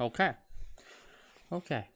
Okay. Okay.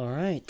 All right.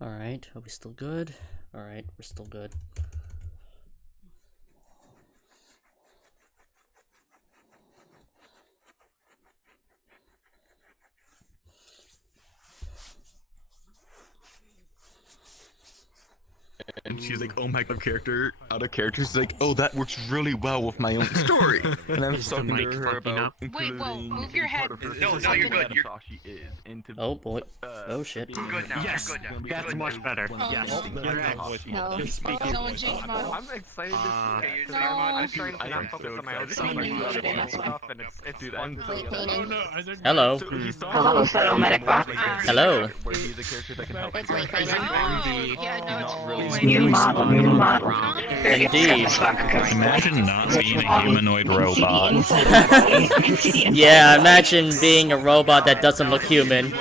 All right. Are we still good? All right, we're still good. And she's like, oh my god, character, out of character. She's like, oh, that works really well with my own story. And I'm just talking to her about Wait, whoa, move your head. No, you're good. You're... She is into, Oh boy. Oh shit. You're good now. Yes, you're good now. that's much better. Yes, you're right. No. You're speaking. Someone change model. I'm excited to see Okay, it. you're I'm trying to not focus on my own stuff, and it's fun to see it. Hello. Hello, fellow medic bot. Hello. where he's a character that can help. It's like I New model. New model. Indeed. Imagine not being a humanoid robot. Yeah, imagine being a robot that doesn't look human.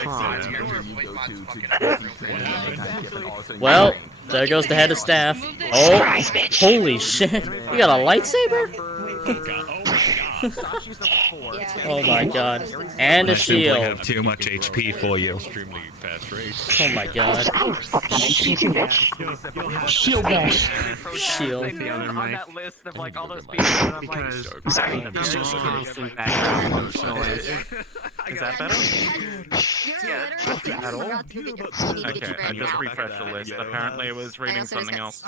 Well, there goes the head of staff. Oh, holy shit. You got a lightsaber? Oh my god. And a I simply shield. have too much HP for you. Extremely fast race. Oh my god. Shield bash. Shield. On that list of like all those people, and I'm like, Sorry. is that better? At all? Okay, I just refreshed the list. Apparently it was reading something else.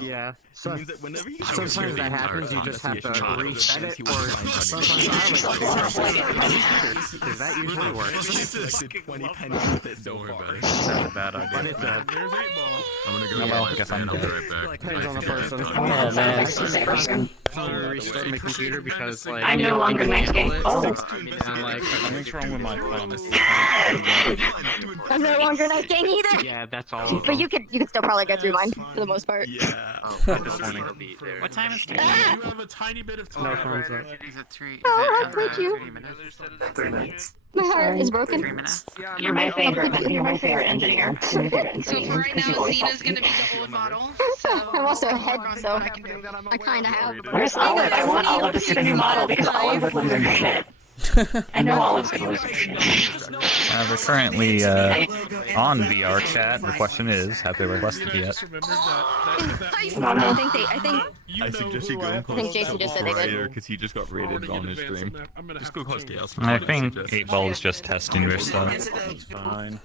Yeah. So sometimes that happens, you just have to reset it, or sometimes I like to because that usually works. 20 pennies with it so far. That's a bad idea. But it's I'm gonna go. well, I guess I'm dead. Right Depends on the person. Oh man. I restart my computer because like I'm no longer 98. Oh, Something's wrong with my phone. I'm no longer not gang either. Yeah, that's all of But them. you could still probably get through mine for the most part. Yeah. What time is it? You have a tiny bit of No time. thumbs up. Is it 3? Oh, how could you? 3 minutes? 3 minutes. My heart is broken. 3 minutes? You're my favorite engineer. So for right now, Xena's gonna be the old model. So I'm also ahead, so I can do. I kind of have. Where's Olive? I want Olive to see the new model because Olive would lose her shit. I know Olive's gonna lose her shit. We're currently on VRCHAT. The question is, have they requested yet? I suggest you go and I think Jason just said they did. because he just got rated on his stream. Just go cause chaos. I think 8-Ball is just testing your stuff. It's fine.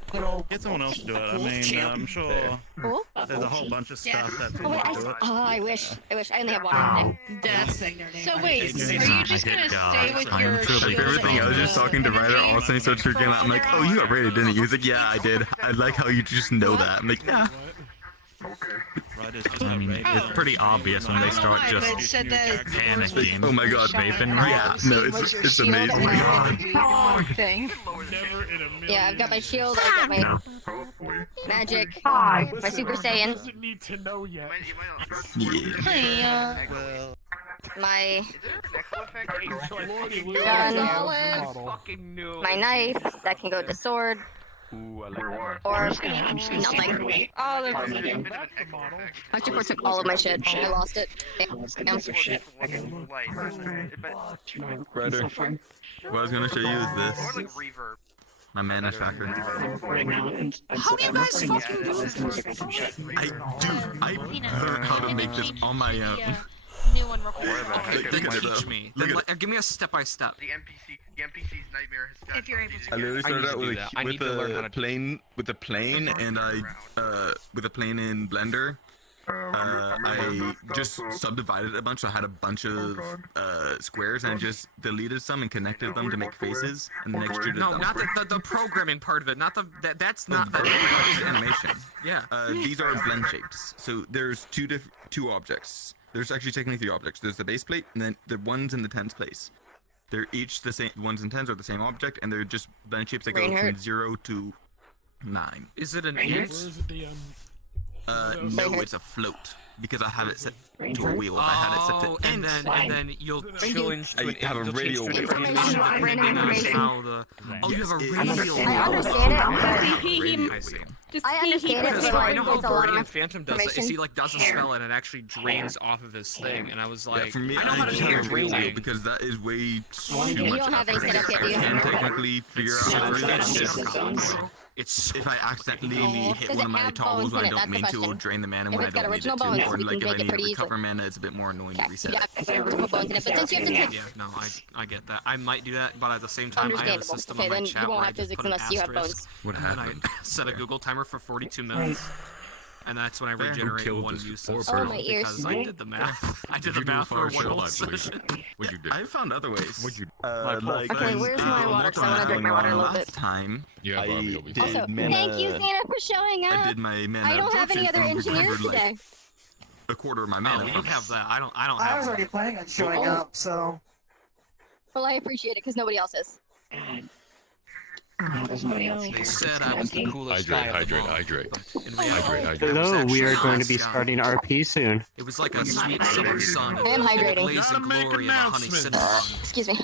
Get someone else to do it. I mean, I'm sure Cool. there's a whole bunch of stuff that Oh, wait, people do it. I wish. I only have one thing. So wait, are you just gonna stay with your Like shield everything, I was just talking to Ryder, all of a sudden he starts freaking out. I'm like, oh, you got rated, didn't you? He's like, yeah, I did. I like how you just know that. I'm like, yeah. I mean, It's pretty obvious when they start just But it said that panicking. Oh my god, vaping. Yeah, no, it's amazing. thing. Yeah, I've got my shield, I've got my magic, Hi. my Super Saiyan, need to know yet. Yeah. Hey, my Fucking no. my knife that can go to sword, or nothing. My super took all of my shit. I lost it. Damn. Ryder, what I was gonna show you is this. My mana tracker. how do you guys fucking do this? I learned how to make this on my own. New one real quick. Look at it though. Teach me. Look Then, at it. give me a step-by-step. The NPC's nightmare has got If you're able I literally started out with I need to learn how a plane, and with a plane in Blender. I just subdivided it a bunch. So I had a bunch of squares, and I just deleted some and connected them to make faces, and then extruded No, them. not the programming part of it. Not the that's No, not the part is animation. Yeah. These are blend shapes. So there's two objects. There's actually technically 3 objects. There's the base plate, and then the ones in the tens place. They're each the same. Ones and tens are the same object, and they're just blend shapes that go from 0 to 9. Is it an int? No, it's a float because I have it set to a wheel. I had it set to and then you'll change to I have a radio wheel. depending on how the. Oh, you have a radio. I understand it, I see. but I understand it, Because but I know how it's a lot Guardian of Phantom does it. Is he like doesn't spell it and actually drains off of his thing? And I was like, Yeah, for me, I know how to just do have a a radio wheel draining. because that is way too You much don't have any effort. setup yet, do I you? can technically figure out how It's to circle. It's if I accidentally hit Does one it of my have toggles bones when in I it? don't That's mean the to, it'll question. drain the mana If when I it's got don't need it original to. bones, Or we like can if I break it need to pretty easily. recover mana, it's a bit more annoying to Okay, reset. yeah, original bones in it, but since you have to take Yeah, no, I get that. I might do that, but at the same time, I have a understandable. system Okay, on my then chat you where won't I have just physics put an unless you have asterisk, bones. What and then I happened? set a Google timer for 42 minutes. And that's when I Fair. regenerate killed one this use poor of Oh, spell my ears. because I did the math. I did Did the you do a math for fire one shield, whole actually? session. What'd you do? I found other ways. What'd you Okay, where's my water? 'Cause I wanna drink my water a little bit. Last time, Yeah, I Bobby, you'll be did fine. Also, mana. thank you, Xena, for showing I up. did my mana. I don't have any absorption other and engineers recovered, like, today. a quarter of my Oh, mana. you have that. I don't I was have already that. planning on showing Oh. up, so. Well, I appreciate it because nobody else is. They said I was the coolest guy Hydrate, of the hydrate, month, hydrate. but in reality, Hydrate. Hello, we are going to be Scott. starting RP soon. It was like a sweet summer sun. I am hydrating. Blazing Gotta make glory of a honey announcements. cinnamon. Excuse me.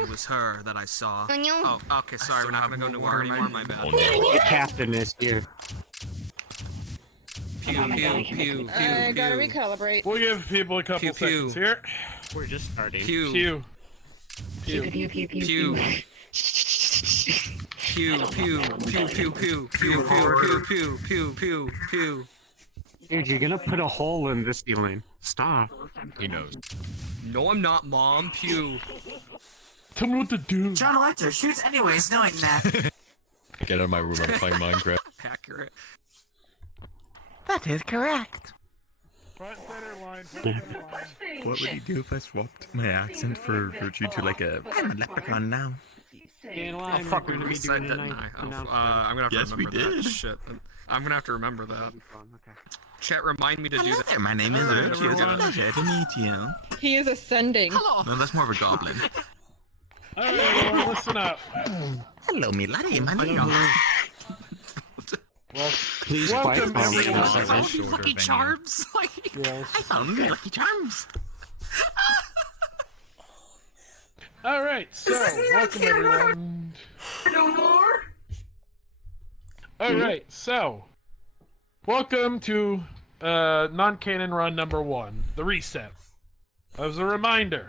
It was her that I saw. I know. Oh, okay, sorry, we're not gonna go into war anymore, my bad. The captain is here. Pew, pew, pew, I gotta pew, pew. recalibrate. We'll give people a couple Pew, pew. seconds here. We're just starting. Pew, Pew. Pew, pew, pew, pew, pew. pew. Pew, pew, pew, pew, pew, pew, pew, pew, pew, pew, pew. Dude, you're gonna put a hole in the ceiling. Stop. He knows. No, I'm not, Mom. Pew. Tell me what to do. John Lecter shoots anyways, knowing that. Get out of my room, I'm playing Minecraft. Accurate. That is correct. Front center line, front center line. What would you do if I swapped my accent for Virtue to like a I'm a leprechaun now? Oh, fuck, we said that. I'm gonna have to Yes, we remember that. did. Shit. I'm gonna have to remember that. Chat, remind me to do Hello that. there, my name is Hello, Virtue. It's a everyone. pleasure to meet you. He is ascending. Hello. No, that's more of a goblin. Alright, everyone, listen up. Hello, me laddie. My name Well, Please welcome quiet everyone. I found me Lucky Charms. Yes. I found me Lucky Charms. Alright, so, welcome everyone. No more? Alright, so, welcome to non-canon run number 1, the reset. As a reminder,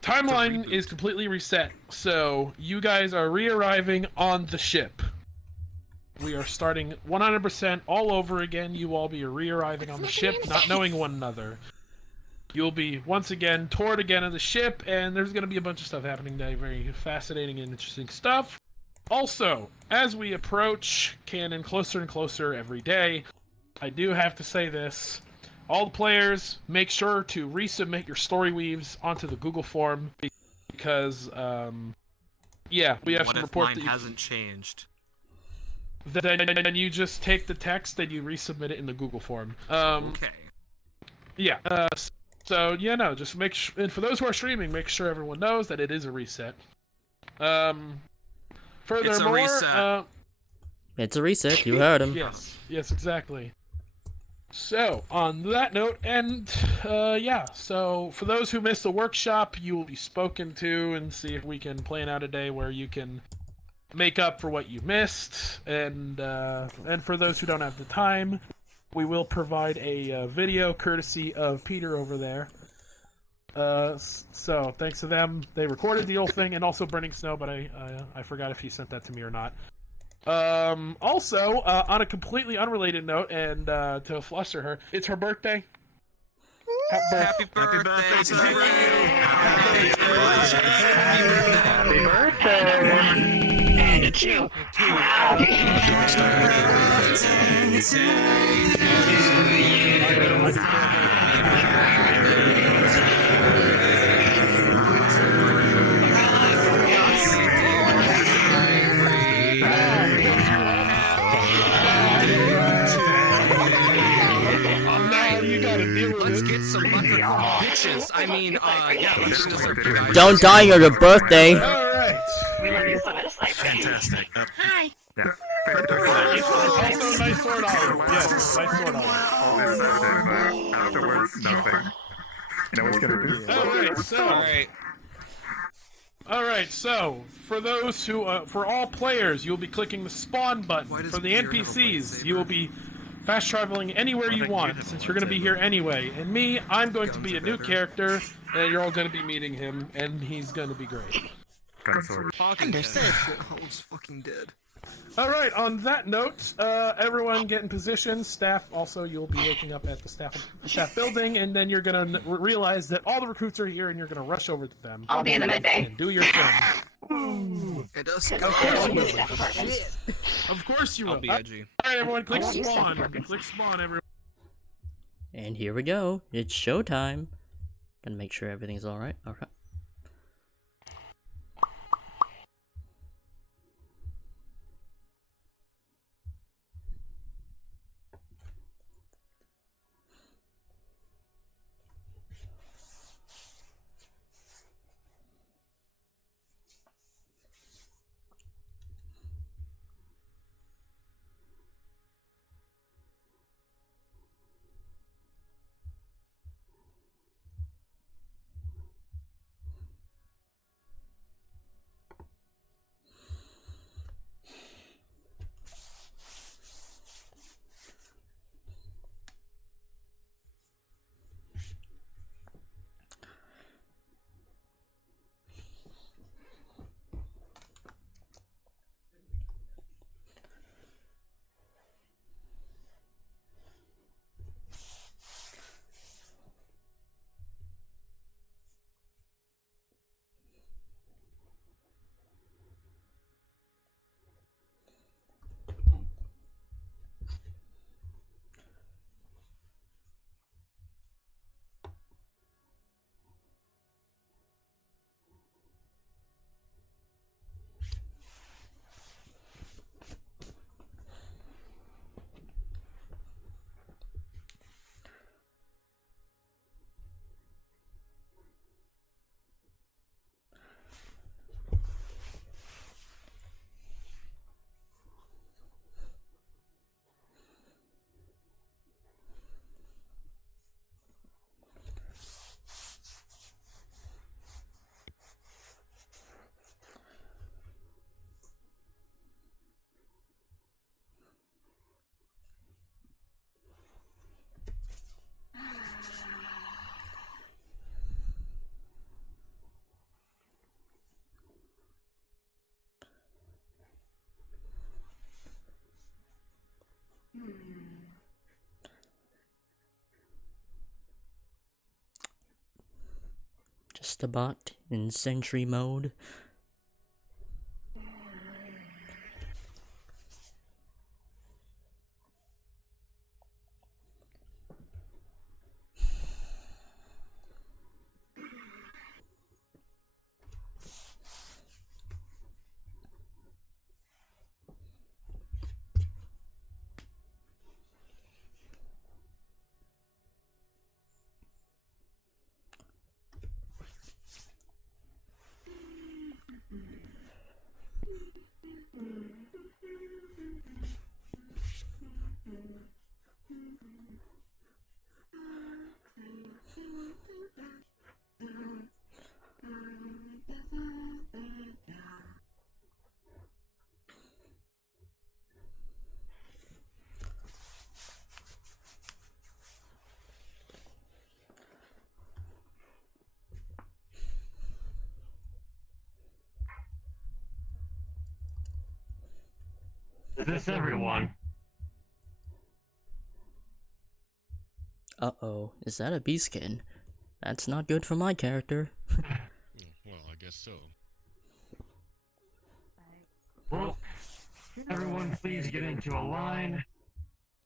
timeline is completely reset, so you guys are re-arriving on the ship. We are starting 100% all over again. You all be re-arriving on the ship, not knowing one another. You'll be once again toured again on the ship, and there's going to be a bunch of stuff happening today. Very fascinating and interesting stuff. Also, as we approach canon closer and closer every day, I do have to say this. All the players, make sure to resubmit your story weaves onto the Google form, because, yeah, we have some reports that hasn't changed. Then you just take the text and you resubmit it in the Google form. Okay. Yeah. So yeah, no, just make sure. And for those who are streaming, make sure everyone knows that it is a reset. Furthermore, reset. It's a reset. You heard him. Yes, exactly. So on that note, and yeah. So for those who missed the workshop, you will be spoken to and see if we can plan out a day where you can make up for what you missed, and for those who don't have the time, we will provide a video courtesy of Peter over there. So thanks to them, they recorded the whole thing, and also Burning Snow, but I forgot if he sent that to me or not. Also, on a completely unrelated note, and to fluster her, it's her birthday. Happy birthday to you! Happy birthday! And to you. Happy birthday to Let's get some bitches. I mean, yeah, let's do this up, you guys. Don't die on your birthday. Alright. Fantastic. Hi. Yeah. Also, nice sword olive. Yes, nice sword olive. Afterwards, nothing. You know what's gonna do? Alright, so, for those who, for all players, you'll be clicking the spawn button. For the NPCs, you will be fast traveling anywhere you want, since you're going to be here anyway. And me, I'm going to be a new character, and you're all going to be meeting him, and he's going to be great. Understood. Shithole's fucking dead. Alright, on that note, everyone get in position. Staff, also, you'll be waking up at the staff building, and then you're going to realize that all the recruits are here, and you're going to rush over to them. I'll be in the midday. And do your thing. It does. Of course you will. Of course you will. I'll be edgy. Alright, everyone, click spawn. Click spawn, everyone. And here we go. It's showtime. Gotta make sure everything's alright. Alright. Astabot in sentry mode. Is this everyone? Uh-oh, is that a bee skin? That's not good for my character. Well, I guess so. Well, everyone please get into a line.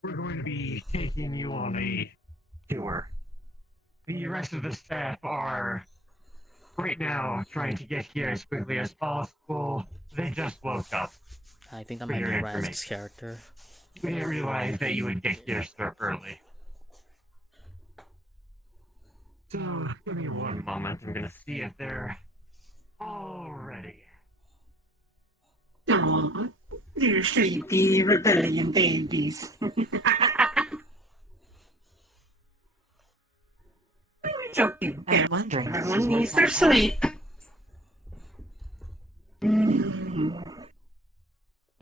We're going to be taking you on a tour. The rest of the staff are right now trying to get here as quickly as possible. They just woke up. I think that For might be your Raz's information. character. We didn't realize that you would get here so early. So, give me one moment. I'm gonna see if they're all ready. Oh, they're sleepy rebellion babies. Joking. I'm wondering. Everyone needs their sleep.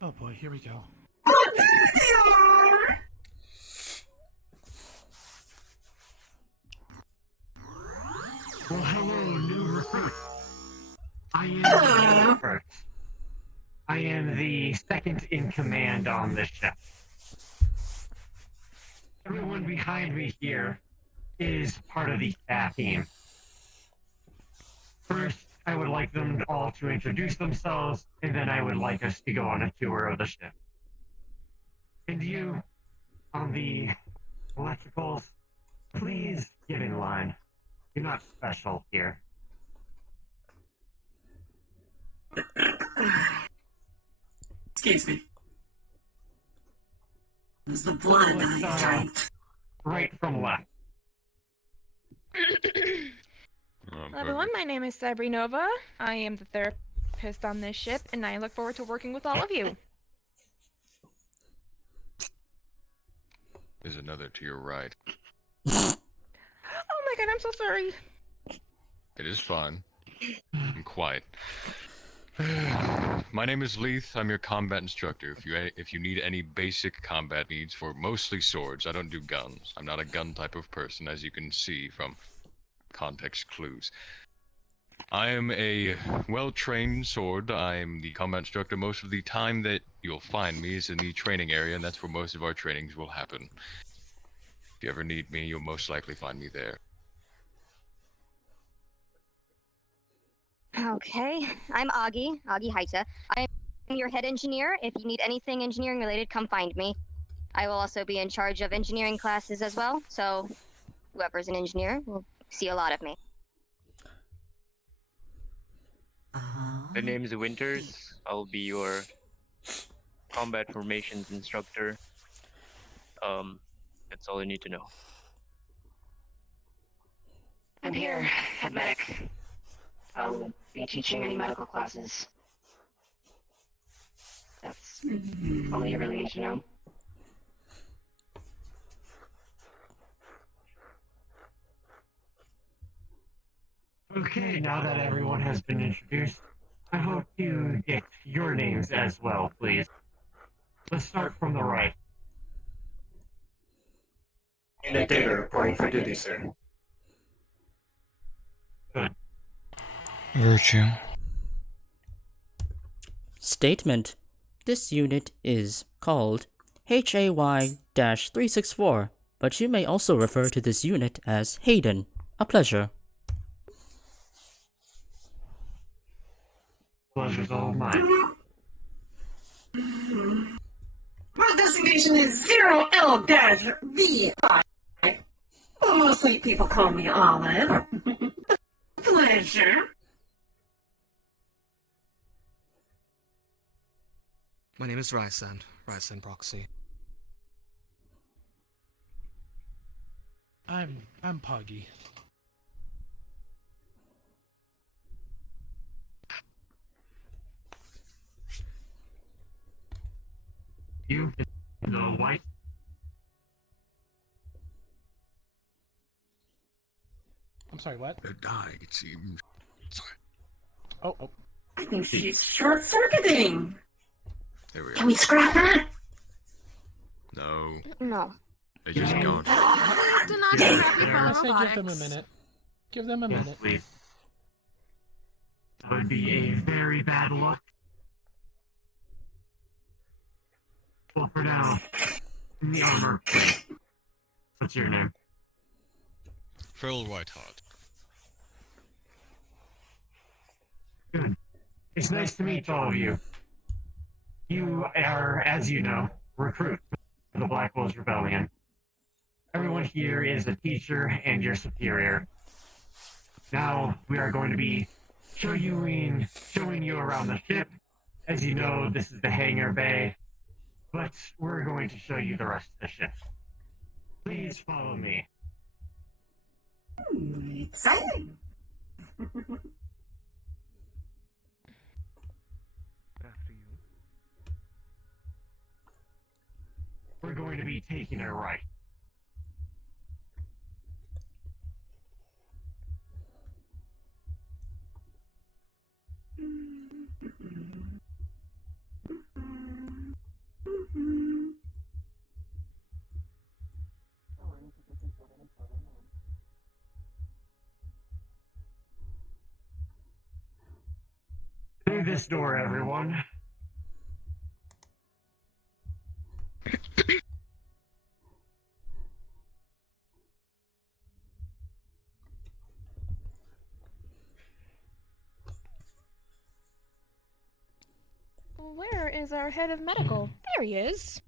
Oh boy, here we go. Oh, there they are! Well, hello, new recruit. I am the recruit. I am the second in command on this ship. Everyone behind me here is part of the staff team. First, I would like them all to introduce themselves, and then I would like us to go on a tour of the ship. And you, on the electricals, please get in line. You're not special here. Excuse me. It was the blood I drank. Right from left. Hello everyone, my name is Sabrinova. I am the therapist on this ship, and I look forward to working with all of you. There's another to your right. Oh my god, I'm so sorry. It is fine. I'm quiet. My name is Leith. I'm your combat instructor. If you need any basic combat needs for mostly swords, I don't do guns. I'm not a gun type of person, as you can see from context clues. I am a well-trained sword. I am the combat instructor. Most of the time that you'll find me is in the training area, and that's where most of our trainings will happen. If you ever need me, you'll most likely find me there. Okay, I'm Augie Haita. I am your head engineer. If you need anything engineering related, come find me. I will also be in charge of engineering classes as well, so whoever's an engineer will see a lot of me. My name is Winters. I'll be your combat formations instructor. That's all you need to know. I'm here, head medic. I'll be teaching any medical classes. That's all you really need to know. Okay, now that everyone has been introduced, I hope you get your names as well, please. Let's start from the right. Unit data reporting for duty, sir. Good. Virtue. Statement. This unit is called HAY-364, but you may also refer to this unit as Hayden. A pleasure. pleasure's all mine. My destination is 0L-V5. Well, mostly people call me Olive. Pleasure. My name is Rysan Proxy. I'm Puggy. You, the white. I'm sorry, what? It seems. Sorry. Oh. I think she's short-circuiting. There we Can we scrap that? No. No. They just gone. Do not scrap your I fellow say give them a robotics. minute. Give them a Yes, minute. please. That would be a very bad look. Well, for now, in the armor. What's your name? Phil Whiteheart. Good. It's nice to meet all of you. You are, as you know, recruits for the Black Wolves Rebellion. Everyone here is a teacher and your superior. Now, we are going to be showing you around the ship. As you know, this is the hangar bay, but we're going to show you the rest of the ship. Please follow me. Exciting. We're going to be taking a right. Through this door, everyone. Where is our head of medical? There he is.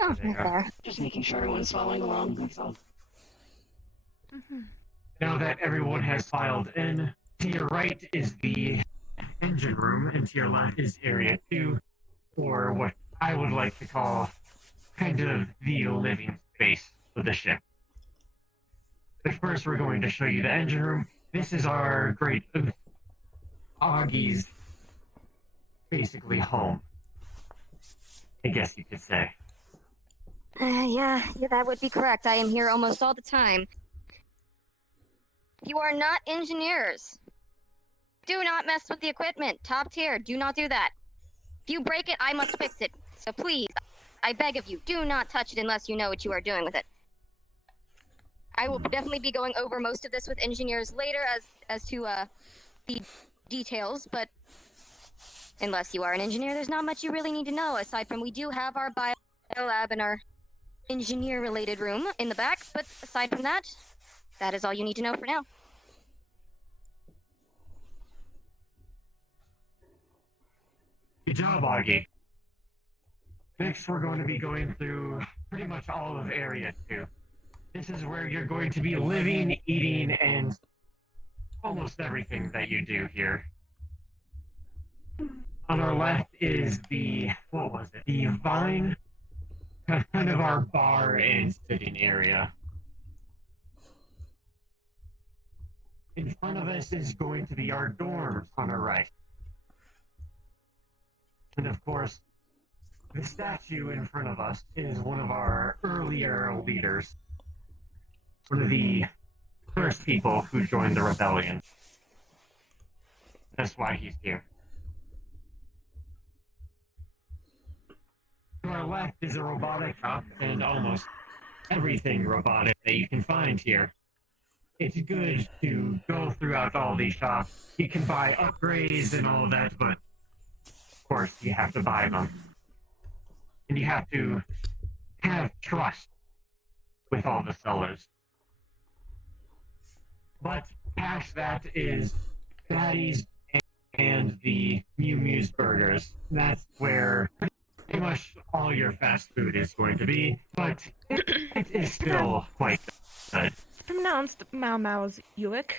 Oh, there. Just making sure everyone's following along, that's all. Now that everyone has filed in, to your right is the engine room, and to your left is Area 2, or what I would like to call kind of the living space of the ship. But first we're going to show you the engine room. This is our great Augie's basically home, I guess you could say. Yeah, that would be correct. I am here almost all the time. You are not engineers. Do not mess with the equipment. Top tier, do not do that. If you break it, I must fix it. So please, I beg of you, do not touch it unless you know what you are doing with it. I will definitely be going over most of this with engineers later as to the details, but unless you are an engineer, there's not much you really need to know, aside from we do have our bio lab and our engineer-related room in the back, but aside from that, that is all you need to know for now. Good job, Augie. Next, we're going to be going through pretty much all of Area 2. This is where you're going to be living, eating, and almost everything that you do here. On our left is the, the Vine, kind of our bar and sitting area. In front of us is going to be our dorms on our right. And of course, the statue in front of us is one of our earlier leaders. One of the first people who joined the rebellion. That's why he's here. To our left is a robotic shop and almost everything robotic that you can find here. It's good to go throughout all these shops. You can buy upgrades and all that, but of course you have to buy them. And you have to have trust with all the sellers. But past that is baddies and the Mew Mew's Burgers. That's where pretty much all your fast food is going to be, but it is still quite good. It's pronounced Mau Mau's Uick.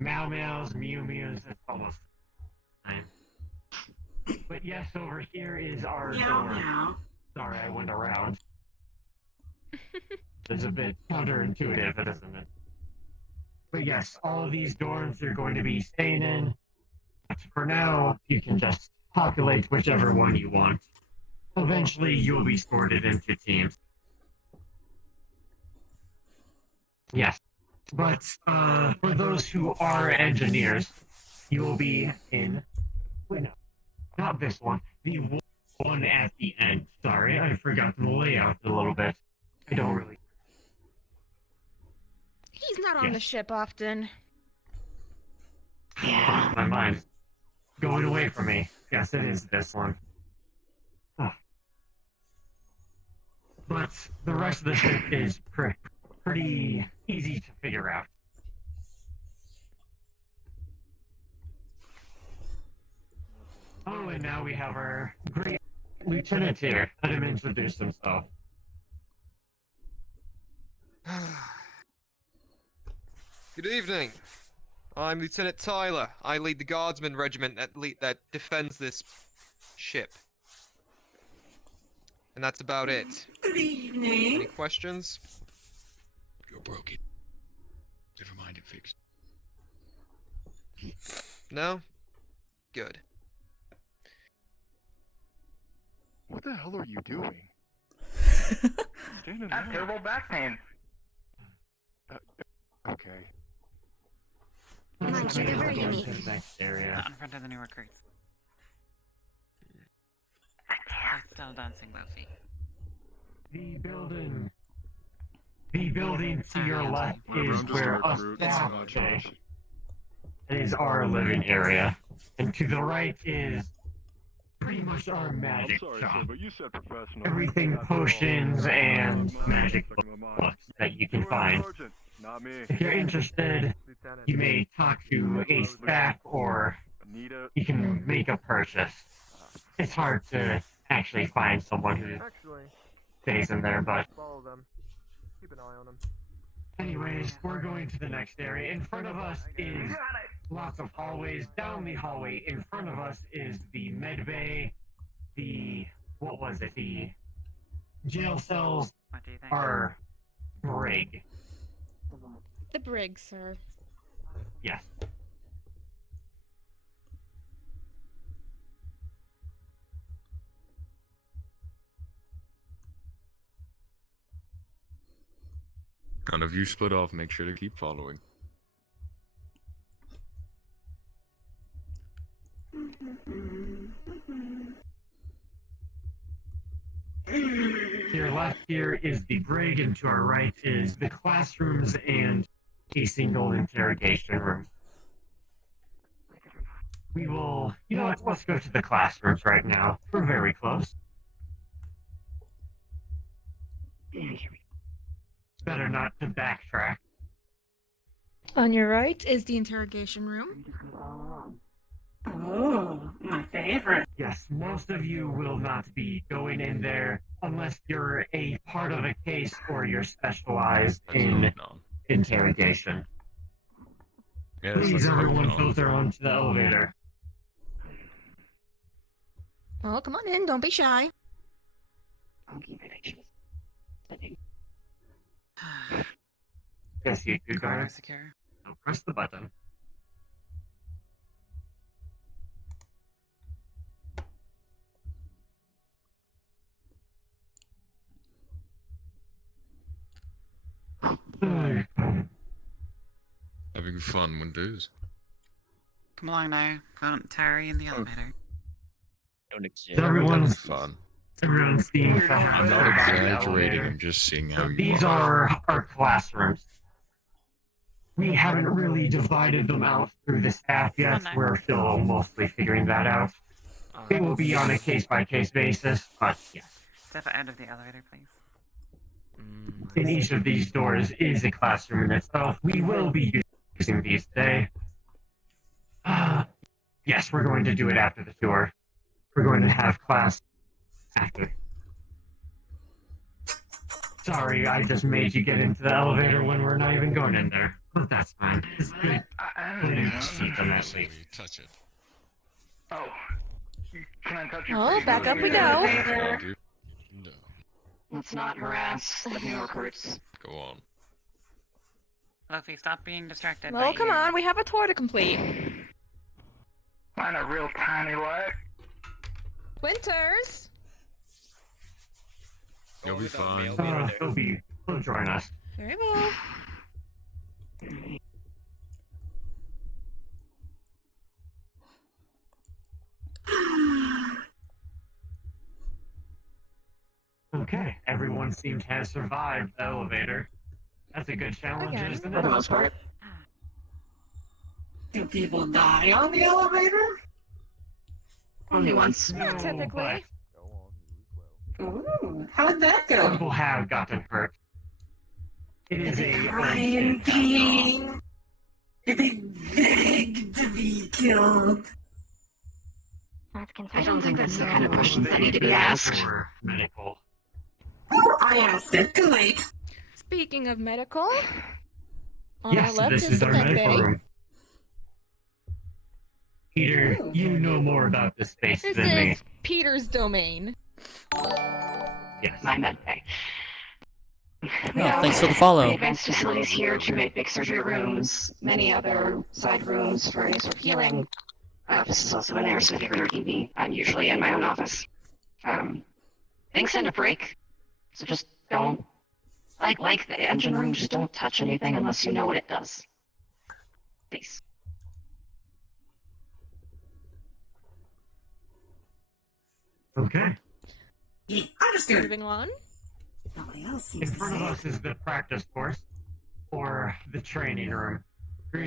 Mau Mau's, Mew Mew's, that's almost the same. But yes, over here is our door. Sorry, I went around. It's a bit counterintuitive, isn't it? But yes, all of these dorms you're going to be staying in. But for now, you can just populate whichever one you want. Eventually, you'll be sorted into teams. Yes. But for those who are engineers, you will be in... Wait, no. Not this one. The one at the end. Sorry, I forgot the layout a little bit. I don't really... He's not on the ship often. Yeah. My mind's going away from me. Yes, it is this one. But the rest of the ship is pretty easy to figure out. Oh, and now we have our great lieutenant here. Let him introduce himself. Good evening. I'm Lieutenant Tyler. I lead the Guardsman Regiment that defends this ship. And that's about it. Good evening. Any questions? You're broken. Never mind, it fixed. No? Good. What the hell are you doing? I have terrible back pain. Okay. Come on, you're very unique. Area. Not in front of the new recruits. They're still dancing their feet. The building to your left is where us staff stay. It is our living area. And to the right is pretty much our magic shop. but you said professional. Everything potions and magic books that you can find. Not me. If you're interested, you may talk to a staff or you can make a purchase. It's hard to actually find someone who stays in there, but follow them. Keep an eye on them. anyways, we're going to the next area. In front of us is lots of hallways. Down the hallway in front of us is the med bay, the jail cells, our brig. The brig, sir. Yes. None of you split off, make sure to keep following. To your left here is the brig, and to our right is the classrooms and a single interrogation room. We will, you know what, let's go to the classrooms right now. We're very close. It's better not to backtrack. On your right is the interrogation room. Oh, my favorite. Yes, most of you will not be going in there unless you're a part of a case or you're specialized in interrogation. Yeah, Please, everyone, filter onto the elevator. Well, come on in. Don't be shy. Yes, you do, Car guys. secure. So press the button. Having fun, Windows. Come along now. Terry in the elevator. Don't exist. Everyone's fun. Everyone's seeing to have I'm not their back exaggerating, elevator. I'm just seeing how So you these are our classrooms. We haven't really divided them out through the staff yet. We're still mostly figuring that out. It will be on a case-by-case basis, but yes. Step out of the elevator, please. In each of these doors is a classroom in itself. We will be using using these today. Yes, we're going to do it after the tour. We're going to have class after. Sorry, I just made you get into the elevator when we're not even going in there. But that's fine. It's good. Touch it. Oh. Can I touch Oh, back up we go. No. Let's not harass the new recruits. Go on. Luffy, stop being distracted. Well, come on, we have a tour to complete. Find a real tiny light. Winters! You'll be fine. He'll join us. Very well. Okay, everyone seems to have survived the elevator. That's a good challenge, Again. isn't For the it? most part. Do people die on the elevator? Only once. Not typically. Ooh, how'd that go? People have gotten hurt. It is Did they a cry in pain? Did they beg to be killed? I don't think that's the kind of questions that need to be asked. Medical. I asked it. Too late. Speaking of medical, on Yes, our left this is is the our med medical bay. room. Peter, you know more about this space This than me. is Peter's domain. Yes. My med bay. Oh, thanks for the follow. Advanced facilities here to make big surgery rooms, many other side rooms for any sort of healing. Office is also in there, so if you're going to need me, I'm usually in my own office. Things tend to break, so just don't, like the engine room, just don't touch anything unless you know what it does. Please. Okay. Understood. Moving on. Nobody else In seems to front of say us is the practice course, or the training room. You're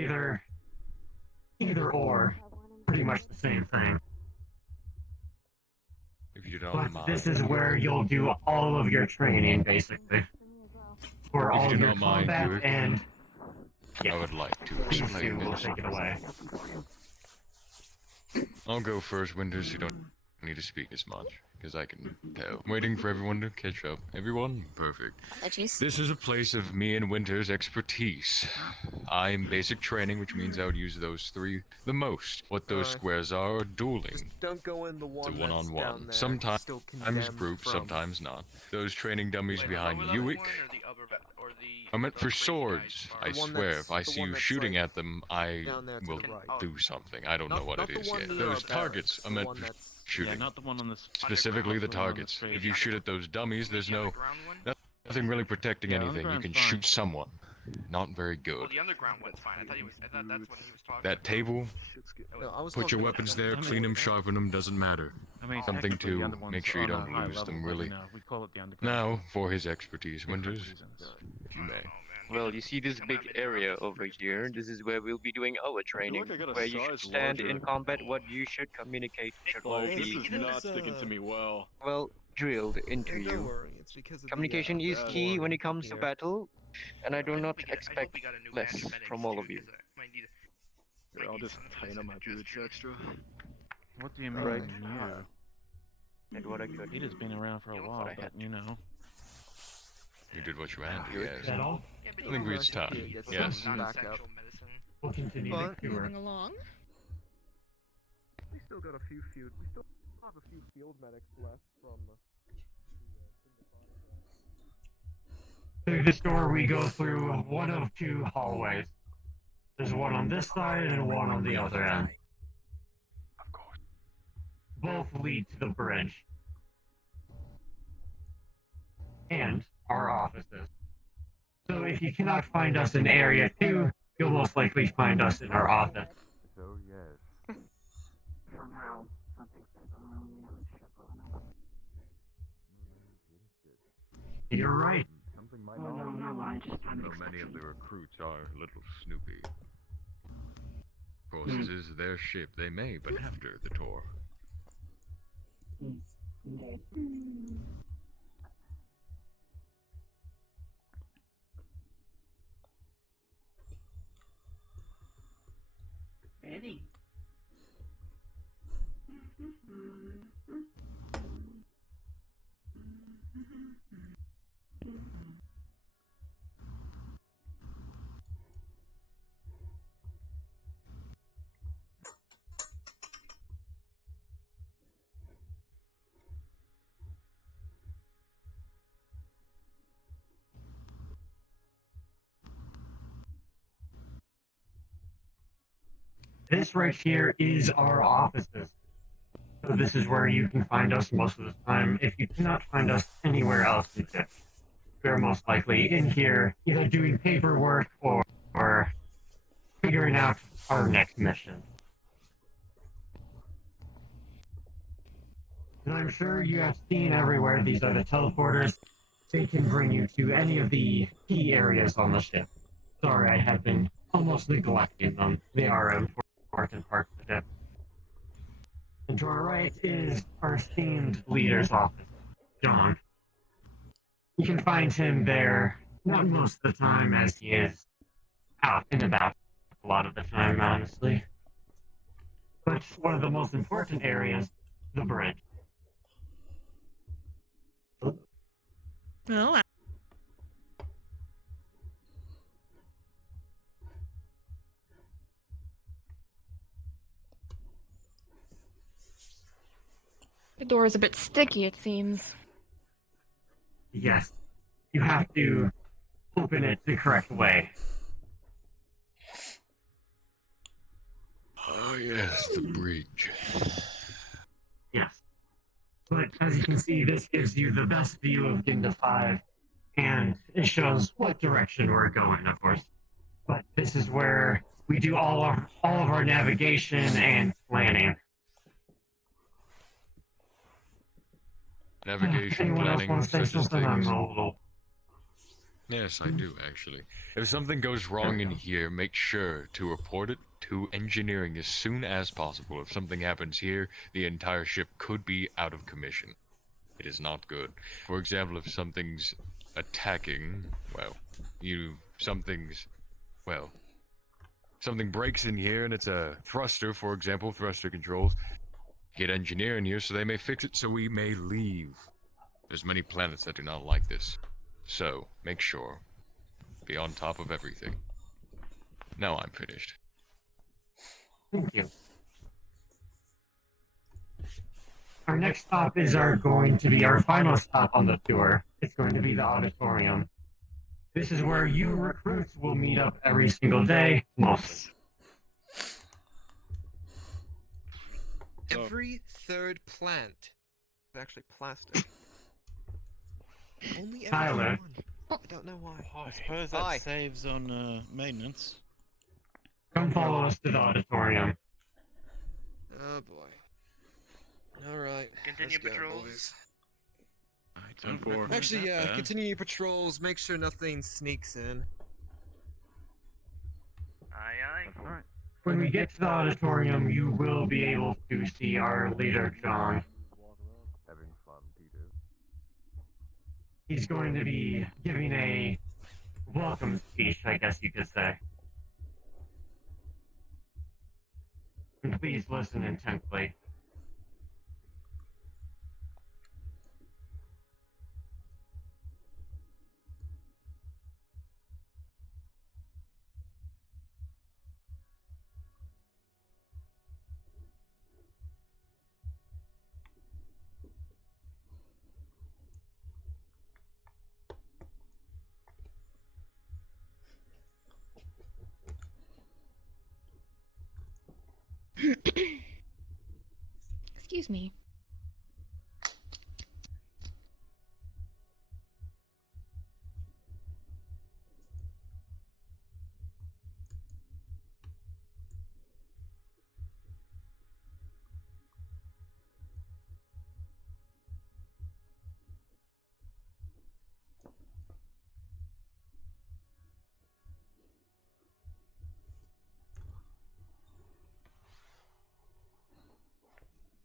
either or, pretty much the same thing. If you don't But mind. this is where you'll do all of your training, basically. For If all you of do your not mind, combat Buick, and... I would like to These two explain will this. take it away. I'll go first, Winters. You don't need to speak as much, because I can tell. I'm waiting for everyone to catch up. Everyone? Perfect. This is a place of me and Winters' expertise. I'm basic training, which means I would use those three the most. What those squares are dueling. Don't go in the The one one-on-one. Sometimes group, sometimes not. Those training dummies behind Uwick are meant for swords. I swear, if I see you shooting at them, I will do something. I don't know what it is yet. Those targets are meant for shooting. not the one on the Specifically the targets. If you shoot at those dummies, there's nothing really protecting anything. You can shoot someone. Not very good. the underground one's fine. I thought that's what he was talking That table, put your weapons there, clean them, sharpen them, doesn't matter. Something to make sure you don't lose them, really. we call it the underground. Now, for his expertise, Winters, if you may. Well, you see this big area over here? This is where we'll be doing our training. Where you should stand in combat, what you should communicate should all This be is not sticking to me well. well drilled into you. Communication is key when it comes to battle, and I do not expect less from all of you. Here, I'll just tighten up my boots extra. What do you mean? Right. You? Did what I could. He just been around for a while, but you know. You did what you had to, Is yes. that all? I think it's time. Yes. We'll continue the tour. Moving along. We still got a few field. We still have a few field medics left from Through this door, we go through one of two hallways. There's one on this side and one on the other end. Of course. Both lead to the bridge. And our offices. So if you cannot find us in Area 2, you'll most likely find us in our office. So yes. somehow something. You're right. Something might Oh, no, I just had an So many of exception. the recruits are a little snoopy. Of course, this is their ship. They may, but after the tour. Indeed. This right here is our offices. So this is where you can find us most of the time. If you cannot find us anywhere else in the we're most likely in here either doing paperwork or figuring out our next mission. And I'm sure you have seen everywhere these are the teleporters. They can bring you to any of the key areas on the ship. Sorry, I have been almost neglecting them. They are an important part of the ship. And to our right is our esteemed leader's office, John. You can find him there, not most of the time as he is out and about a lot of the time, honestly. But one of the most important areas, the bridge. Oh. The door is a bit sticky, it seems. Yes, you have to open it the correct way. Oh yes, the bridge. Yes. But as you can see, this gives you the best view of Ginda 5, and it shows what direction we're going, of course. But this is where we do all of our navigation and planning. Navigation, Anyone else planning, want to say such as something? I'm things. a little... Yes, I do actually. If something goes wrong in here, make sure to report it to engineering as soon as possible. If something happens here, the entire ship could be out of commission. It is not good. For example, if something's attacking, well, something breaks in here and it's a thruster, for example, thruster controls. Get engineer in here so they may fix it so we may leave. There's many planets that do not like this. So, make sure. Be on top of everything. Now I'm finished. Thank you. Our next stop is going to be our final stop on the tour. It's going to be the auditorium. This is where you recruits will meet up every single day, mostly. Every third plant is actually plastic. Only every Tyler. one. I don't know why. I suppose that saves on maintenance. Come follow us to the auditorium. Oh boy. Alright. Continue patrols. Actually, continue your patrols. Make sure nothing sneaks in. Aye, aye. Alright. When we get to the auditorium, you will be able to see our leader, John. Having fun, Peter. He's going to be giving a welcome speech, I guess you could say. And please listen intently. Excuse me.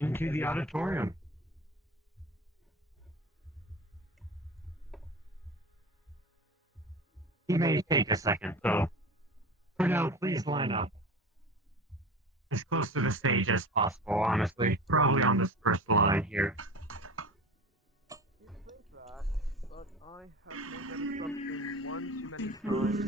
Into the auditorium. He may take a second, so for now, please line up. as close to the stage as possible, honestly. Probably on this first line here. But I have made that assumption one too many times,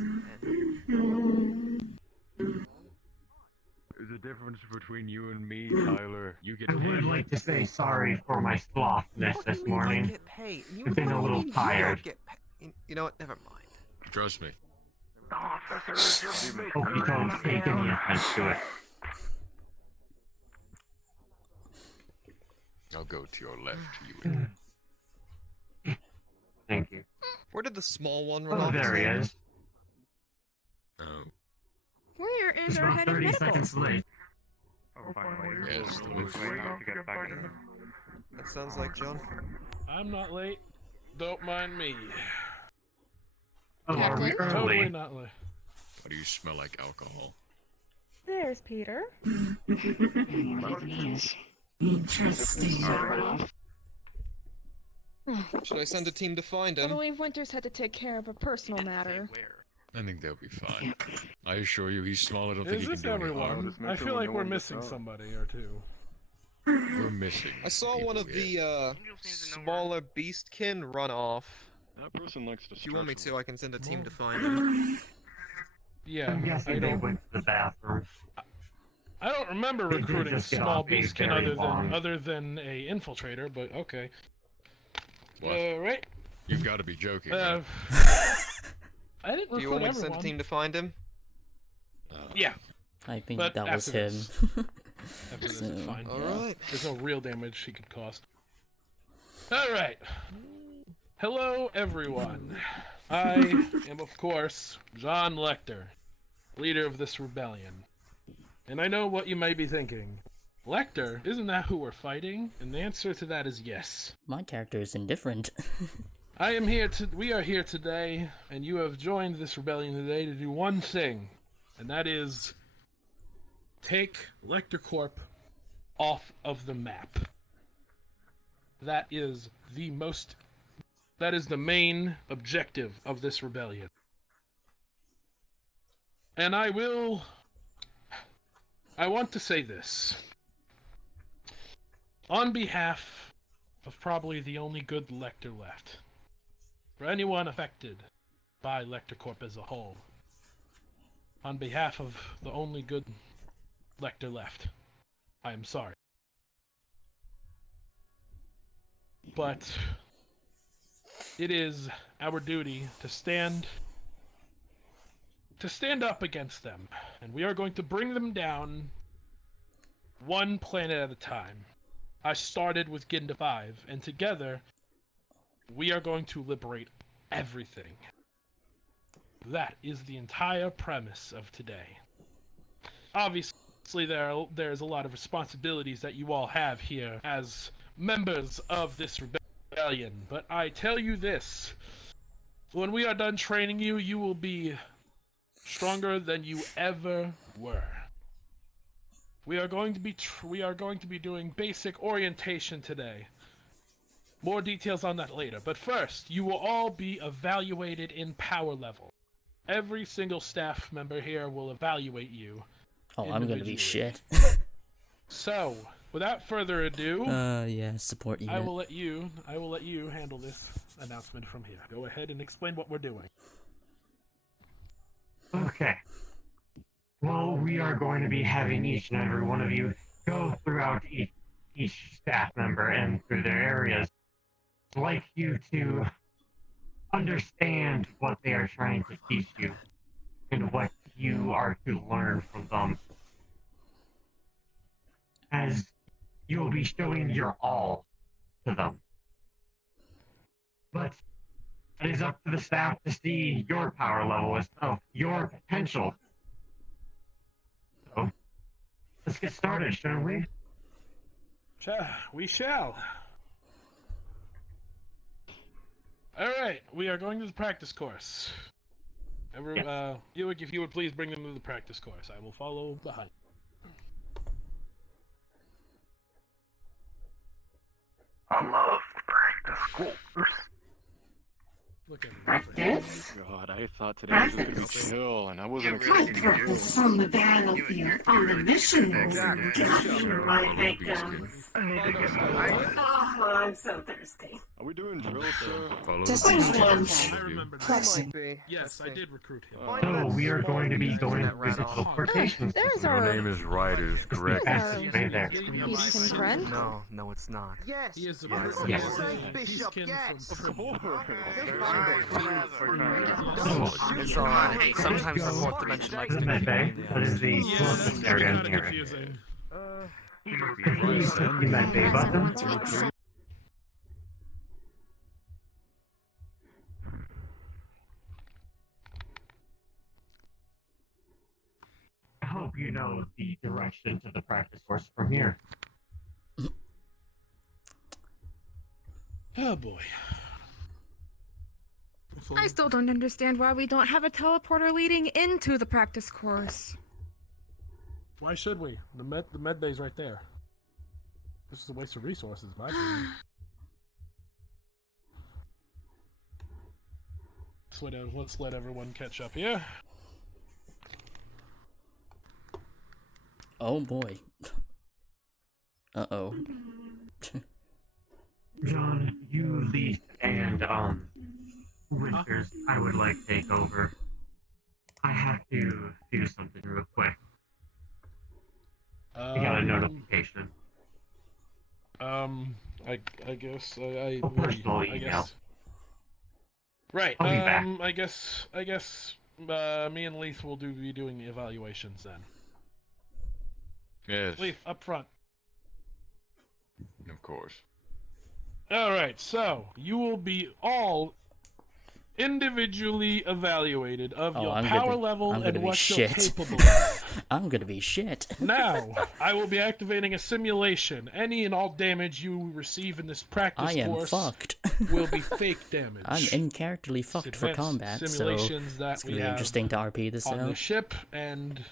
There's a difference between you and me, Tyler. You get I would like to say sorry for my slothness this morning. Get paid. You I've been a little tired. Get paid. You know what? Never mind. Trust me. Hope you don't take any offense to it. I'll go to your left, you. Thank you. Where did the small one run Oh, off? there he is. Oh. Where is He's our about head of 30 medical? seconds late. Yes, That sounds like John. I'm not late. Don't mind me. Oh, are we Totally early? not late. Why do you smell like alcohol? There's Peter. Interesting. Should I send a team to find I him? believe Winters had to take care of a personal matter. I think they'll be fine. I assure you, he's small. I don't think Is he can this do any everyone? harm. I feel like we're missing somebody or two. We're missing. I saw one of the smaller beastkin run off. That person likes to. If you want me to, I can send a team to find him. Yeah, I'm guessing they went to the bathroom. I don't remember They did recruiting a just get small off a beastkin very long- other than a infiltrator, but okay. What? Right. You've got to be joking. Right? I didn't Do you recruit want me to send a everyone. team to find him? Yeah. I think But that was after him. this. After this, it's So, fine. Alright. There's no real damage he could cause. Alright. Hello, everyone. I am, of course, John Lecter, leader of this rebellion. And I know what you may be thinking. Lecter, isn't that who we're fighting? And the answer to that is yes. My character is indifferent. We are here today, and you have joined this rebellion today to do one thing, and that is take Lecter Corp off of the map. That is the main objective of this rebellion. And I want to say this. On behalf of probably the only good Lecter left, for anyone affected by Lecter Corp as a whole, on behalf of the only good Lecter left, I am sorry. But it is our duty to stand up against them, and we are going to bring them down one planet at a time. I started with Ginda 5, and together we are going to liberate everything. That is the entire premise of today. Obviously, there's a lot of responsibilities that you all have here as members of this rebellion, but I tell you this, when we are done training you, you will be stronger than you ever were. We are going to be doing basic orientation today. More details on that later, but first, you will all be evaluated in power level. Every single staff member here will evaluate you. Oh, I'm gonna be shit. So, without further ado, yeah, support unit. I will let you handle this announcement from here. Go ahead and explain what we're doing. Okay. Well, we are going to be having each and every one of you go throughout each staff member and through their areas. I'd like you to understand what they are trying to teach you and what you are to learn from them. As you will be showing your all to them. But it is up to the staff to see your power level as well, your potential. So, let's get started, shall we? We shall. Alright, we are going to the practice course. Buick, if you would please bring them to the practice course. I will follow behind. I love practice course. Look at me. Practice? God, I thought today was just gonna be chill, and I wasn't I expecting practice on the battlefield, on the mission room, capturing my victims. Oh, I'm so thirsty. Are we doing drill, sir? Just when's lunch? I remember that. Question. Yes, I did recruit him. So we are going to be going through the teleportation There's system. our- Your name is Ryder, correct? Right there. Peterson friend. No, it's not. Yes. He is a Yes. person. Yes. He's kin from It's alright. Sometimes the fourth dimension likes to The med bay. That is the Yeah, closest that's area kind in of here. confusing. The med bay button. I hope you know the direction to the practice course from here. Oh boy. I still don't understand why we don't have a teleporter leading into the practice course. Why should we? The med bay's right there. This is a waste of resources, in my opinion. Let's let everyone catch up here. Oh boy. Uh-oh. John, you lead and Winters, I would like to take over. I have to do something real quick. I got a notification. I guess I A personal I email. guess. Right. I'll be back. I guess me and Leith will be doing the evaluations then. Yes. Leith, up front. Of course. All right. So you will be all individually evaluated of your power level and what you're capable of. I'm gonna be shit. Now, I will be activating a simulation. Any and all damage you receive in this practice I am course fucked. will be fake damage. I'm in-characterly fucked for Advanced combat, so simulations that it's gonna we be have interesting to RP this on the out. ship, and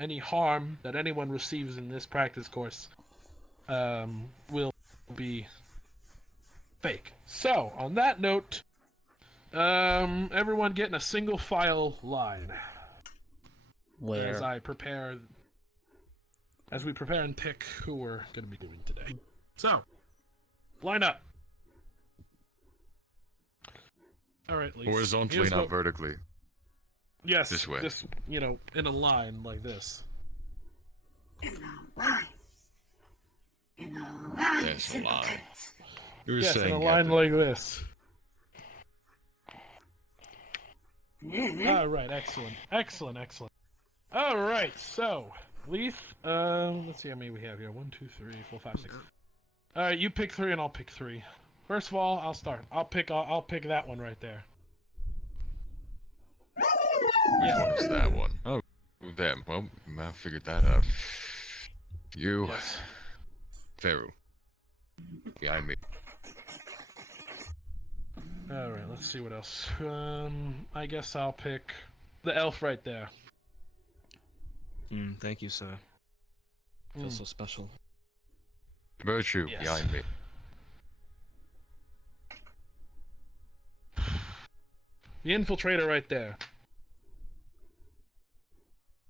any harm that anyone receives in this practice course will be fake. So, on that note, everyone get in a single file line. Where? As we prepare and pick who we're going to be doing today. So, line up. All right, Lisa. Horizontally, Here's not what- vertically. Yes. This way. Just, in a line like this. Yes, a line. You were Yes, saying, in a line Captain. like this. All right, excellent. All right, so Leith, let's see how many we have here. 1, 2, 3, 4, 5, 6. All right, you pick 3 and I'll pick 3. First of all, I'll start. I'll pick that one right there. Which one is that one? Oh, them. Well, I figured that out. You, Yes. Pharaoh, behind me. All right, let's see what else. I guess I'll pick the elf right there. Thank you, sir. Feels so special. Virtue, Yes. behind me. The infiltrator right there.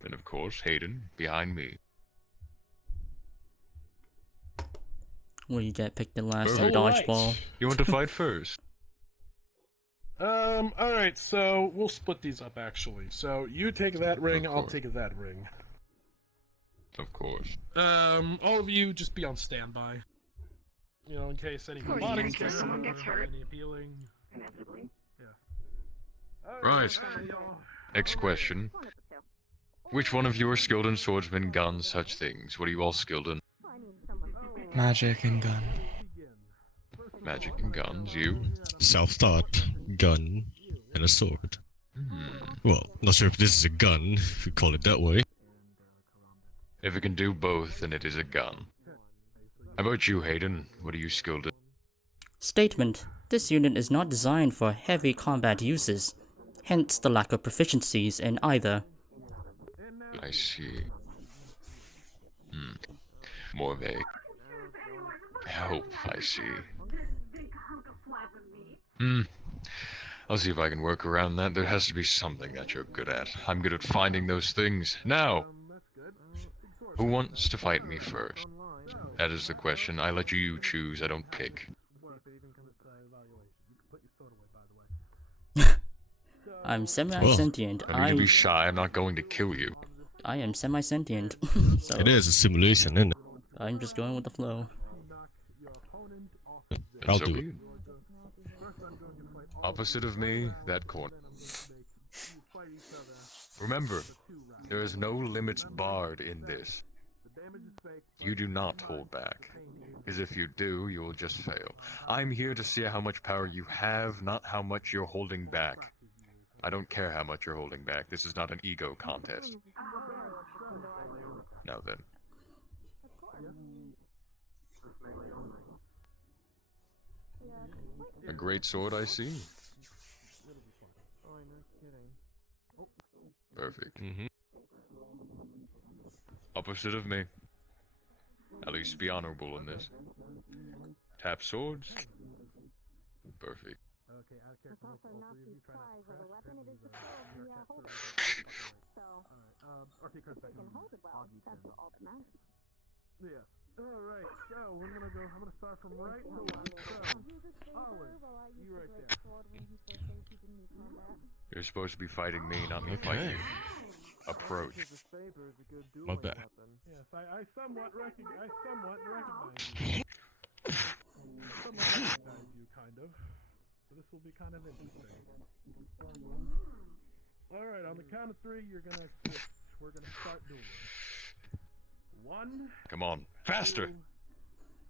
And of course, Hayden, behind me. Well, you get picked the last Alright. dodgeball. You want to fight first? Alright, so we'll split these up actually. So you take that ring, I'll course. take that ring. Of course. All of you just be on standby. In case any course, bodies in case someone gets hurt. any appealing. Inevitably. Right. Next question. Which one of you are skilled in swordsman, guns, such things? What are you all skilled in? Magic and gun. Magic and guns, you? Self-taught, gun, and a sword. Hmm. Well, not sure if this is a gun, if you call it that way. If it can do both, then it is a gun. How about you, Hayden? What are you skilled in? Statement. This unit is not designed for heavy combat uses, hence the lack of proficiencies in either. I see. More vague. Hope, I see. I'll see if I can work around that. There has to be something that you're good at. I'm good at finding those things. Now, who wants to fight me first? That is the question. I let you choose. I don't pick. I'm semi-sentient. No need to be shy. I'm not going to kill you. I am semi-sentient. So It is a simulation, isn't it? I'm just going with the flow. I'll So do be it. it. Opposite of me, that corner. Remember, there is no limits barred in this. You do not hold back. Because if you do, you will just fail. I'm here to see how much power you have, not how much you're holding back. I don't care how much you're holding back. This is not an ego contest. Now then. A great sword, I see. Perfect. Opposite of me. At least be honorable in this. Tap swords. Perfect. Okay, out of character, all three of you try to crash RT cards back on. Yes. Alright, so I'm gonna start from right to left. So, Owen, you right there. You're supposed to be fighting me, not me fighting you. Approach. My bad. Yes, I somewhat recognize you. Somewhat recognize you, kind of. So this will be kind of interesting. Alright, on the count of three, we're gonna start dueling. 1. Come on. Faster! 2,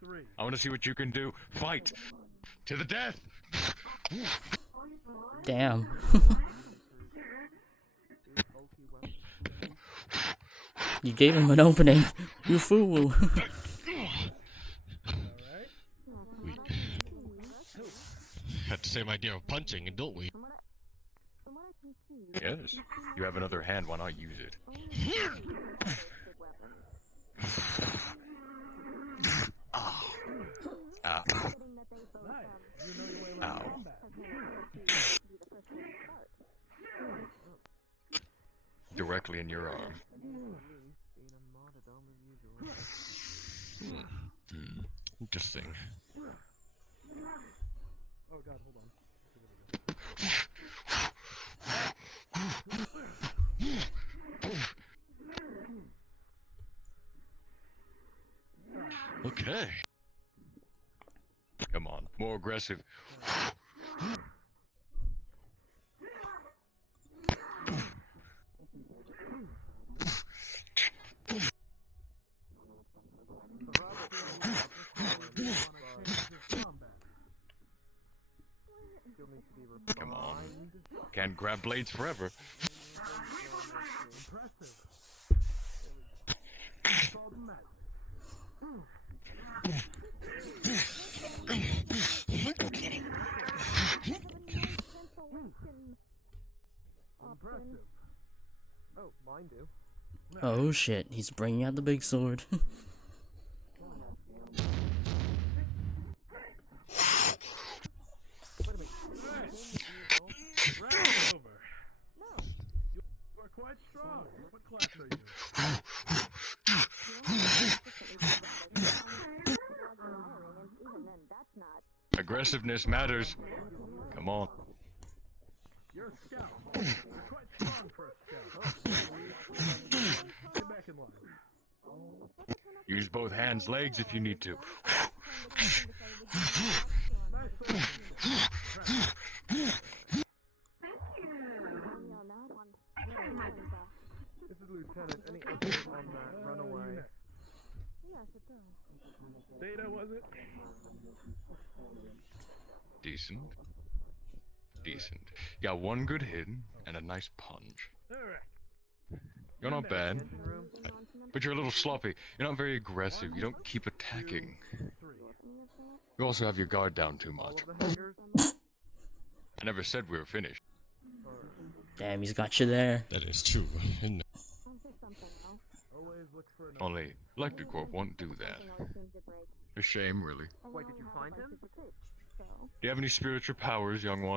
3. I want to see what you can do. Fight! To the death! Damn. You gave him an opening. You fool. Had the same idea of punching, don't we? Yes. You have another hand, why not use it? Ow. Ow. Ow. Directly in your arm. Interesting. Oh god, hold on. Okay. Come on, more aggressive. Come on. Can't grab blades forever. Oh, mine do. Oh shit, he's bringing out the big sword. You are quite strong. What class are you? Aggressiveness matters. Come on. You're a scout. You're quite strong for a scout. Get back in line. Use both hands, legs if you need to. This is Lieutenant. Any update on that runaway? Data, was it? Decent. Decent. You got one good hit and a nice punch. Alright. You're not bad. But you're a little sloppy. You're not very aggressive. You don't keep attacking. You also have your guard down too much. I never said we were finished. Damn, he's got you there. That is true, isn't it? Only Electric Corp won't do that. A shame, really. Wait, did you find him? Do you have any spiritual powers, young one?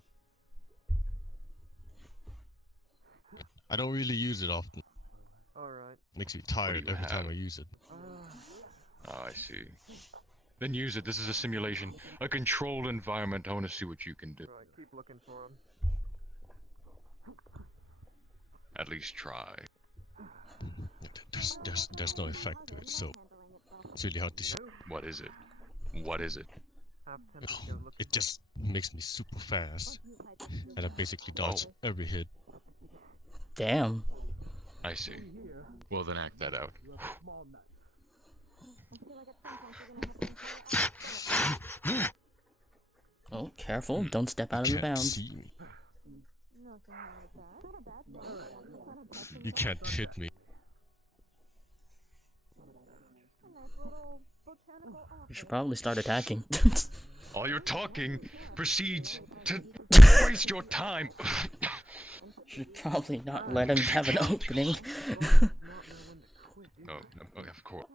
I don't really use it often. Alright. Makes me tired every time I use it. Oh, I see. Then use it. This is a simulation, a controlled environment. I want to see what you can do. Right, keep looking for him. At least try. There's no effect to it, so it's really hard to show. What is it? What is it? It just makes me super fast, and I basically dodge every hit. Damn. I see. Well, then act that out. Oh, careful! Don't step out of the bounds. See me. You can't hit me. You should probably start attacking. All your talking proceeds to waste your time. Should probably not let him have an opening. Oh, of course.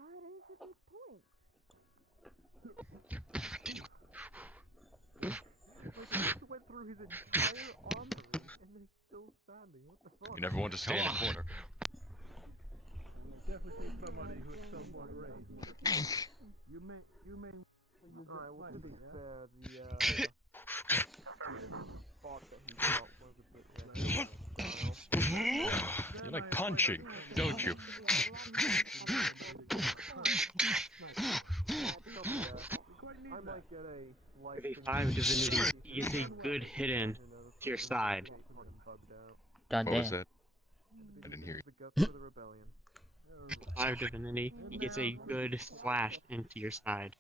You never want to stay in a corner. Definitely somebody who's somewhat raised. You may. Alright, well, to be fair, the spot that he got was a bit You like punching, don't you? With a 5 divinity, he gets a good hidden to your side. God What damn. was that? I didn't hear you. 5 divinity, he gets a good slash into your side.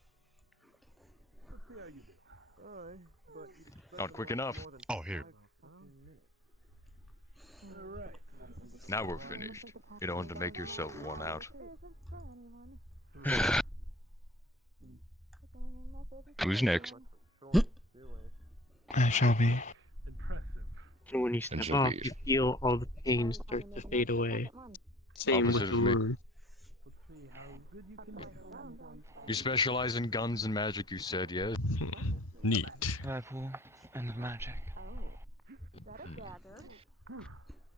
Not quick enough. Oh, here. Now we're finished. You don't want to make yourself worn out. Who's next? I shall be. And when you step off, you feel all the pain start to fade away. Same Opposite with the of me. wound. You specialize in guns and magic, you said, yes? Neat. Rifle and magic.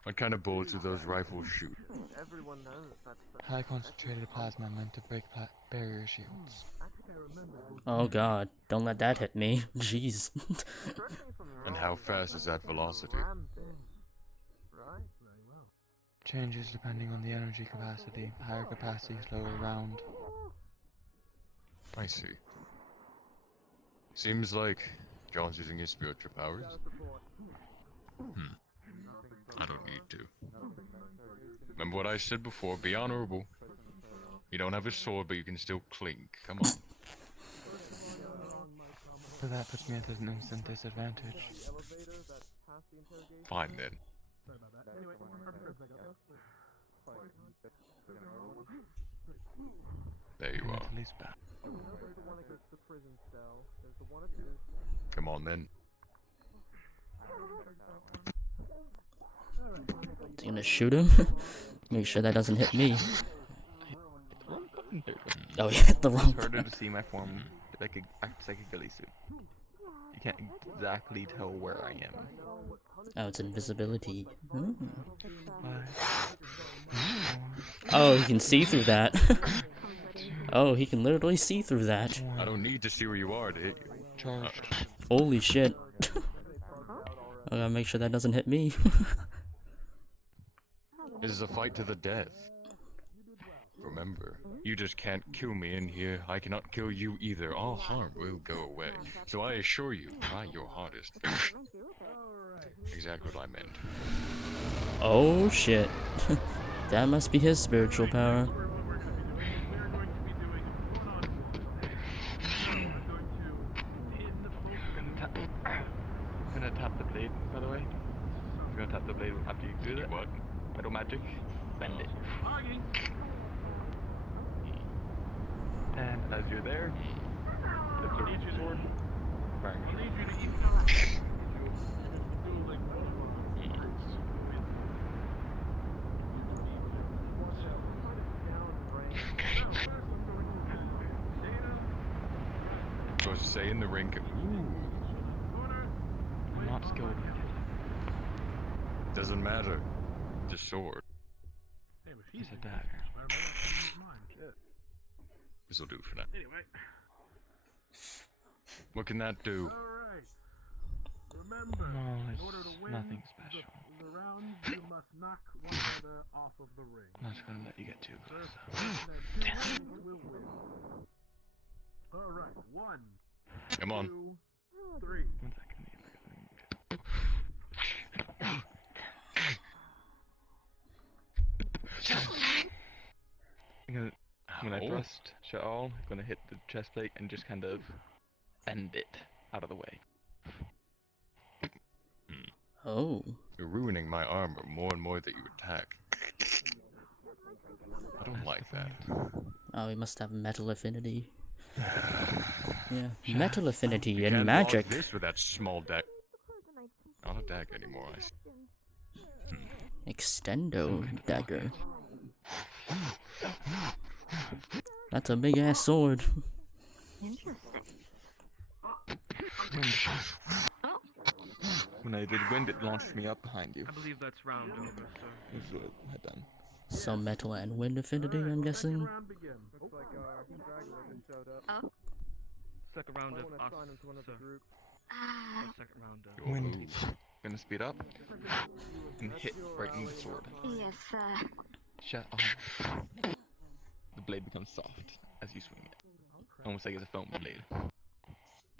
What kind of bullets do those rifles shoot? Everyone knows that's High concentrated plasma meant to break barrier shields. Oh god, don't let that hit me. Jeez. And how fast is that velocity? Changes depending on the energy capacity. Higher capacity, slower round. I see. Seems like John's using his spiritual powers. I don't need to. Remember what I said before, be honorable. You don't have a sword, but you can still clink. Come on. But that puts me at an instant disadvantage. Fine then. There you are. Come on then. Is he gonna shoot him? Make sure that doesn't hit me. Oh, he hit the wrong It's harder button. to see my form psychically soon. You can't exactly tell where I am. Oh, it's invisibility. Ooh. Oh, he can see through that. Oh, he can literally see through that. I don't need to see where you are to hit you. Holy shit. I gotta make sure that doesn't hit me. This is a fight to the death. Remember, you just can't kill me in here. I cannot kill you either. All harm will go away. So I assure you, try your hardest. Exactly what I meant. Oh shit. That must be his spiritual power. I'm gonna tap the blade, by the way. I'm gonna tap the blade after you do that. What? Metal magic. Bend it. And as you're there, flip your sword. Bang. Supposed to say in the ring. I'm not skilled. Doesn't matter. It's a sword. Hey, but he's It's a dagger. This'll do for now. Anyway. What can that do? Alright. Remember, No, in it's order to win nothing special. the round, you must knock one another off of the ring. I'm not gonna let you get too close. First, will win. Alright, 1, Come on. 2, 3. 1 second. When I thrust shut all, I'm gonna hit the chest plate and just kind of bend it out of the way. Oh. You're ruining my armor more and more that you attack. I don't like that. Oh, he must have metal affinity. Yeah, metal affinity You and can't magic. block this with that small deck. Not a deck anymore, I see. Extendo dagger. That's a big ass sword. When I did wind, it launched me up behind you. I believe that's round over, sir. This is what I had done. Some metal and wind affinity, I'm guessing. Looks like showed up. Second round of us, sir. Second round of... Wind. Gonna speed up and hit right in the sword. Yes, Shut off. The blade becomes soft as you swing it. Almost like it's a foam blade.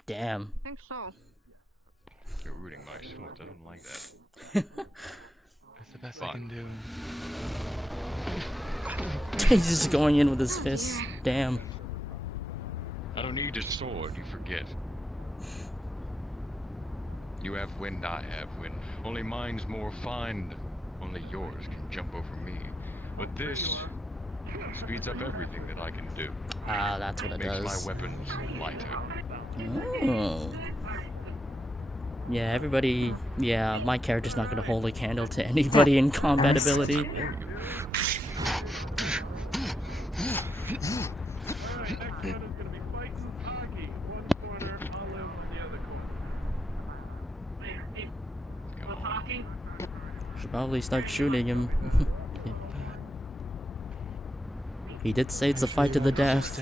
Damn. I think so. You're rooting my swords, I don't like that. That's the best I can do. He's just going in with his fists. Damn. I don't need a sword, you forget. You have wind, I have wind. Only mine's more fine. Only yours can jump over me. But this speeds up everything that I can do. Ah, that's what it Makes does. my weapons lighter. Oh. Yeah, everybody... Yeah, my character's not gonna hold a candle to anybody in combat ability. Should probably start shooting him. He did say it's a fight to the death.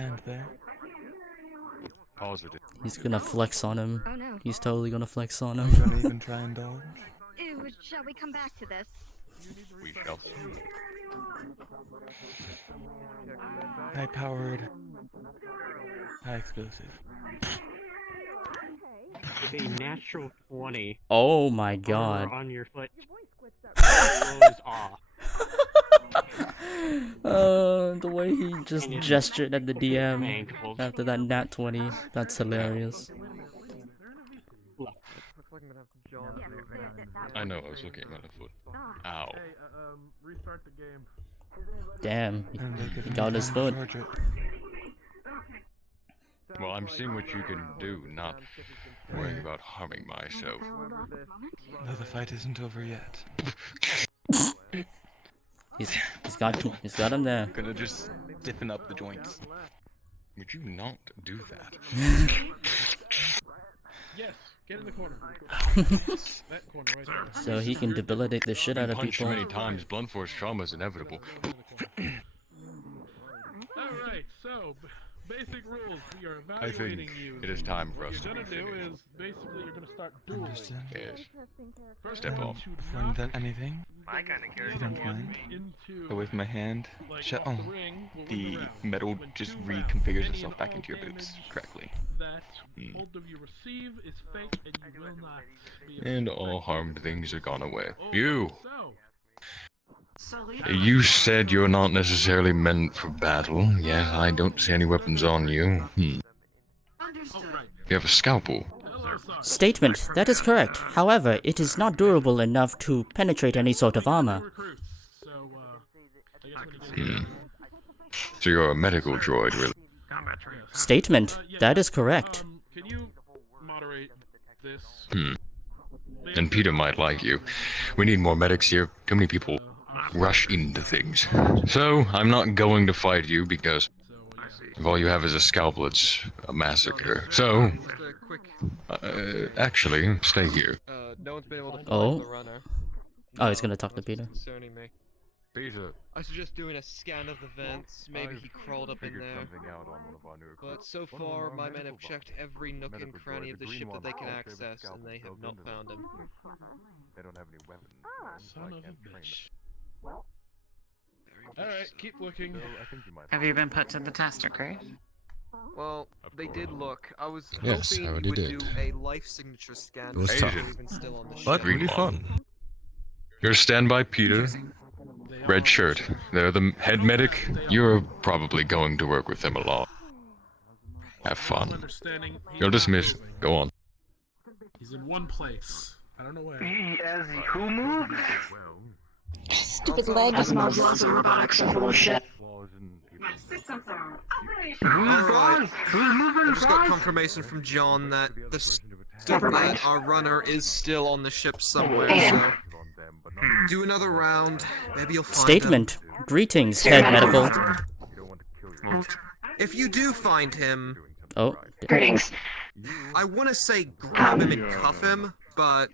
Positive. He's gonna flex on him. Oh no. He's totally gonna flex on him. Don't even try and dodge. Ew, shall we come back to this? We shall see. High powered. High explosive. With a natural 20. Oh my god. On your foot. Goes off. The way he just gestured at the DM after that nat 20, that's hilarious. I know, I was looking at my foot. Ow. Restart the game. Damn, he got his foot. Well, I'm seeing what you can do, not worrying about harming myself. No, the fight isn't over yet. He's got him there. Gonna just stiffen up the joints. Would you not do that? Yes, get in the corner. That corner right there. So he can debilitate the shit out of Punch people. many times, blunt force trauma is inevitable. Alright, so basic rules. We are I evaluating think you. it is time for us What to you're be gonna do finished. is basically you're gonna start dueling. Yes. First Step I off. want you to Before knock anything, My kind of if you character. don't mind, into away from my hand. like Shut off on. the ring. We'll win The round. metal Win just 2 rounds. reconfigures Any itself and back all into your boots damage correctly. That hold of you receive is fake and you will not be And all harmed things are gone away. You! So, You said you're not necessarily meant for battle. Yes, I don't see any weapons on you. You have a scalpel. Statement, that is correct. However, it is not durable enough to penetrate any sort of armor. So you're a medical droid, really? Statement, that is correct. Can you moderate this? And Peter might like you. We need more medics here. Too many people rush into things. So, I'm not going to fight you because if all you have is a scalpel, it's a massacre. So, actually, stay here. No one's been able to find Oh. the runner. Oh, he's gonna talk to Peter. Concerning me. Peter. I suggest doing a scan of the vents. Maybe he crawled up in there. But so far, my men have checked every nook and cranny of the ship that they can access, and they have not found him. They don't have any weapons. Son of a bitch. Alright, keep looking. Have you been put to the test, okay? Well, they did look. I was Yes, hoping I you already would did. do a life signature scan. It was to tough. see if even still on the But ship. really fun. You're standby, Peter. Red shirt. They're the head medic. You're probably going to work with them a lot. Have fun. Understanding, You're dismissed. Go on. He's in one place. I don't know where. Who moved? Stupid leg. As modules and robotics are full of shit. My systems are Alright. moving I just got confirmation from John that our runner is still on the ship somewhere, so do another round. Maybe you'll find Statement. him. Greetings, head medical. If you do find him, Oh. Greetings. I want to say grab him and cuff him, but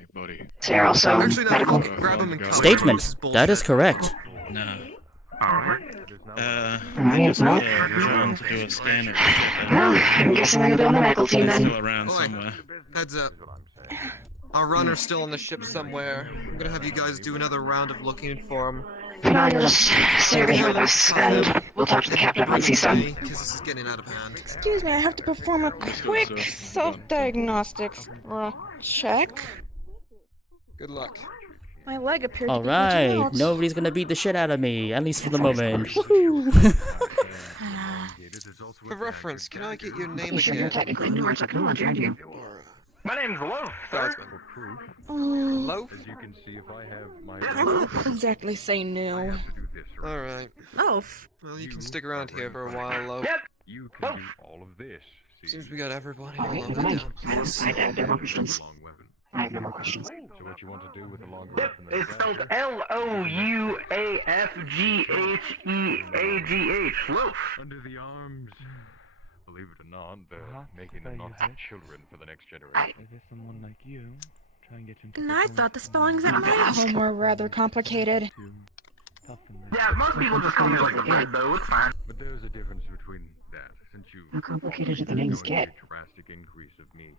So you're also actually no, medical? grab him and cuff him. Statement. That is correct. No. Alright, just well. John to do a scan of the Well, I'm guessing I'm gonna be on the medical team He's then. still around Oi, somewhere. heads up. Our runner's still on the ship somewhere. I'm gonna have you guys do another round of looking for him. For now, you'll just stay over here with us, and we'll talk to the captain once he's done. Because this is getting out of hand. Excuse me, I have to perform a quick self-diagnostics check. Good luck. My leg appears to be glitching Alright, out. nobody's gonna beat the shit out of me, at least for the moment. Woohoo! For reference, can I get your name You sure you're again? technically newer technology, aren't you? My name's Loaf, sir. Loaf? As you can see, if I have my I wouldn't exactly say no. Alright. Loaf. Well, you can stick around here for a while, Loaf. You can do all of this. Seems we got everybody. Alright, Loaf never mind. down. I have no more questions. I have no more questions. So what you want to do with a longer Yep, weapon than it's a spelled dagger? L-O-U-A-F-G-H-E-A-G-H. Loaf. Under the arms. Believe it or not, they're making them not children for the next I generation. guess someone like you try and get you And I thought the spellings at my home were rather complicated. Yeah, most people just call me like a kid, though. It's fine. But there's a difference between that, since you How complicated do the names going to get? be a drastic increase of me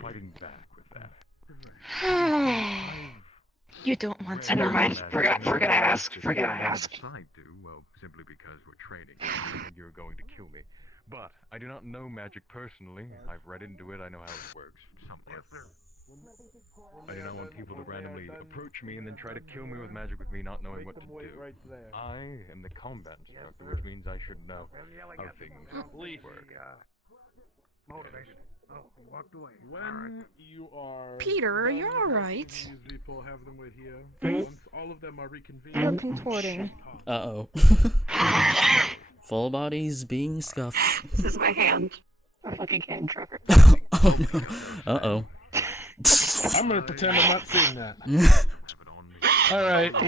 fighting back with that. You don't want to Never know. mind. Forget I asked. Forget I asked. I do, well, simply because we're training. You're going to kill me. But I do not know magic personally. I've read into it, I know how it works. Somewhat. I do not want people to randomly approach me and then try to kill me with magic with me not knowing what to do. I am the combat instructor, which means I should know how things work. When you are Peter, are you alright? these people, have them wait here. Once all of them are reconvened, You're contorting. Uh-oh. Full bodies being scuffed. This is my hand. My fucking hand, Trevor. Oh no. Uh-oh. I'm gonna pretend I'm not seeing that. Alright, I'm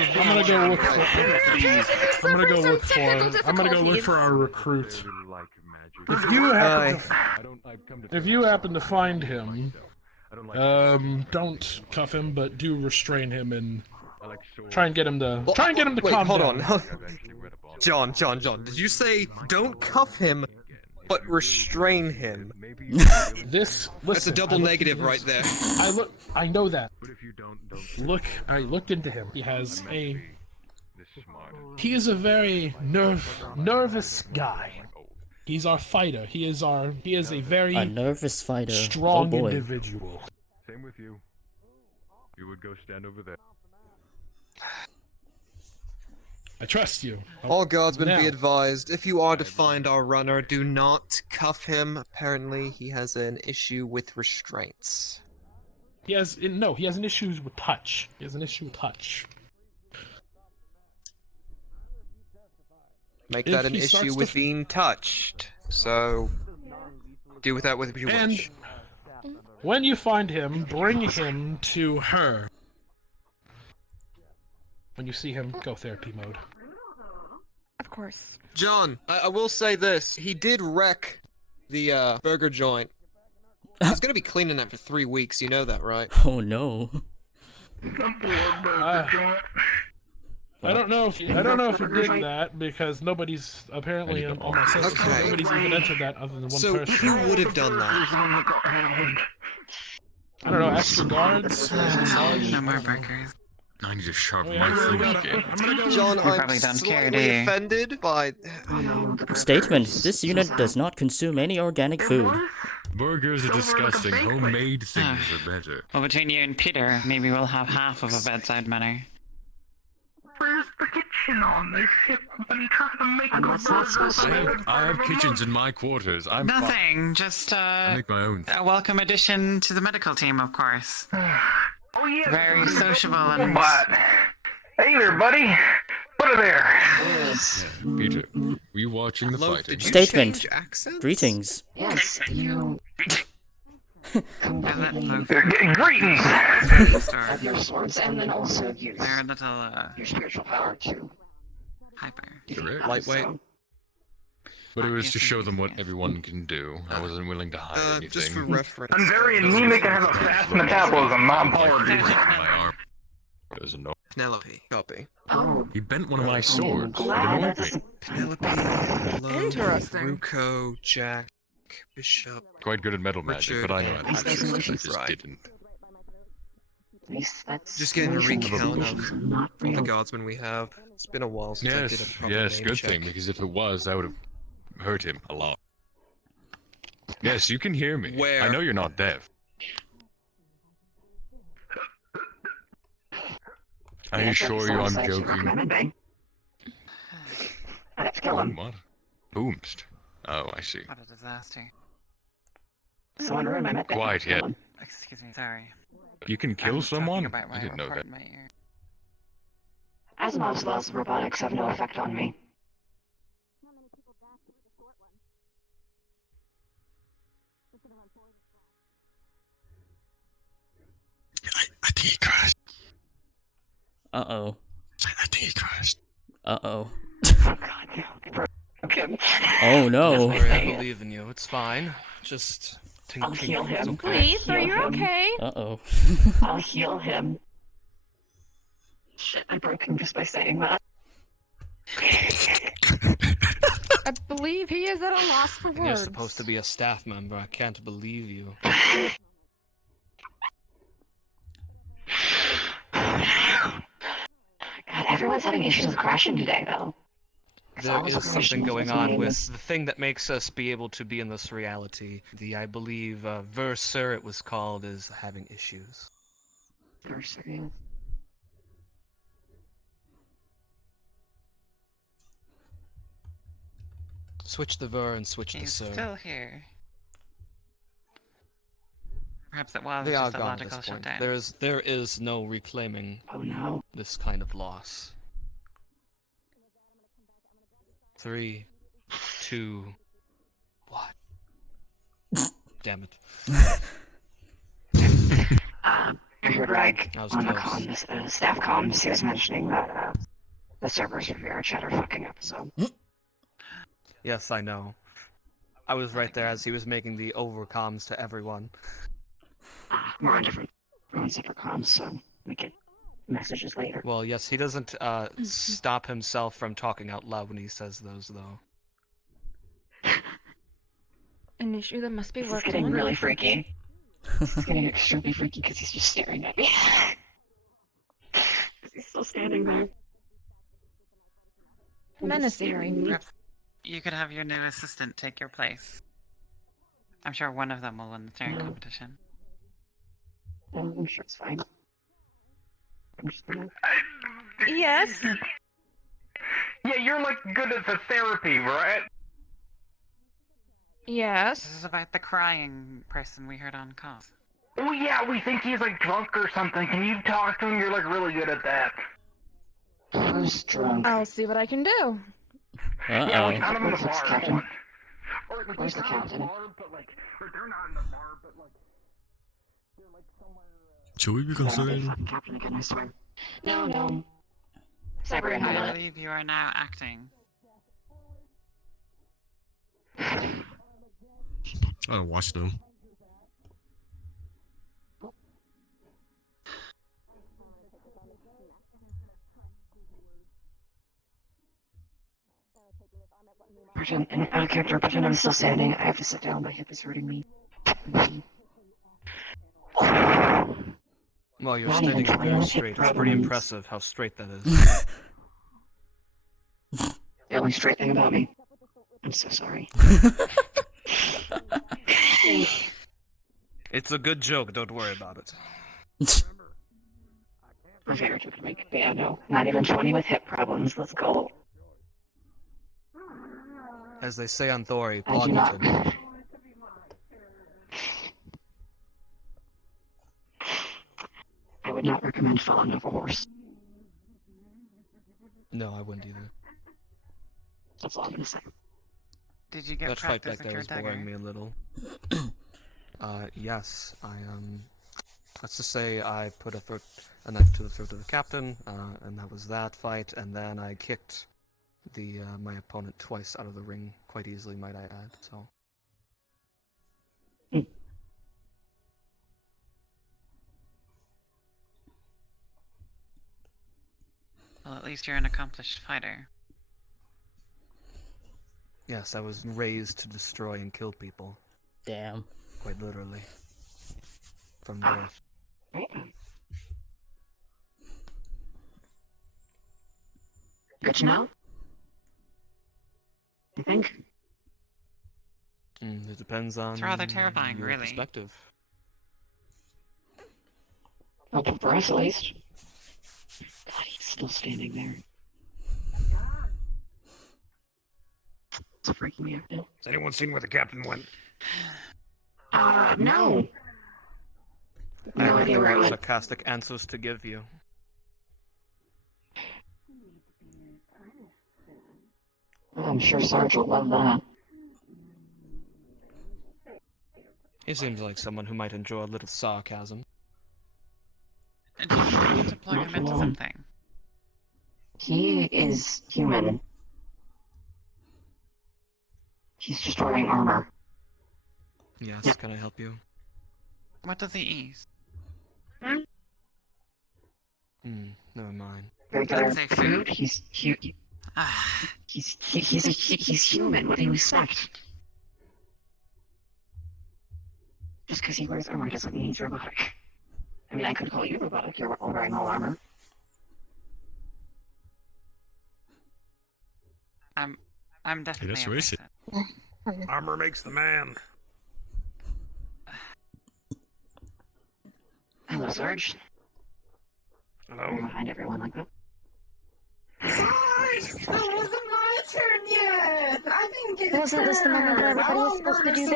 gonna go look for our recruit. If you happen to find him, don't cuff him, but do restrain him and try and get him to Wait, calm hold down. on. John, did you say don't cuff him, but restrain him? That's a double negative right there. I know that. I looked into him. He is a very nervous guy. He's our fighter. He is a very nervous fighter. strong Oh boy. individual. Same with you. You would go stand over there. I trust you. All guardsmen Now. be advised, if you are to find our runner, do not cuff him. Apparently, he has an issue with restraints. He has an issue with touch. Make If that an he issue starts with to- being touched. So, do with that what you And wish. when you find him, bring him to her. When you see him, go therapy mode. Of course. John, I will say this. He did wreck the burger joint. He's gonna be cleaning that for 3 weeks, you know that, right? Oh no. I don't know if you did that because nobody's apparently on my census. Okay. Nobody's even entered that other than one So person. who would have done that? I don't know. Ask your guards. No more burgers. I need to sharpen Oh, yeah, my I'm gonna food go- game. John, You I'm probably don't care, do slightly you? offended by... Statement: this unit does not consume any organic food. Burgers are disgusting. Homemade things are better. Well, between you and Peter, maybe we'll have half of a bedside manner. Where's the kitchen on this ship? I've been trying to make I have kitchens in my quarters. I'm fine. Nothing, just I make my own. a welcome addition to the medical team, of course. Oh yeah. Very sociable and... What? Hey there, buddy. Put it there. Yeah, Peter, were you watching the Loaf, fight? did you Statement. change accents? Greetings. Yes, you. Greetings. Of your swords, and then also use They're a little, your spiritual power to hyper. Correct. Lightweight. But it was to show them what everyone can do. I wasn't willing to hide anything. Just for reference. I'm very anemic and have a fast metabolism. My apologies. My arm. There's a no. Penelope. Copy. Oh. He bent one of my swords. It Glad annoyed that's- me. Penelope, Loaf, Interesting. Ruko, Jack, Bishop. Quite good at metal magic, Richard, but I know and how to Patrick. I just Right. didn't. At least that's Just getting a recount of not the real. guardsmen we have. It's been a while since I did a Yes, proper yes, name good check. thing, because if it was, that would have hurt him a lot. Yes, you can hear me. Where? I know you're not deaf. Are you sure you I'm joking? Let's kill him. What? Boomst. Oh, I see. What a disaster. Someone ruined my med bay. Quiet yet. Excuse me, sorry. You can kill I'm someone? talking about I my didn't know report that. in my ear. Asimov's laws of robotics have no effect on me. I think he crashed. Uh-oh. I think he crashed. Uh-oh. Okay. Oh no. Don't worry, I believe in you. It's fine. Just I'll heal it's him. okay. Please, are you okay? Uh-oh. I'll heal him. Shit, I broke him just by saying that. I believe he is at a loss for words. You're supposed to be a staff member. I can't believe you. God, everyone's having issues with crashing today, though. There is something going on with the thing that makes us be able to be in this reality. I believe, VRCHAT it was called, is having issues. VRCHAT. Switch the Ver and switch the He's Sir. still here. Perhaps it was They are just a gone at logical this point. shutdown. There is no reclaiming this kind of loss. 3, 2, what? Damn it. I heard Rag That was on the close. comms, staff comms, he was mentioning that the servers for VRCHAT are fucking up, so. Yes, I know. I was right there as he was making the overcoms to everyone. We're on separate comms, so we get messages later. Well, yes, he doesn't stop himself from talking out loud when he says those, though. An issue that must be This is worked getting on. really freaky. This is getting extremely freaky because he's just staring at me. He's still standing there. Menacing. Perhaps you could have your new assistant take your place. I'm sure one of them will win the staring competition. I'm sure it's fine. I'm just gonna... Yes. Yeah, you're like good at the therapy, right? This Yes. is about the crying person we heard on call. Oh yeah, we think he's like drunk or something. Can you talk to him? You're like really good at that. Who's drunk? I'll see what I can do. Yeah, we Uh-oh. found him in the Where's this bar. captain? Or like, Where's the not in captain? bar, but like, or they're not in the bar, but like, they're like somewhere. Should we be considering? Fucking captain again, I swear. No, no. Cyber and I Hamlet. believe you are now acting. I don't watch them. Pretend, and out of character, pretend I'm still standing. I have to sit down, my hip is hurting me. Well, you're Not standing even up very 20 straight. It's pretty problems. impressive how straight that is. The only straight thing about me. I'm so sorry. It's a good joke, don't worry about it. My favorite joke to make. But yeah, no. Not even 20 with hip problems. Let's go. As they say on Thori, I do not. Bloggington. I would not recommend falling off a horse. No, I wouldn't either. That's all I'm gonna say. Did you get That fight practice back with there your was dagger? boring me a little. Yes, let's just say I put a knife to the throat of the captain, and that was that fight, and then I kicked my opponent twice out of the ring, quite easily, might I add, so. Well, at least you're an accomplished fighter. Yes, I was raised to destroy and kill people. Damn. Quite literally. From birth. Good to know. You think? It depends on It's rather terrifying, your really. perspective. Well, for us at least. God, he's still standing there. It's freaking me out now. Has anyone seen where the captain went? No. I No have idea where I no went. sarcastic answers to give you. I'm sure Sarge will love that. He seems like someone who might enjoy a little sarcasm. And you need to plug him into something. He is human. He's just wearing armor. Yes, can I help you? What does he eat? Never mind. Regular Say food. He's human. What do you expect? Just because he wears armor doesn't mean he's robotic. I mean, I could call you robotic. You're all wearing all armor. I'm definitely that's a racist. person. Armor makes the man. Hello, Sarge. Hello. Behind everyone like that. Sarge! That wasn't my turn yet! I didn't get a Wasn't this the moment that everybody was supposed to do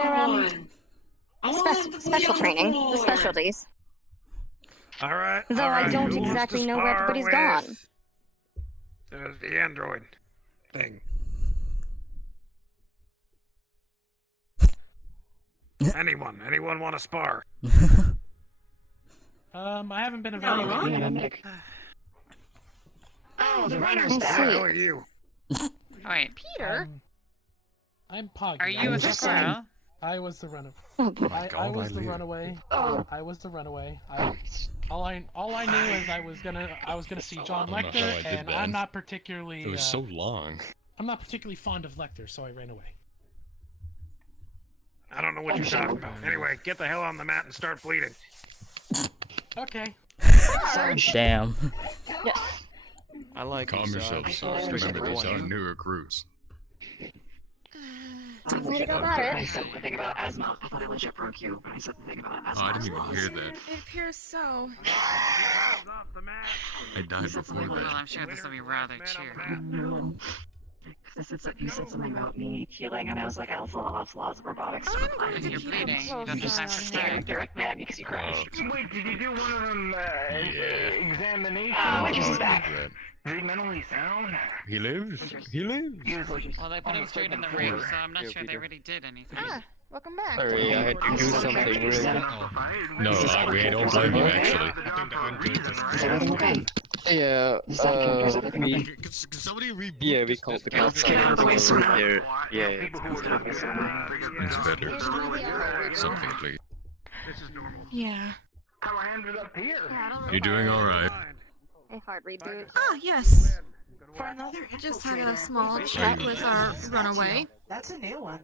their special training, the specialties? All right. Though all I right. don't Who wants exactly to know where spar everybody's with, gone. The android thing. Anyone want to spar? I haven't been evaluated. Oh, the runner's Oh, back. sweet. Who are you? Wait, Peter? I'm Poggy. Are you a squirrel? I was the runner. Oh, I was the runaway. I was the runaway. All I knew is I was gonna see John I don't know how I Lecter, did and that. I'm not particularly. It was so long. I'm not particularly fond of Lecter, so I ran away. I don't know what you're talking about. Anyway, get the hell on the mat and start bleeding. Okay. Damn. I like Calm you, yourself, Sarge. Sarge. Straight to Remember, the these are point. new recruits. Way to go about it. I said the thing about asthma. I thought I legit broke you, but I said the thing about Oh, asthma. I didn't even hear that. It appears so. I died before Well, that. I'm sure this will be rather cheery. You said something about me healing, and I was like, I also lost laws of robotics. If you're bleeding, you don't just have to Staring stay. direct mad because you crashed. Wait, did you do one of them examinations? Witches is back. Is he mentally sound? He lives? He lives? Well, they put him straight in the ring, so I'm not sure they really did anything. Ah, welcome back. Sorry, I had to do something really. No, we don't blame you, actually. Is everything okay? Yeah, Is that characters everything okay? Can somebody reboot yeah, we this- called the this Let's get out of the way customer sooner. here. Yeah. Let's get out of the way sooner. It's better. Something, please. This is normal. Yeah. How I ended up here. You're doing alright. A hard reboot. Ah, yes. Just had a small chat with our runaway. That's a new one.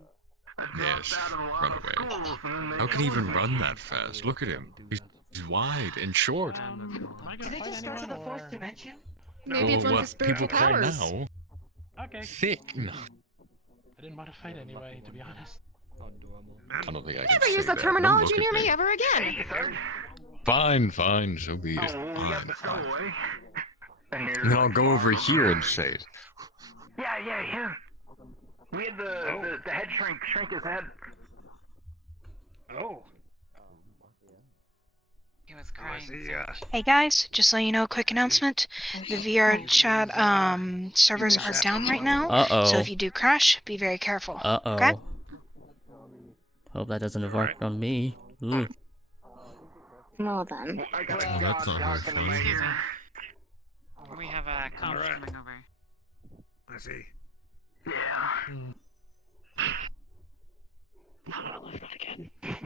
Yes, runaway. How can he even run that fast? Look at him. He's wide and short. Did they just go to the fourth dimension? Maybe it's one of his What people spiritual call powers. now Okay. thick. No, I didn't want to fight anyway, to be honest. I don't think I can Never say use that Don't terminology look near at me ever again. Fine, fine, so be it. Fine, fine. And then I'll go over here and say it. Yeah. We had the head shrink his head. Oh. He was crying. Hey guys, just so you know, quick announcement. The VRCHAT servers are down right now. Uh-oh. So if you do crash, be very careful. Uh-oh. Okay? Hope that doesn't have worked on me. Ooh. Well then. Oh, that's not very funny. We have a call coming over. I see.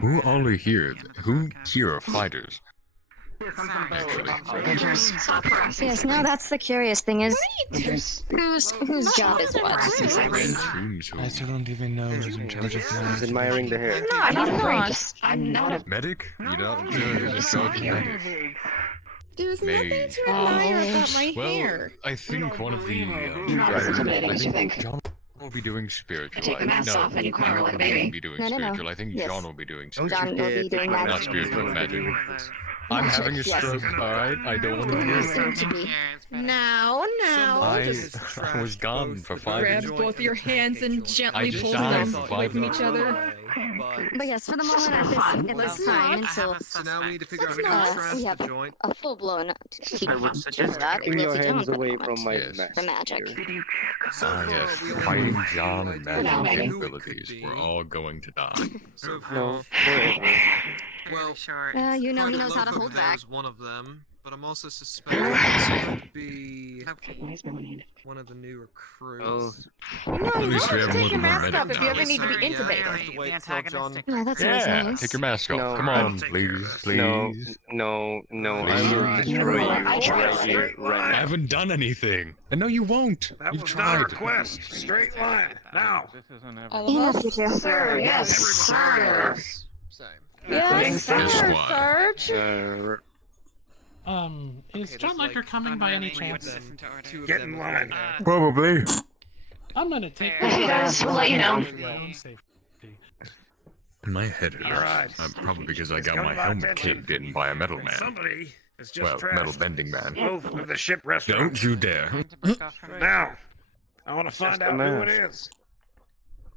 Who all are here? Who here are fighters? Yes, now that's the curious thing is whose job is what? I still don't even know who's in charge of He's admiring the hair. I'm not afraid. I'm not a Medic? You don't you're just medic. There's Maybe. nothing to admire about my Well, hair. I think one of the not as intimidating as you think. John will be doing spiritual. Take the mask off and you cry like a Will baby. be doing No. spiritual. I think Yes. John will be doing John spiritual. will be doing magic. Not spiritual, magic. I'm Magic, having a yes. stroke, alright? I don't want to hear Soon it. to be. Now, I was gone for 5 grab minutes. both your hands and gently just pull died them for away 5 from each minutes. other. But yes, for the moment at this time until So now we need to figure out we how to contrast have the joint. a full blown I would suggest keeping your hands away from my mask. the magic. Yes, fighting John and magic capabilities. We're all going to die. So No, well, You know he Private knows how to Loco hold there back. is one of them, but I'm also suspecting this could be one of the new recruits. No, At you least we don't have take more your than one mask medic off if you now. ever need to be Yeah, intubated. I have to wait till John. No, that's Yeah, nice. take your mask off. No, Come on, please, please. No, I Please. will destroy you right here, I right now. haven't done anything. And no, you won't. That You've was not a tried. request. Straight line. Now. Enough, you two. Sir, yes, sir. Same. Yes, Guess sir, what? Sarge. Is John Liker coming by any chance? Two of Get them in is line. okay. Probably. I'm gonna take If he does, we'll let you know. for my own safety. My head hurts. Alright. Probably because I It's got got my a lot of helmet attention. kicked in by a metal man. Somebody is just Well, trashed metal bending man. both of the ship restaurants. Don't you dare. Now, I want to find just a out who it mask. is.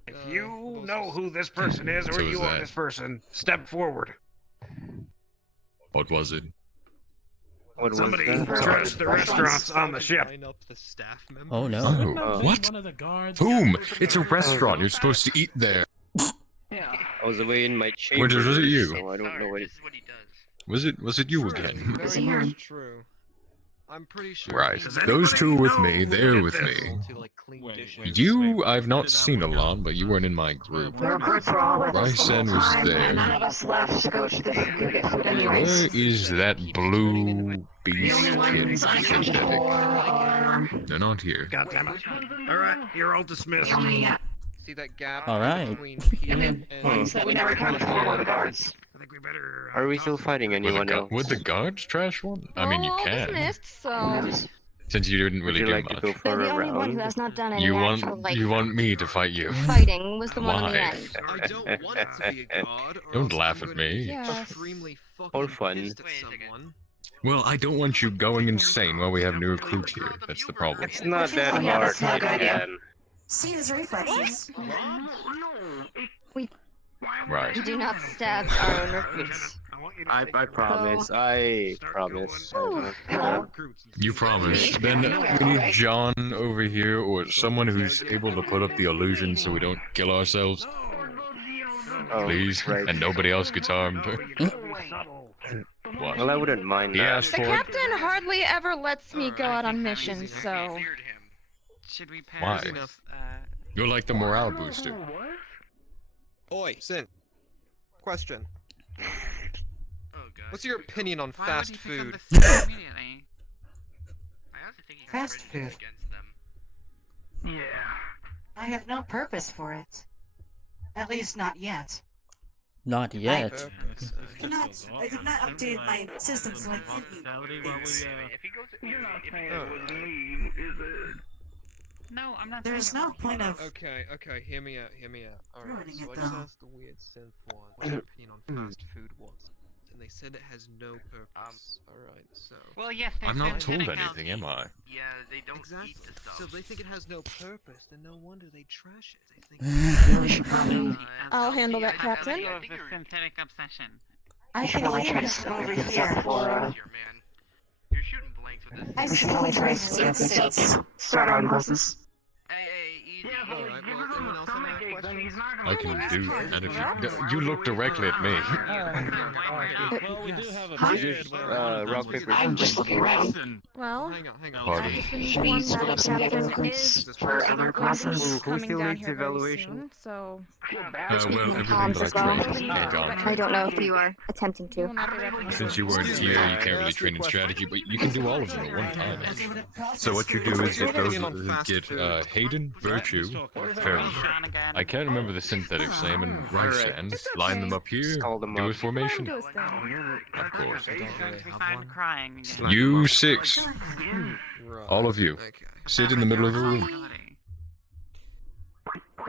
If you know who this person is, or So is you are that. this person, step forward. What was it? What was Somebody that? trashed the restaurants on the ship. Line up the staff members. Oh no. Wouldn't I think What? One of the guards. Whom? It's a restaurant. You're supposed to eat there. I was away in my chamber. Which was it you? So I don't know what it Was it you again? That's true. I'm pretty sure. Right. he's Those two with know me, who they're did with this? me. to, like, clean dishes. You, I've not seen a lot, but you weren't in my group. The recruits were all with us the whole Rysen was time, and none there. of us left to go to the go get food Where anyways. is that blue The beast only kid? ones I counted Synthetic. for are... They're not here. God damn it. Alright, you're all dismissed. The only See that gap Alright. between Peter and ones that we never counted for were the guards. I think we better. Are we still fighting anyone else? Would the guards trash one? I mean, you All can. dismissed, so... Since you didn't Would really you do like to much. go They're for the a only one who round? has not done any You actual, want like, you want me to fight you? fighting was the one in the Why? end. I don't want it to be a god. Or Don't else laugh I'm at gonna me. be Yes. extremely All fucking fun. pissed at someone. Well, I don't want you going insane while we have new recruits here. That's the problem. It's not that Yeah, hard, that's not a good idea. man. See his reflexes. Right. We do not stab our own recruits. I promise. I promise. You promise. Then we need John over here or someone who's able to put up the illusion so we don't kill ourselves. Oh, Please. right. And nobody else gets harmed. What? Well, I wouldn't mind He that. asked The for it. captain hardly ever lets me go out on missions, so... Should we pair Why? with, You're like the morale booster. Oi, Sin. Question. oh god. What's your opinion on Why fast would he pick up food? the thing immediately? Fast food. Yeah. I have no purpose for it. At least not yet. Not yet. I did not update my system so I can use things. You're not saying it was me, is it? No, I'm not. There's no point of. Okay, hear me out. Alright, ruining so it, I just though. asked the weird synth one what's their opinion on fast food once, and they said it has no purpose. Alright, so. Well, yes, I'm not told anything, am I? Yeah, they don't exactly. eat the stuff. So they think it has no purpose, then no wonder they trash it. They think I'll handle that, Captain. The synthetic obsession. I can leave this over here. You're shooting blanks with this. I still enjoy suits. Start on buses. Alright, well, anyone else have any questions? I can do that if you look directly at me. Well, we do have a rock, paper, I'm just looking around. Well, Hang on. Pardon. I've been Should we informed split that up some data Captain records is for other going to classes? be coming still down needs here very evaluation? soon, so Well, everything Comms but as well. training has gone. I don't know if you are attempting you will to. not be represented. Since you weren't here, you can't really train in strategy, but you can do all of them at one time. So what you do is get those, Hayden, Virtue, Fairly. I can't remember the synthetics name, and Rice and line them up here, do a formation. Do his thing. Of course. I'm crying again. You six, all of you, sit in the middle of the room.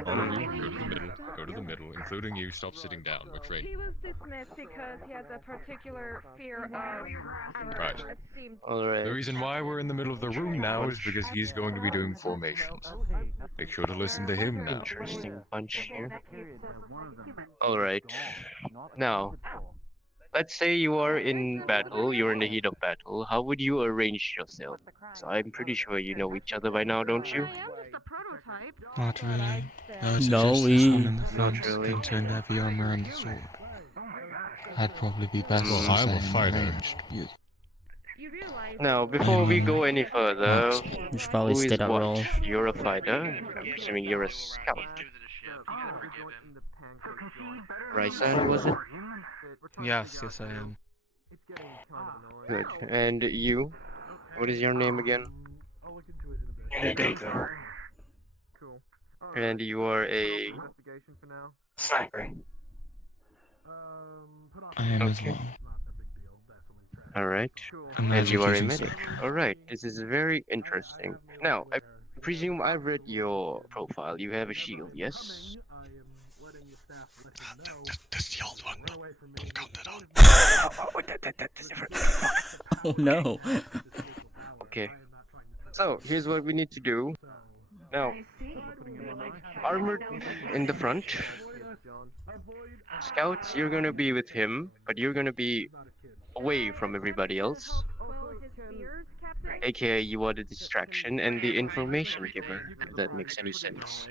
All of you, go to the middle, including you, stop sitting down, we're training. He was dismissed because he has a particular fear of Right. esteemed. Alright. The reason why we're in the middle of the room now is because he's going to be doing formations. Make sure to listen to him now. Interesting bunch here. Alright. Now, let's say you are in battle, you're in the heat of battle. How would you arrange yourself? So I'm pretty sure you know each other by now, don't you? Not really. I would No, suggest we- this one in the front Not really. can turn heavy armor and the sword. I'd probably be best Well, in I'm a saying fighter. ranged beauty. Now, before we go any further, You should probably who is stay that what? role. You're a fighter. I'm presuming you're a scout. Rysan, was it? Yes, I am. Good. And you? What is your name again? Hayden. And you are a Sniper. I am as Okay. well. Alright. I'm And you are a education medic. Alright, this is very interesting. Now, I presume I've read your profile. You have a shield, yes? That's the old one. Don't count that on. That's different. Oh no. Okay. So, here's what we need to do. Now, armored in the front. Scouts, you're gonna be with him, but you're gonna be away from everybody else. AKA, you are the distraction and the information giver, if that makes any sense.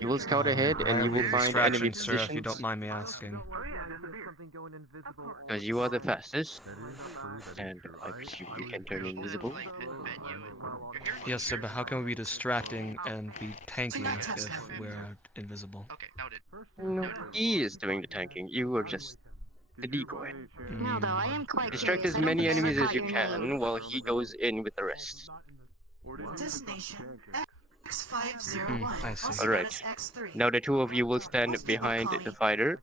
You will scout ahead and you will find enemy Distraction, sir, if you positions, don't mind me asking. because you are the fastest, and I presume you can turn invisible. Yes, sir, but how can we be distracting and be tanking if we're invisible? No, he is doing the tanking, you are just the decoy. No, though, I am quite Distract curious. as I many don't think I enemies as forgot you your can name. while he goes in with the rest. Destination X501. I see. Alright. Now the two of you will stand behind the fighter,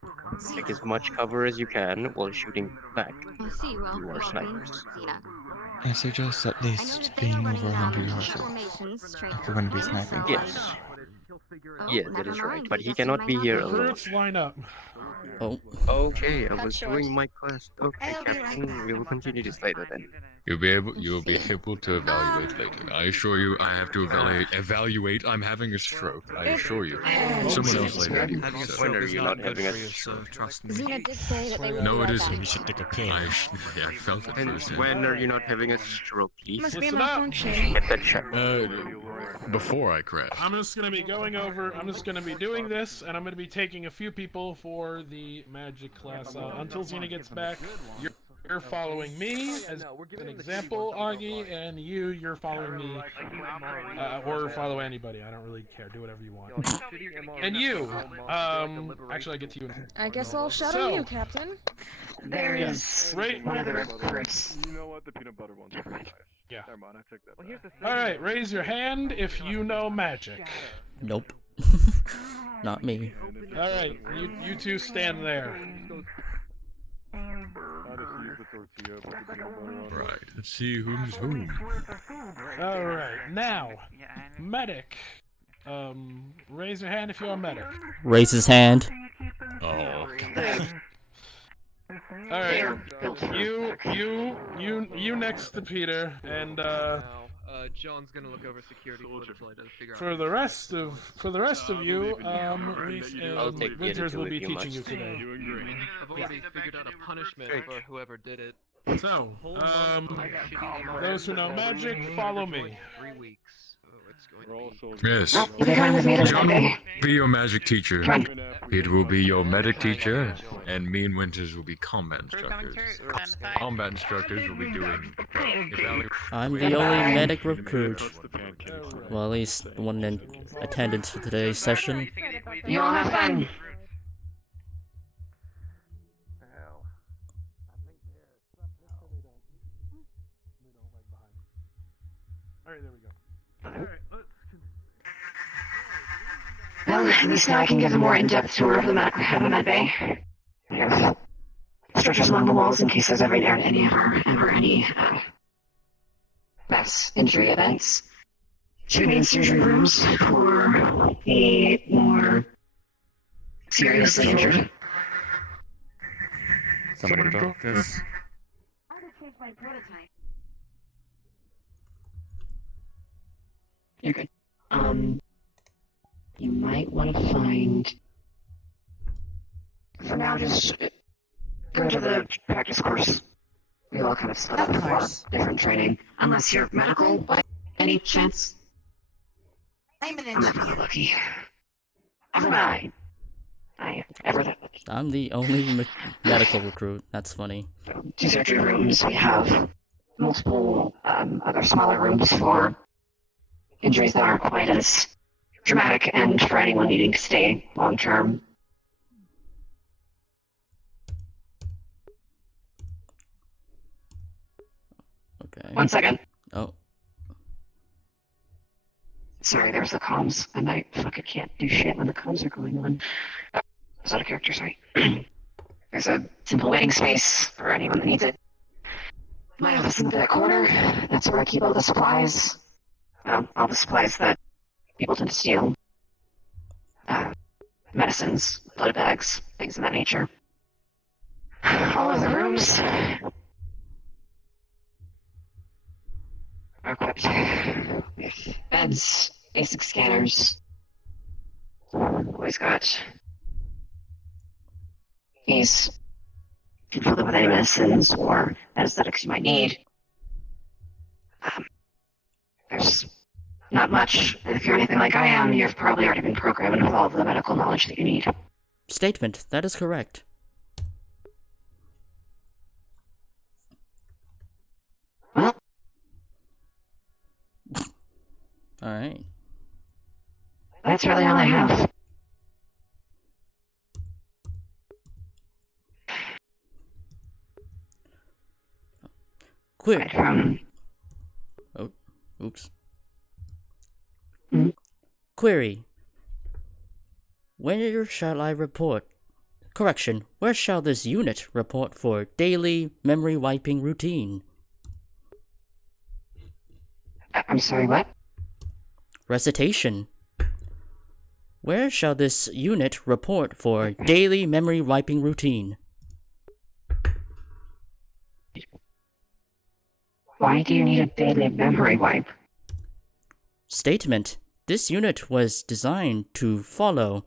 take as much cover as you can while shooting back. I see. Well, You are snipers. Xena. I suggest at least being over 100 yards away Formations straight if we're going to be sniping. Yes. Oh, Yes, that never is right, mind. but I he guess cannot might be not here be. alone. Groups line up. Oh. Okay, I Cut was short. doing my quest. Okay, I'll be right Captain, we will continue this later then. You'll be able to evaluate later. I assure you, I have to evaluate. I'm having a stroke. I assure you. Someone else later. Having a When stroke are is you not not good having a for you, so stroke? trust me. Xena did say that they would No, be it right isn't. back. You should take a pill. I felt it And firsthand. when are you not having a stroke, please? Must be a Listen up. malfunction. Get that checked. Before I crash. I'm just gonna be going over. I'm just gonna be doing this, and I'm gonna be taking a few people for the magic class. Until Xena gets back, you're following me as an example, Augie, and you're following me, or follow anybody. I don't really care. Do whatever you want. And you, actually, I get to you. I guess I'll shadow So- you, Captain. There is Right. one other person. You know what? The peanut butter one's pretty nice. Yeah. Never mind, I took that back. Alright, raise your hand if you know magic. Nope. Not me. Alright, you two stand there. Right. Let's see who's whom. Alright, now, medic. Raise your hand if you're a medic. Raise his hand. Oh. Alright, you next to Peter, and John's gonna look over security footage later to figure out. for the rest of you, I'll take the Winters will other be two if you teaching you must. today. I've already figured out a punishment for whoever did it. So, those who know magic, follow me. 3 weeks. Oh, it's going to be. Yes. John John will be your magic teacher. Peter will be your medic teacher, and me and Winters will be combat instructors. Combat instructors will be doing. I'm the only medic recruit. Well, at least the one in attendance for today's session. You all have fun. Alright, there we go. Well, at least now I can give a more in-depth tour of the med bay. I have stretchers along the walls in case there's ever any mass injury events. 2 main surgery rooms for the more seriously injured. Somebody drop this. You're good. You might want to find. For now, just go to the practice course. We all kind of split up for different training. Unless you're medical by any chance. I'm not really lucky. Ever I ever that lucky. I'm the only medical recruit. That's funny. 2 surgery rooms. We have multiple other smaller rooms for injuries that aren't quite as dramatic and for anyone needing to stay long term. Okay. 1 second. Oh. Sorry, there's the comms, and I fucking can't do shit when the comms are going on. It's out of character, sorry. There's a simple waiting space for anyone that needs it. My office in the back corner, that's where I keep all the supplies. All the supplies that people tend to steal. Medicines, blood bags, things of that nature. All of the rooms are equipped with beds, basic scanners. Always got keys to fill them with any medicines or anesthetics you might need. There's not much. If you're anything like I am, you've probably already been programmed with all of the medical knowledge that you need. Statement. That is correct. Well. Alright. That's really all I have. Query. Oh, oops. Query. Where shall I report? Correction. Where shall this unit report for daily memory wiping routine? I'm sorry, what? Recitation. Where shall this unit report for daily memory wiping routine? Why do you need a daily memory wipe? Statement. This unit was designed to follow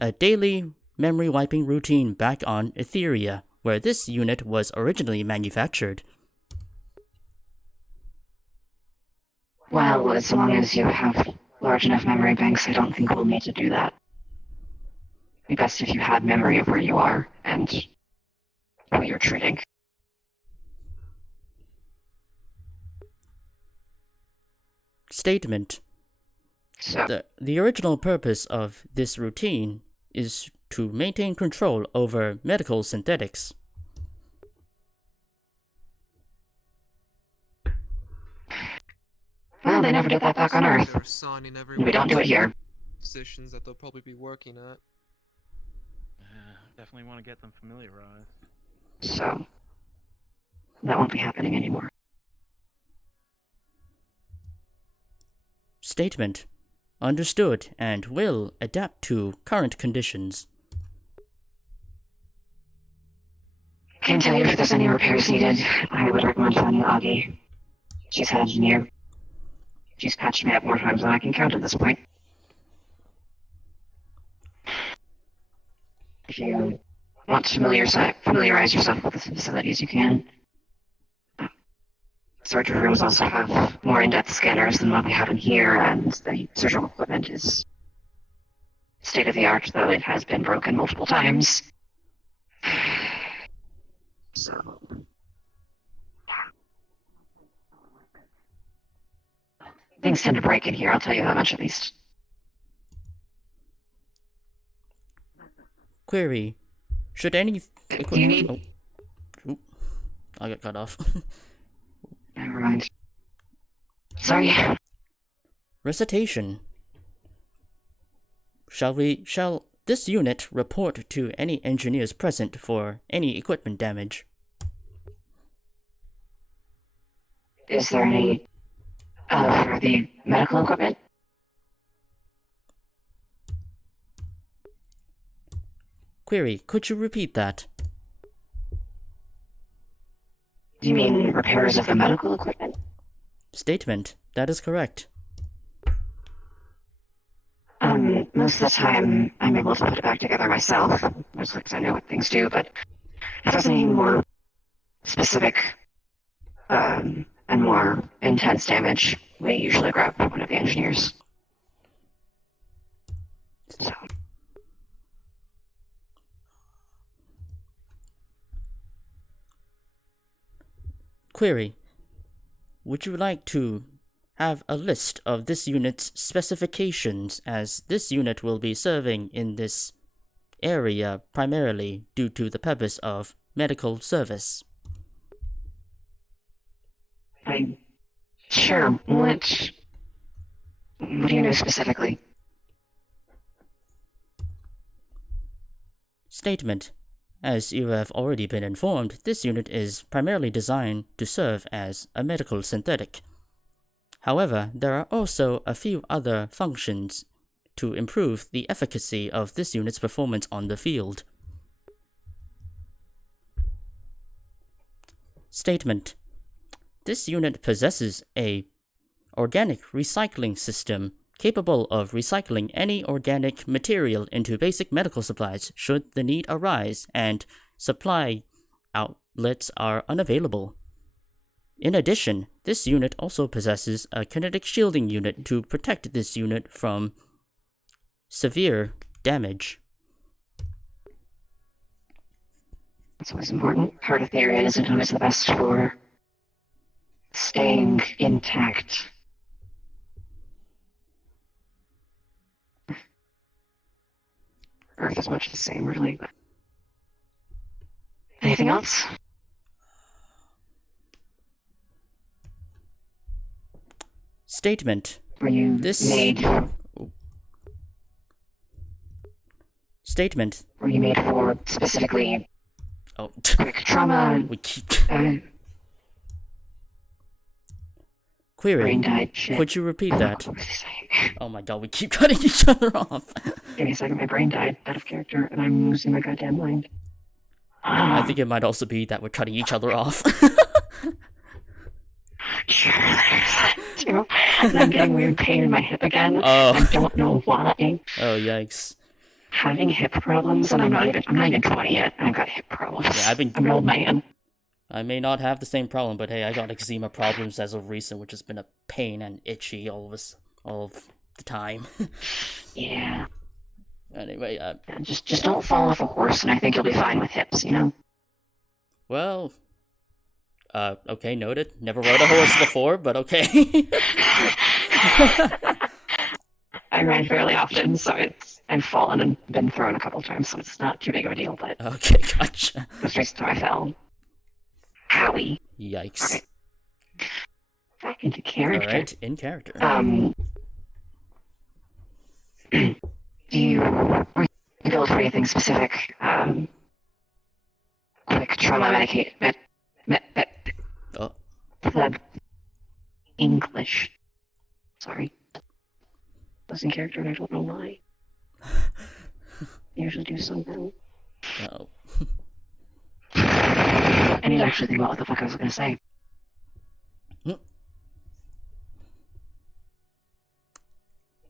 a daily memory wiping routine back on Etheria, where this unit was originally manufactured. Well, as long as you have large enough memory banks, I don't think we'll need to do that. It'd be best if you had memory of where you are and who you're treating. Statement. So, the original purpose of this routine is to maintain control over medical synthetics. Well, they never did that back on Earth. They're assigning We don't do it here. positions that they'll probably be working at. Definitely want to get them familiarized. So, that won't be happening anymore. Statement. Understood and will adapt to current conditions. Can't tell you if there's any repairs needed. I would recommend finding Augie. She's head engineer. She's patched me up more times than I can count at this point. If you want to familiarize yourself with the facilities, you can. Surgery rooms also have more in-depth scanners than what we have in here, and the surgical equipment is state-of-the-art, though it has been broken multiple times. So... things tend to break in here, I'll tell you that much at least. Query. Should any... Do you need... Oh. Oop. I got cut off. Never mind. Sorry. Recitation. Shall this unit report to any engineers present for any equipment damage? Is there any... for the medical equipment? Query, could you repeat that? Do you mean repairs of the medical equipment? Statement, that is correct. Most of the time, I'm able to put it back together myself, mostly because I know what things do, but if there's any more specific, and more intense damage, we usually grab one of the engineers. So... Query, would you like to have a list of this unit's specifications, as this unit will be serving in this area primarily due to the purpose of medical service? Sure, what do you know specifically? Statement. As you have already been informed, this unit is primarily designed to serve as a medical synthetic. However, there are also a few other functions to improve the efficacy of this unit's performance on the field. Statement. This unit possesses a organic recycling system capable of recycling any organic material into basic medical supplies should the need arise and supply outlets are unavailable. In addition, this unit also possesses a kinetic shielding unit to protect this unit from severe damage. That's always important. Part of the area isn't always the best for staying intact. Earth is much the same, really. But... anything else? Statement. Were you made? Statement. Were you made for specifically? Oh, quick trauma. We keep. Brain Query. died shit. Could you repeat that? What was he saying? Oh my god, we keep cutting each other off. Give me a second, my brain died out of character, and I'm losing my goddamn mind. I think it might also be that we're cutting each other off. Sure, there's that too. And I'm getting weird pain in my hip again. Oh. I don't know why. Oh, yikes. Having hip problems, and I'm not even 20 yet, and I've got hip problems. Yeah, I'm an old man. I may not have the same problem, but hey, I got eczema problems as of recent, which has been a pain and itchy all of the time. Yeah. Anyway, just don't fall off a horse, and I think you'll be fine with hips, you know? Well, okay, noted. Never rode a horse before, but okay. I ride fairly often, so I've fallen and been thrown a couple times, so it's not too big of a deal, but... Okay, gotcha. Most recent time I fell. Howie. Yikes. Right. Back into character. Alright, in character. Do you build for anything specific? Quick trauma English. Sorry. Was in character and I don't know why. I usually do something. Oh. I need to actually think about what the fuck I was gonna say.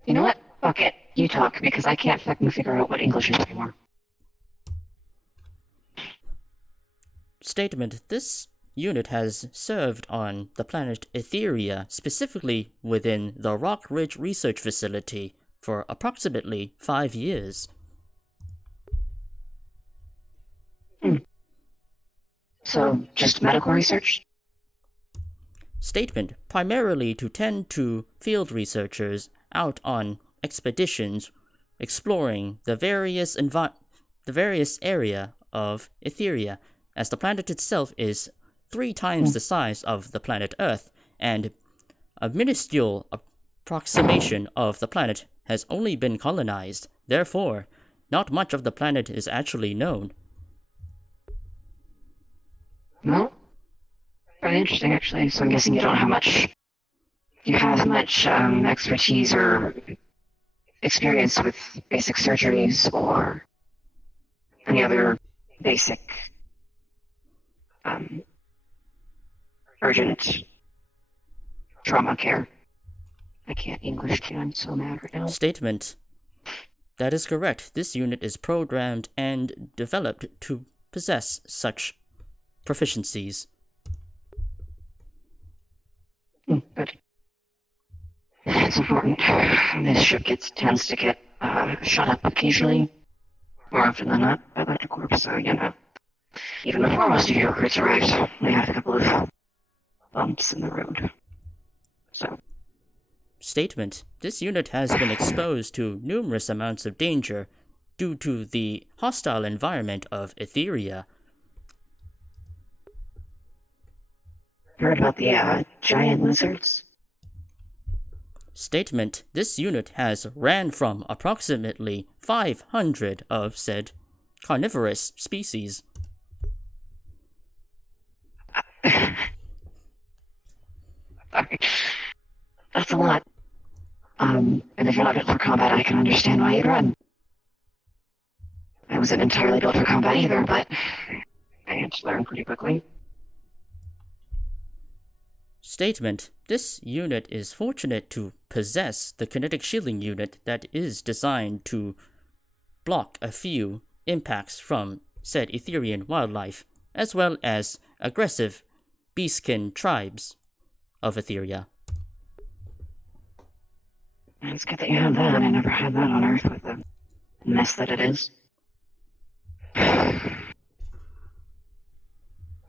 You know what? Fuck it. You talk, because I can't fucking figure out what English is anymore. Statement. This unit has served on the planet Etheria, specifically within the Rock Ridge Research Facility, for approximately 5 years. So, just medical research? Statement. Primarily to tend to field researchers out on expeditions exploring the various area of Etheria, as the planet itself is 3 times the size of the planet Earth, and a minuscule approximation of the planet has only been colonized. Therefore, not much of the planet is actually known. Well, very interesting, actually. So I'm guessing you don't have much... You have much expertise or experience with basic surgeries or any other basic urgent trauma care. I can't English, too. I'm so mad right now. Statement. That is correct. This unit is programmed and developed to possess such proficiencies. Good. It's important. This ship tends to get shot up occasionally, more often than not, by LectorCorp, so, you know. Even before most of your recruits arrived, we had a couple of bumps in the road. So. Statement. This unit has been exposed to numerous amounts of danger due to the hostile environment of Etheria. Heard about the giant lizards? Statement. This unit has ran from approximately 500 of said carnivorous species. Sorry. That's a lot. And if you're not built for combat, I can understand why you'd run. I wasn't entirely built for combat either, but I had to learn pretty quickly. Statement. This unit is fortunate to possess the kinetic shielding unit that is designed to block a few impacts from said Etherian wildlife, as well as aggressive beastkin tribes of Etheria. It's good that you have that. I never had that on Earth with the mess that it is.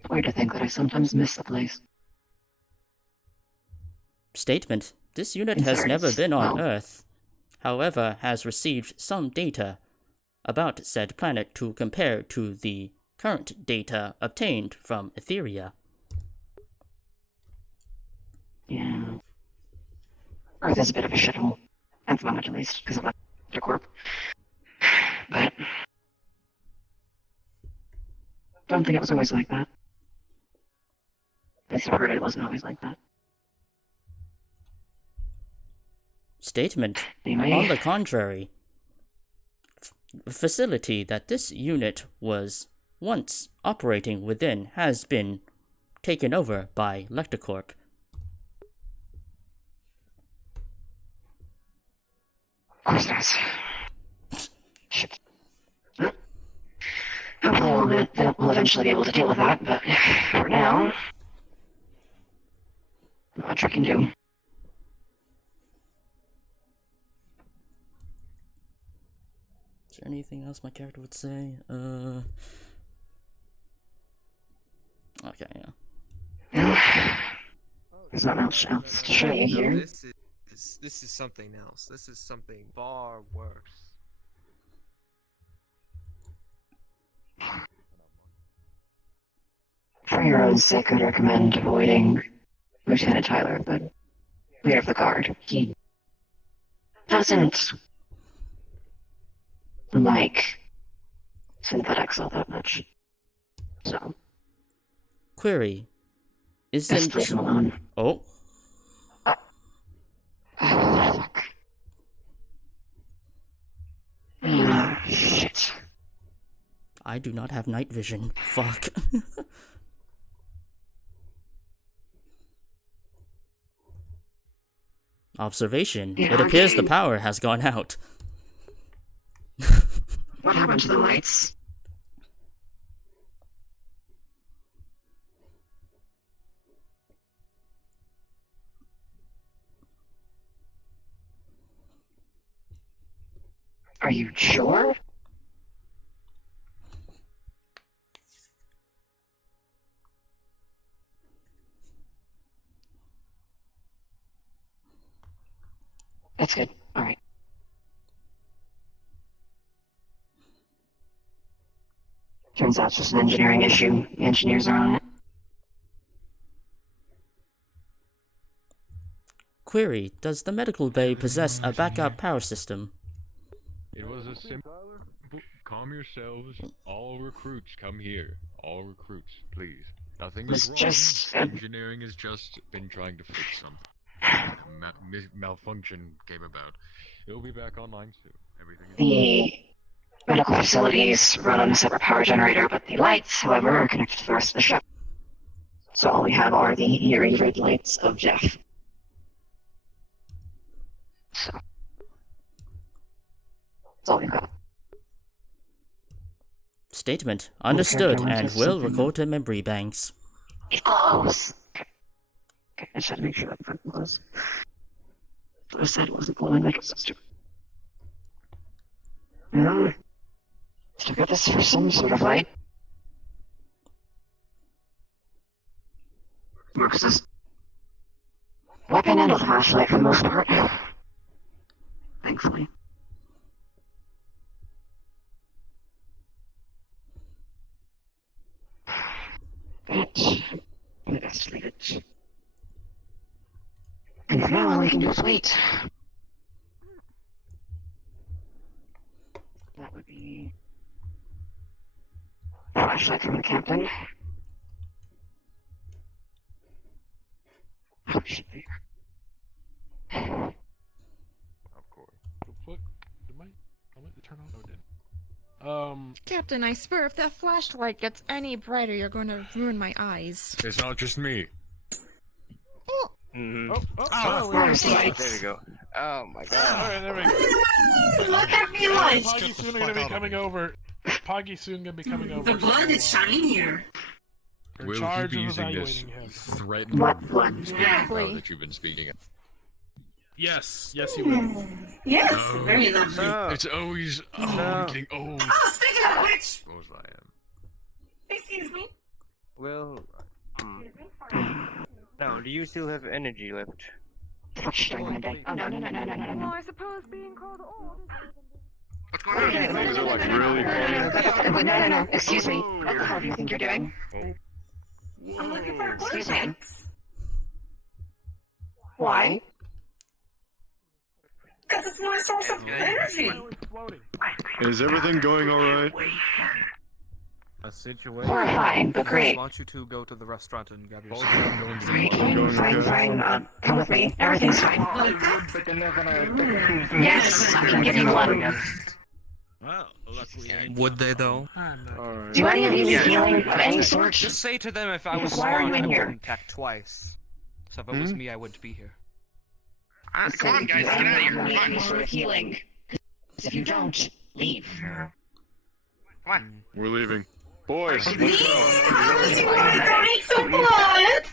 Weird to think that I sometimes miss the place. Statement. This unit has never been on Earth, however has received some data about said planet to compare to the current data obtained from Etheria. Yeah. Earth is a bit of a shithole. At the moment, at least, because of LectorCorp. But don't think it was always like that. At least I've heard it wasn't always like that. Statement. Anyway. On the contrary, the facility that this unit was once operating within has been taken over by LectorCorp. Of course there is. Shit. Hopefully we'll eventually be able to deal with that, but for now, not much I can do. Is there anything else my character would say? Okay, yeah. There's not much else to show you here. This is something else. This is something far worse. For your own sake, I'd recommend avoiding Lieutenant Tyler, the leader of the guard. He doesn't like synthetics all that much. So. Query. Just Isn't... leave him alone. Oh. Fuck. Shit. I do not have night vision. Fuck. Observation. Yeah, It appears okay. the power has gone out. What happened to the lights? Are you sure? That's good. Alright. Turns out it's just an engineering issue. The engineers are on it. Query. Does the medical bay possess a backup power system? It was a simple... Calm yourselves. All recruits, come here. All recruits, please. Nothing is wrong. Engineering has just been trying to fix something. Malfunction came about. It'll be back online soon. Everything is... The medical facilities run on a separate power generator, but the lights, however, are connected to the rest of the ship. So all we have are the eerie red lights of Jeff. So. That's all we've got. Statement. Understood and will record to memory banks. It glows! Okay, I just had to make sure that fucking glows. I said it wasn't glowing like it was supposed to. Still got this for some sort of light. Works as weapon and a flashlight for the most part. Thankfully. But let's leave it. And for now, all we can do is wait. That would be a flashlight from the captain. Oh, shit, there. Of course. What? Did my helmet turn on? Oh, it did. Captain, I swear if that flashlight gets any brighter, you're going to ruin my eyes. It's not just me. Oh. Mm-hmm. There we go. Oh my god. Alright, there we go. Look at me like Poggy soon are gonna be coming over. Poggy soon gonna be coming over. the blood is shinier. In Will charge you be of using this evaluating him. threatened Exactly. that you've been speaking of? Yes, yes you will. Yes, No. very lovely. It's always... Oh, I'm getting old. Oh, speaking of which, What was I am? excuse me. Well, now, do you still have energy left? Oh, no. I suppose being called old. What's going on? Things are like really funny. No. Excuse me. What the hell do you think you're doing? I'm looking for a Excuse me. Why? because it's my source of energy. Is everything going alright? A situation. Horrifying, but great. I want you to go to the restaurant and grab your Fine. Come with me. Everything's fine. But then they're gonna... Yes, I can give you one. Well, luckily Would they though? Do any of you need healing of any sort? Just say to them if I was Why are smart, you in I here? wouldn't attack twice. So if it was me, I wouldn't be here. Come on, guys, get out of here. Come on. Any sort of healing. If you don't, leave. We're leaving. Boys, let's Promise you go. want to donate some blood?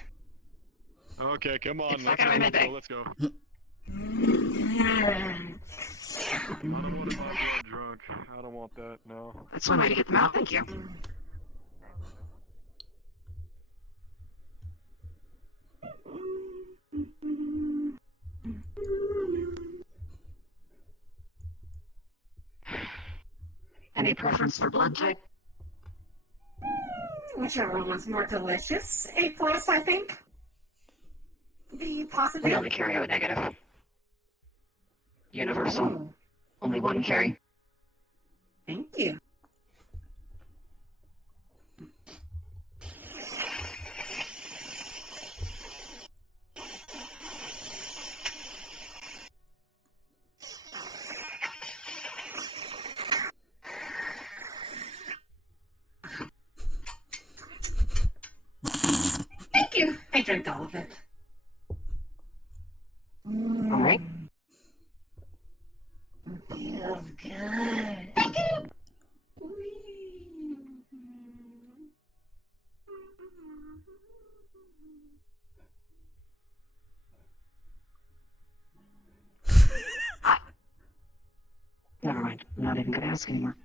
Okay, come on. It's not gonna be big. Let's go. I don't want to get drunk. I don't want that, no. That's one way to get them out, thank you. Any preference for blood type? Whichever one's more delicious. A+, I think. the We possibility. only carry O negative. Universal. Only one carry. Thank you. Thank you. I drank all of it. Alright. Feels good. Thank you. Never mind. I'm not even gonna ask anymore.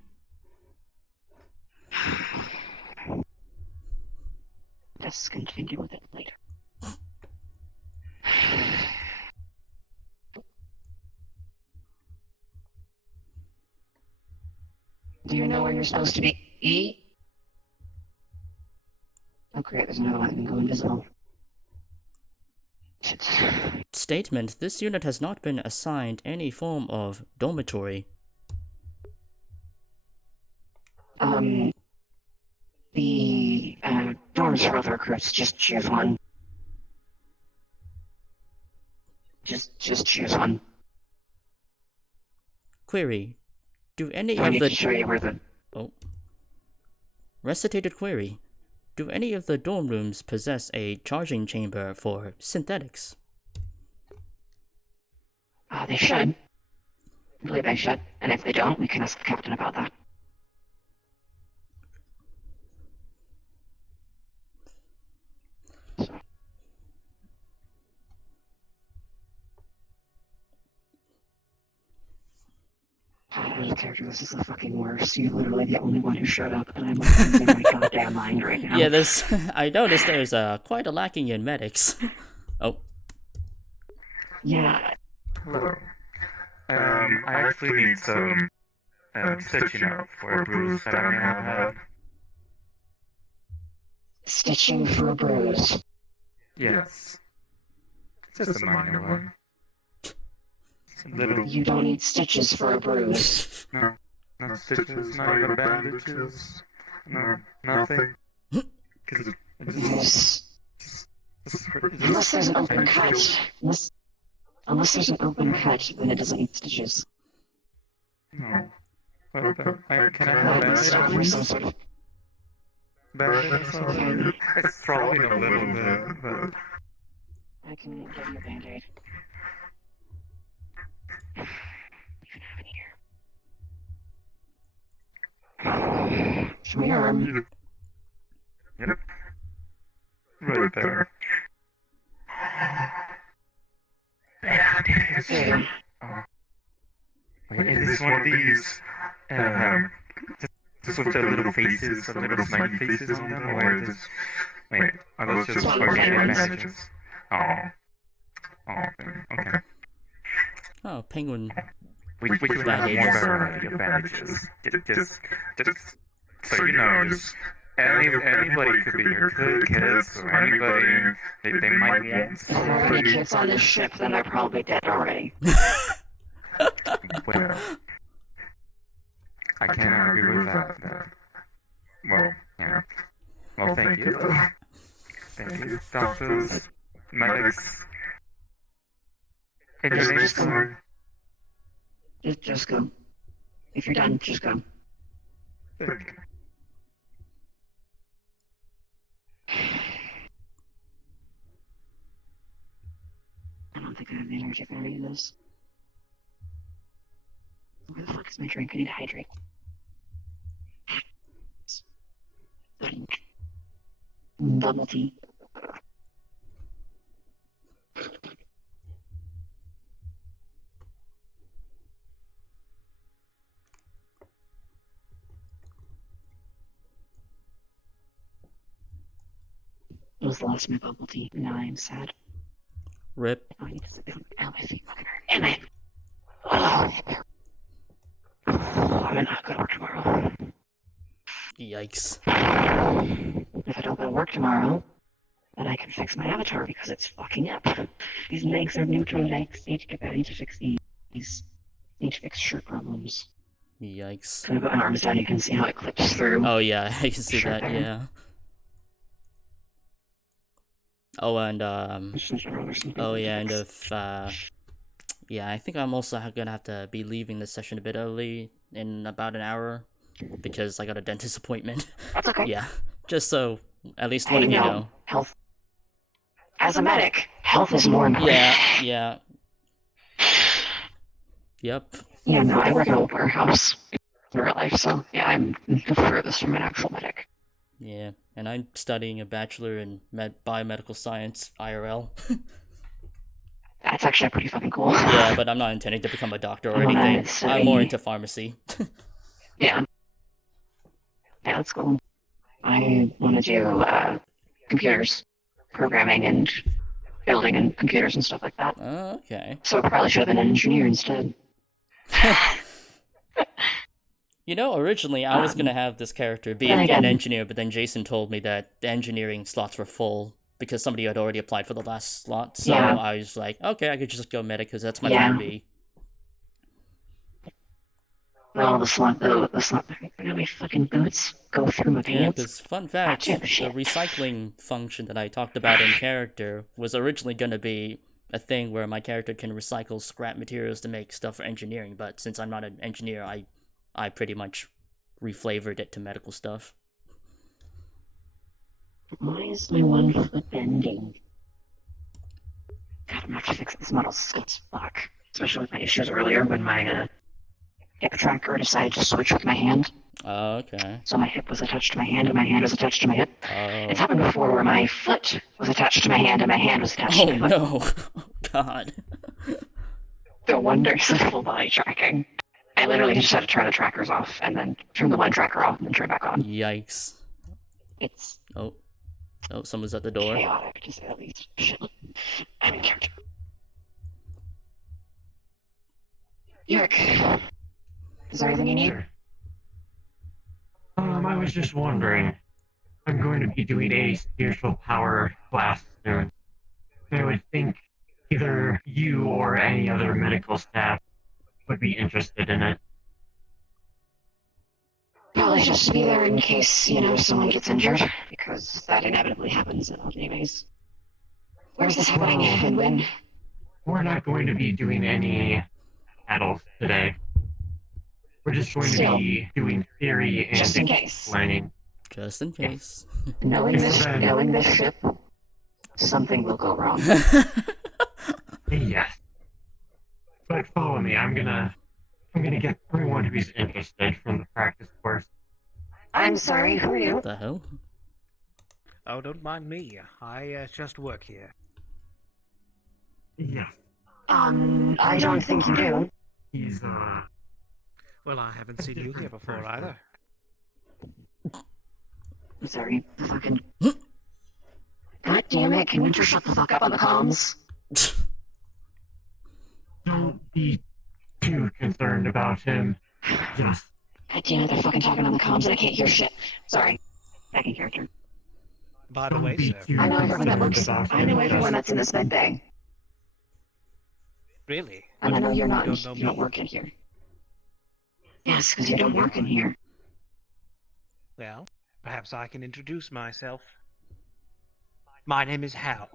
Let's continue with it later. Do you know where you're supposed to be? E? Oh great, there's another one that can go invisible. Shit. Statement: this unit has not been assigned any form of dormitory. The dorms for other recruits, just choose one. Just choose one. Query: do any I of need the to show you where the... Oh. Recitated query: do any of the dorm rooms possess a charging chamber for synthetics? They should. I believe they should. And if they don't, we can ask the captain about that. This character, this is the fucking worst. You're literally the only one who showed up, and I'm losing my goddamn mind right now. Yeah, there's. I noticed there's quite a lacking in medics. Oh. Yeah. Hello. I actually need some stitching up for a bruise that I may have had. Stitching for a bruise. Yes. Just a minor one. Little. You don't need stitches for a bruise. No. No stitches, not even bandages. No, nothing. Unless there's an open cut. Unless there's an open cut, then it doesn't need stitches. No. Well, can I have a bandage? Bandage or something? It's throbbing a little bit, but... I can give you a band-aid. You can have it here. Show me your arm. Yep. Right there. Bandage. Oh. Wait, is this one of these, just with the little faces, the little smiley faces on them, or is this, wait, are those just organic bandages? Oh. Oh, okay. Oh, penguin. We could have more variety of bandages. Just so you know, just anybody could be your kids, or anybody, they might want somebody. The kids on this ship, then they're probably dead already. Well, I can't argue with that. Well, yeah. Well, thank you. Thank you, doctors, medics. And your name, sorry? Just go. If you're done, just go. Thank you. I don't think I have the energy for any of this. Where the fuck is my drink? I need to hydrate. Bubble tea. It was the last of my bubble tea, and now I am sad. Rip. Oh, I need to sit down. Ow, my feet fucking hurt. And I'm not going to work tomorrow. Yikes. If I don't go to work tomorrow, and I can fix my avatar because it's fucking up. These legs are neutral legs. Need to fix these. Need to fix shirt problems. Yikes. When I put my arms down, you can see how it clips through. Oh yeah, I can see Shirt that, there. yeah. Oh, and, oh yeah, and if, yeah, I think I'm also gonna have to be leaving the session a bit early in about an hour, because I got a dentist appointment. That's okay. Yeah, just so at least one of you know. Health. As a medic, health is more important. Yeah. Yep. Yeah, no, I work in a warehouse in real life, so yeah, I'm the furthest from an actual medic. Yeah, and I'm studying a bachelor in biomedical science, IRL. That's actually pretty fucking cool. Yeah, but I'm not intending to become a doctor or Oh, anything. nice. I'm more into pharmacy. Yeah, that's cool. I want to do computers, programming and building and computers and stuff like that. Okay. So I probably should have been an engineer instead. You know, originally I was gonna have this character be an engineer, but then Jason told me that the engineering slots were full because somebody had already applied for the last slot. So Yeah. I was like, okay, I could just go medic because that's my Yeah. plan B. Well, the slot, my fucking boots go through my Yeah, pants. because fun fact, the recycling function that I talked about in character was originally gonna be a thing where my character can recycle scrap materials to make stuff for engineering, but since I'm not an engineer, I pretty much reflavored it to medical stuff. Why is my one foot bending? God, I'm gonna have to fix this model as fuck. Especially with my issues earlier when my hip tracker decided to switch with my hand. Oh, okay. So my hip was attached to my hand and my hand was attached to my hip. Oh. It's happened before where my foot was attached to my hand and my hand was attached to my foot. Oh no. God. The wonders of full body tracking. I literally just had to turn the trackers off and then turn the one tracker off and then turn it back on. Yikes. It's Oh, someone's at the door. chaotic to say the least. Shit. I'm in character. Yuck. Is there anything you need? I was just wondering. I'm going to be doing a spiritual power class soon. I would think either you or any other medical staff would be interested in it. Probably just to be there in case, someone gets injured, because that inevitably happens anyways. Where's this happening and when? We're not going to be doing any battles today. We're just going to be doing theory and Just in case. explaining. Just in case. Knowing this ship, something will go wrong. Yes. But follow me. I'm gonna get everyone who's interested from the practice course. I'm sorry, who are you? What the hell? Oh, don't mind me. I just work here. Yes. I don't think you do. He's, Well, I haven't seen you here before either. I'm sorry, fucking... God damn it, can you just shut the fuck up on the comms? Don't be too concerned about him. Just... God damn it, they're fucking talking on the comms and I can't hear shit. Sorry. Back in character. By the way, sir. I know everyone that works. I know everyone that's in this med bay. Really? And I know you're not. don't know You don't me. work in here. Yes, because you don't work in here. Well, perhaps I can introduce myself. My name is Hal.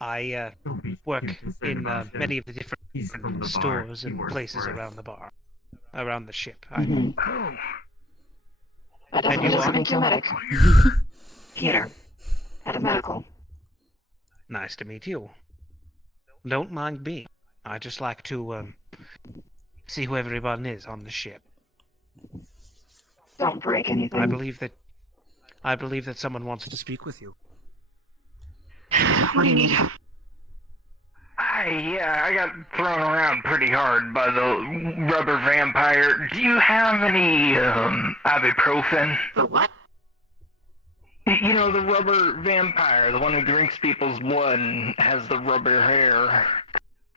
I work in many of the different stores and places around the bar, around the ship. I mean. That And definitely you doesn't are? make you a medic. Peter. Head of medical. Nice to meet you. Don't mind me. I just like to see who everyone is on the ship. Don't break anything. I believe that someone wants to speak with you. What do you need? I got thrown around pretty hard by the rubber vampire. Do you have any, ibuprofen? The what? You know, the rubber vampire, the one who drinks people's blood and has the rubber hair.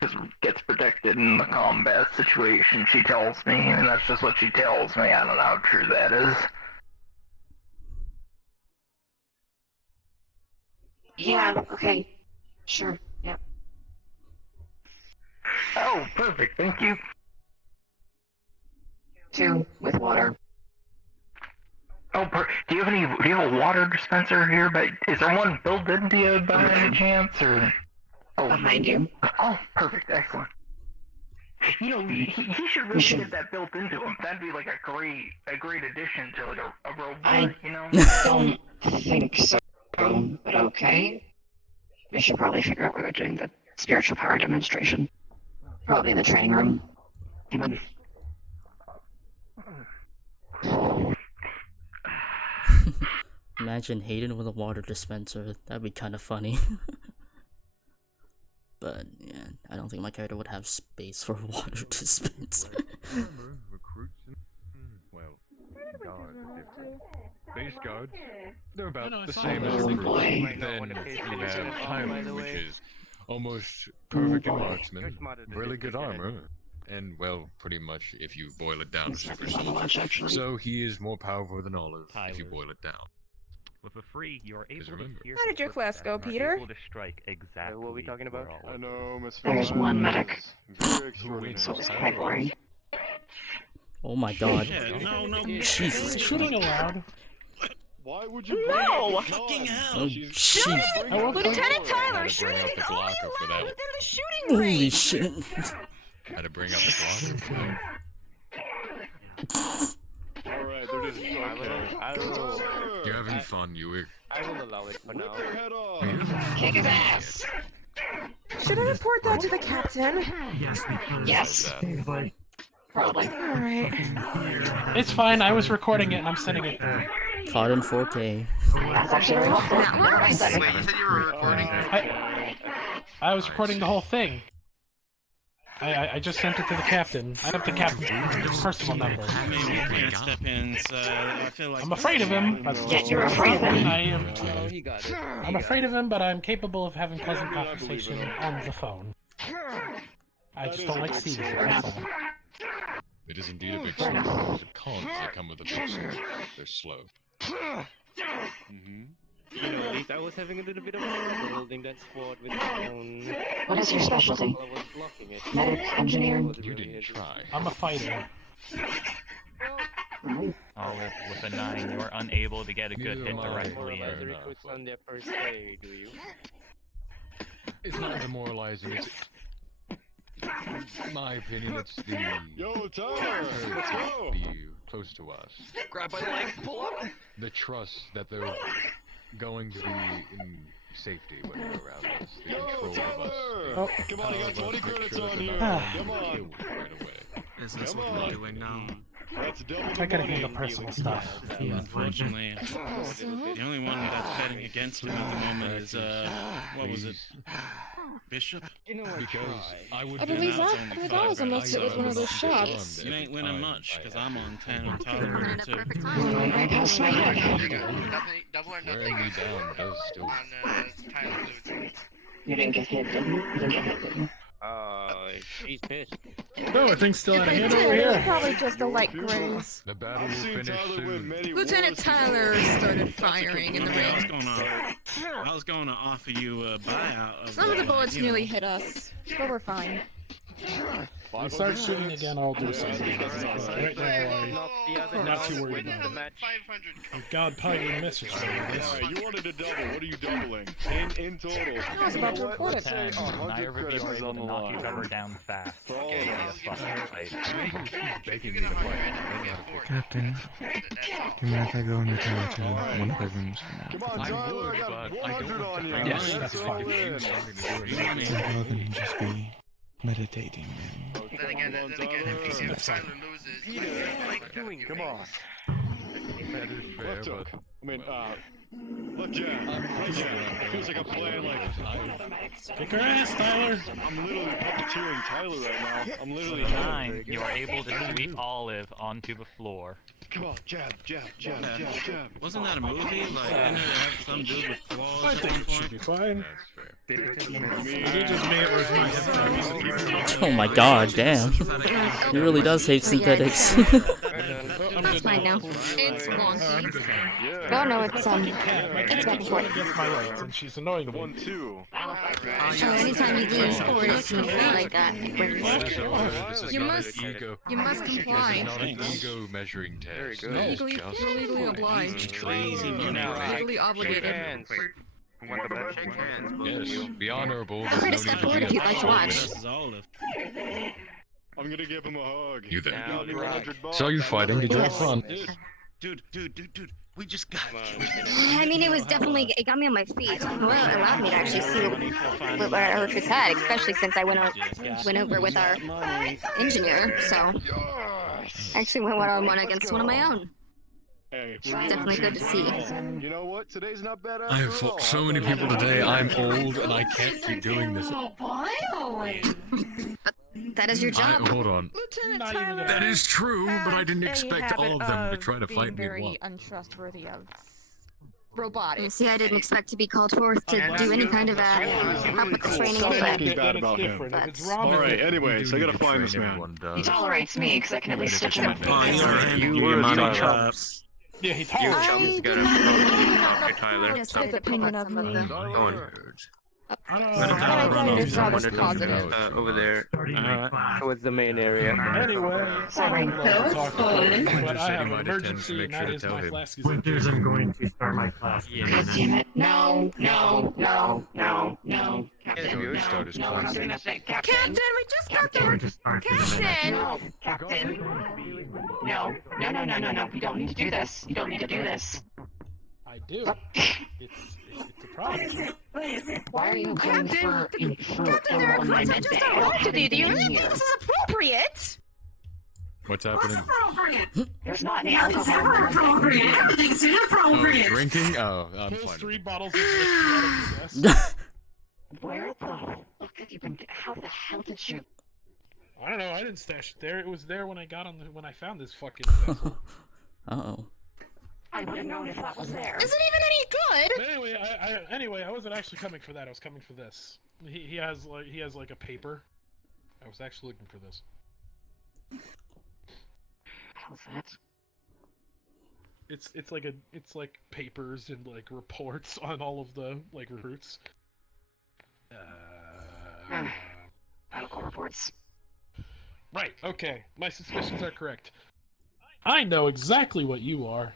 Just gets protected in the combat situation, she tells me, and that's just what she tells me. I don't know how true that is. Yeah, okay. Sure, yep. Oh, perfect. Thank you. 2 with water. Oh, do you have a water dispenser here? But is there one built into you by any chance, or? Oh, Behind you. Oh, perfect. Excellent. You know, he should really get that built into him. That'd be like a great addition to like a robot. I You know. don't think so, but okay. We should probably figure out where we're doing the spiritual power demonstration. Probably in the training room. Come on. Imagine Hayden with a water dispenser. That'd be kind of funny. But yeah, I don't think my character would have space for a water dispenser. Well, guards are different. Base guards, they're about No, the it's same fine. as Oh, recruits. boy. Then you have Pilot, which is almost perfect in marksman, really good armor, and well, pretty much if you boil it down, super soldier. So he is more powerful than Olive if you boil it down. With a free, you are able to hear. How did your class go, Peter? Able to strike exactly. What are we talking about? I know, Miss. There's one medic. Who wins? So it's quite boring. Oh my god. No. Jesus. Shooting allowed. Why would you? No! Fucking hell! Oh, Shooting! jeez. Lieutenant Tyler, Shooting shooting is is only only for allowed that. within the shooting Holy range! shit. Had to bring out the blocker. Alright, they're just okay. You're having fun, you. I will allow it for now. Rip their head off! Kick his ass! Should I report that to the captain? Yes. Probably. Alright. It's fine. I was recording it and I'm sending it. Caught in 4K. That's actually very helpful. That works. Wait, you said you were recording I was recording the whole thing. I just sent it to the captain. I have the captain's personal number. I mean, we can't step in, so I feel like... I'm afraid of him. Yeah, you're afraid of him. I am. He got it. I'm afraid of him, but I'm capable of having pleasant conversation on the phone. I just don't like seeing him, that's all. It is indeed a big sword. The cons that come with a big sword. They're slow. You know, at least I was having a little bit of fun holding that sword with my own. What is your specialty? I was blocking it. Medic, engineer? You didn't try. I'm a fighter. Oh, with a 9, you are unable to get a good hit directly The in. recruits on their first day, do you? It's not demoralizing. It's, in my opinion, it's the. Yo, Tyler! Let's go! Be close to us. Grab my leg, pull up! The trust that they're going to be in safety when they're around us. The control of us. Oh. Come on, I got 20 credits on here! Come on! Right away. Is this what we're doing now? That's double I gotta the handle money. personal stuff. Unfortunately, the only one that's betting against him at the moment is, what was it? Bishop? You know what? Because I would. I believe I was unless it was one of those shots. You ain't winning much, because I'm on 10 and Tyler winning too. Right past my head. Double or Wearing me down does still. on Tyler Lewis. You didn't get hit, did you? You didn't get hit, did you? She's pissed. No, everything's still out of hand over It was here. probably just a light graze. The battle will finish soon. Lieutenant Tyler started firing in the I was ring. I was gonna offer you a buyout of Some of the bullets you know, nearly hit us, but we're fine. If you start shooting again, I'll do something. But right now, I'm not too worried about it. Thank God Pi didn't message me on this. Alright, you wanted to double. What are you doubling? In total. I was about to report it. 100 Naira credits are is able on to the knock line. each other down fast. For all Okay, of yeah, us. fuck that. Begging me to play. Captain, do you mind if I go in the tower to one of the rooms for now? Come on, I Tyler, would, I got but I 100 don't on you. have Yes, to that's do fine. it. Since y'all can just be meditating then. Then again, if you see Tyler loses, Peter, like doing Come on. That is fair, Left hook. but I mean, left jab. Right jab. It feels like I'm playing like. Kick her ass, Tyler. I'm literally puppeteering Tyler right now. I'm literally. 9, you are able to sweep Olive onto the floor. Come on, jab, jab, jab, jab, jab. Wasn't that a movie? Like, didn't it have some dude with claws I at think one it should point? be fine. that's fair. He just made it with me. Oh my god, damn. He really does hate synthetics. I'm should fine know now. this, right? It's Like, wonky. Yeah. Oh no, My it's fucking cat. My cat it's keeps before. going against my legs, and she's annoying me. 1, 2. So anytime you do sports and things like that, You must comply. This is not an ego measuring test. You're legally obliged. Crazy. Legally obligated. Yes, be honorable. Feel free to There's no step need to forward be if you'd like to watch. I'm gonna give him a hug. You there. $100. So you fighting? Did you have fun? Dude, we just got I mean, it was definitely, it got me on my feet. Well, it allowed me to actually see what our troops had, especially since I went over with our engineer, so I actually went one against one of my own. Hey, Definitely good to see. You know what? Today's not bad I have fought so many people today. I'm old and I can't keep doing this. That is your job. Hold on. Lieutenant Tyler, That is true, but I didn't has a expect habit all of them to of try to being fight me at very once. untrustworthy of robotics. See, I didn't expect to be called forth to do any kind of help with the training Stop anyway. talking bad about him. Alright, anyways, I gotta find this man. He tolerates me because I can at least stitch him up. Yeah, he Chum's got a Tyler. His opinion of me. Over there. Towards the main area. Anyway, Sorry, that was fun. but I have an emergency, and that is my flask is Winters, I'm going to start my class. God damn it. No. Captain, Your start is no, we're not doing that thing. Captain. Captain, we just got there. Captain. No, Captain. No. We don't need to do this. You don't need to do this. I do. It's a problem. Why are you going for Captain, there are on my clips I med just bay? interrupted you. Do you really think this is appropriate? What's happening? There's not any It's alcohol. never appropriate. Everything's Oh, inappropriate. drinking? Oh, I'm Here's fine. 3 bottles of whiskey out of your desk. Where the fuck have you been? How the hell did you? I don't know. I didn't stash it there. It was there when I when I found this fucking vessel. Uh-oh. I would have known if that was there. Is it even any good? But anyway, I wasn't actually coming for that. I was coming for this. He has like a paper. I was actually looking for this. How's that? It's like papers and like reports on all of the like recruits. Medical reports. Right. Okay. My suspicions are correct. I know exactly what you are.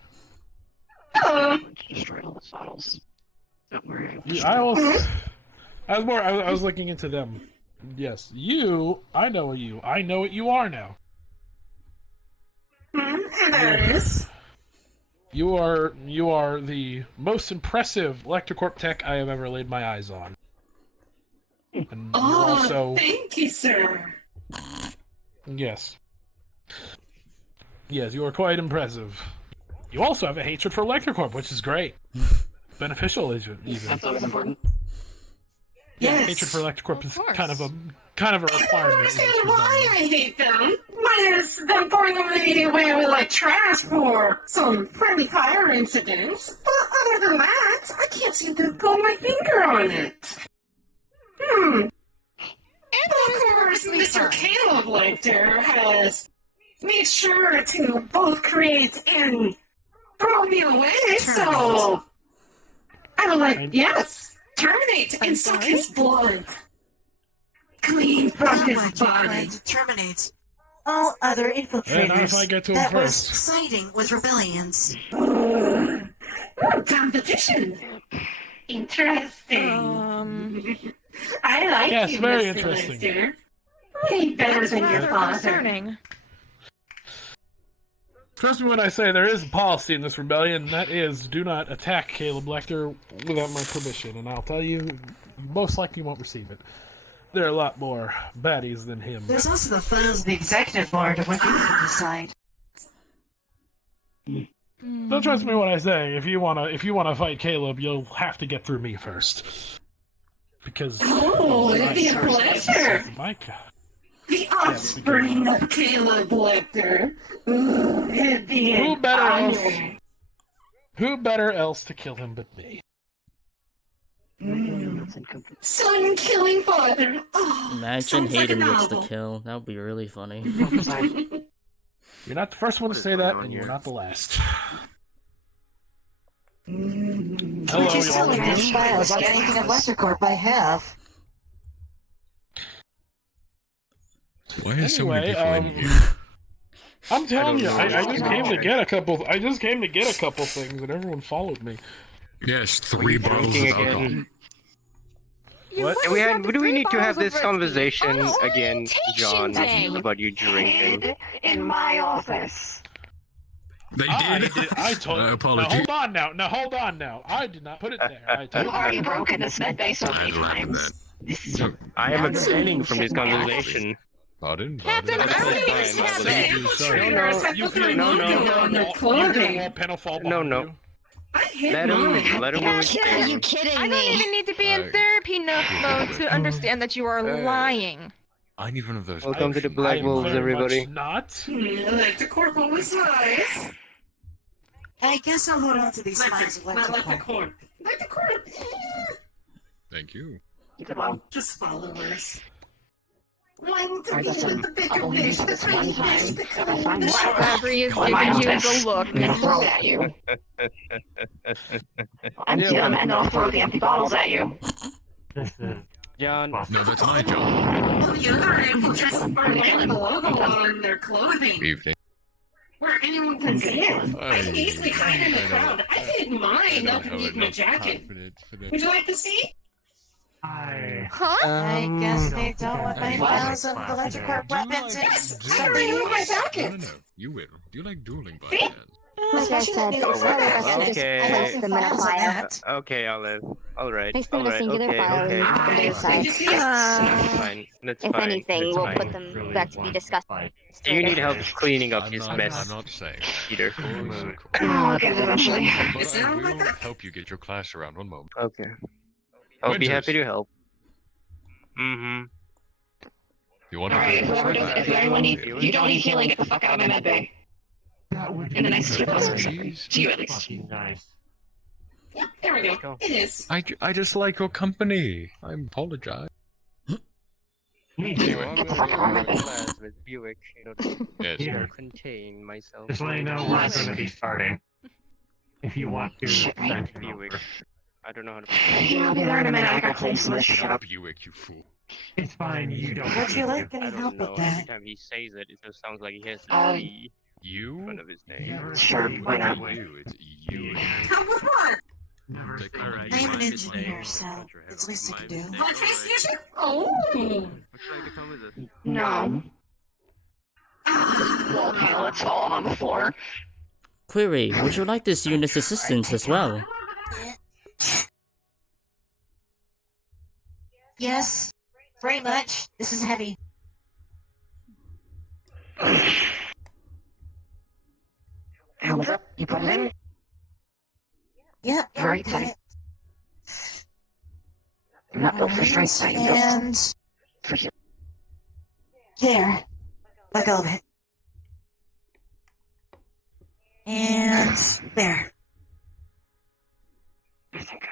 Destroyed all the bottles. Don't worry. I was looking into them. Yes, you. I know you. I know what you are now. And there it is. You are the most impressive Electrocorp tech I have ever laid my eyes on. And you're also... thank you, sir. Yes. Yes, you are quite impressive. You also have a hatred for Electrocorp, which is great. Beneficial, even. That's always important. Yeah, hatred for Electrocorp is kind of a requirement. I don't understand why I hate them. Minus them pouring away with like trash for some friendly fire incidents. But other than that, I can't seem to pull my finger on it. And of course, Mr. Caleb Lecter has made sure to both create and throw me away, so I was like, yes, terminate and suck his blood. Clean from his body. To terminate all other And not if I get infiltrators to him that was first. siding with rebellions. Competition. Interesting. I like Yes, you, very Mr. interesting. Lecter. Way better than your father. Concerning. Trust me when I say there is a policy in this rebellion, and that is do not attack Caleb Lecter without my permission, and I'll tell you, you most likely won't receive it. There are a lot more baddies than him. There's also the files of the executive board of what you can decide. Don't trust me when I say if you wanna fight Caleb, you'll have to get through me first. Because it'd be a pleasure. My God. The offspring of Caleb Lecter. Ooh, it'd be an honor. Who better else to kill him but me? Son killing father. Oh, Imagine sounds like Hayden a gets the novel. kill. That would be really funny. You're not the first one to say that, and you're not the last. Hello, But you're still in y'all. these files on anything of LecherCorp I have. Why are so many Anyway, people in here? I'm telling you, I just came to know. get a couple. I just came to get a couple things, and everyone followed me. Yes, 3 bottles of alcohol. What? Do we need to have this Oh, conversation again, John, about you drinking? In my office. They did. I told. Now Apologies. hold on now. Now hold on now. I did not put it there. I told You've already broken this med bay so many times. I am abstaining from this conversation. Pardon? Captain, No. Let him Are you kidding I don't me? even need to be in therapy mode to understand that you are lying. I need one of those. Welcome to the Black Wolves, everybody. Not. LecherCorp was nice. I guess I'll hold on to these files of Not LecherCorp. LecherCorp. Thank you. Just followers. One to Alright, be listen, with the bigger I'll fish, do the this tiny one fish, time. the If I find this Fabry is go in giving my you the office, look. I'm gonna throw it at you. Empty them, and I'll throw the empty bottles at you. John. No, that's my job. On the other hand, will just are wearing the logo on their clothing, Evening. where anyone can see it. I can easily hide in the I crowd. I hid mine don't underneath have my enough jacket. confidence for that. Would you like to see? Huh? I guess they don't want my files of the LecherCorp weapons. Yes, So I removed my jacket. No. You will. Do you like dueling by See? chance? Like I said, Okay. I have them in a file. Okay, Olive. Alright. Place them in a singular file and put them to the side. Did you see it? That's fine. That's If fine. anything, That's we'll fine. put them back to be discussed. Do you need help cleaning up I'm his not, mess, I'm not saying Peter? I'll get it eventually. But I will help you get your class around. One moment. Okay. I'll be Winters. happy to help. Mm-hmm. You want Alright, whoever to does, if anyone needs, if you don't need healing, get the fuck out of my med bay. In the next 2 months or something. To you at least. Nice. Yeah, there we go. It is. I just like your company. I apologize. Me So too. I'm gonna go to class with Buick, Yes. Here. contain myself. Just let you know where I'm going to be starting. If you want to send me Buick. over. I don't know how to. Yeah, I'll be there in a minute. I gotta play some of this shit Shut up. up, Buick, you fool. It's fine, you don't. Would you like I any don't help know. with Every that? time he says it, it just sounds like he has Um, the in front You? of his name. Sure, why not? You. It's you. Help with what? Take I'm an engineer, so it's the least I can do. My transfusion? Oh. No. Okay, let's fall on the floor. Query, would you like this unit's assistance as well? Yes, very much. This is heavy. Hands up. You put it in. Yep. Very got tight. it. I'm not built for strength, so I'm built And for healing. there. Let go of it. And there. Oh, thank God.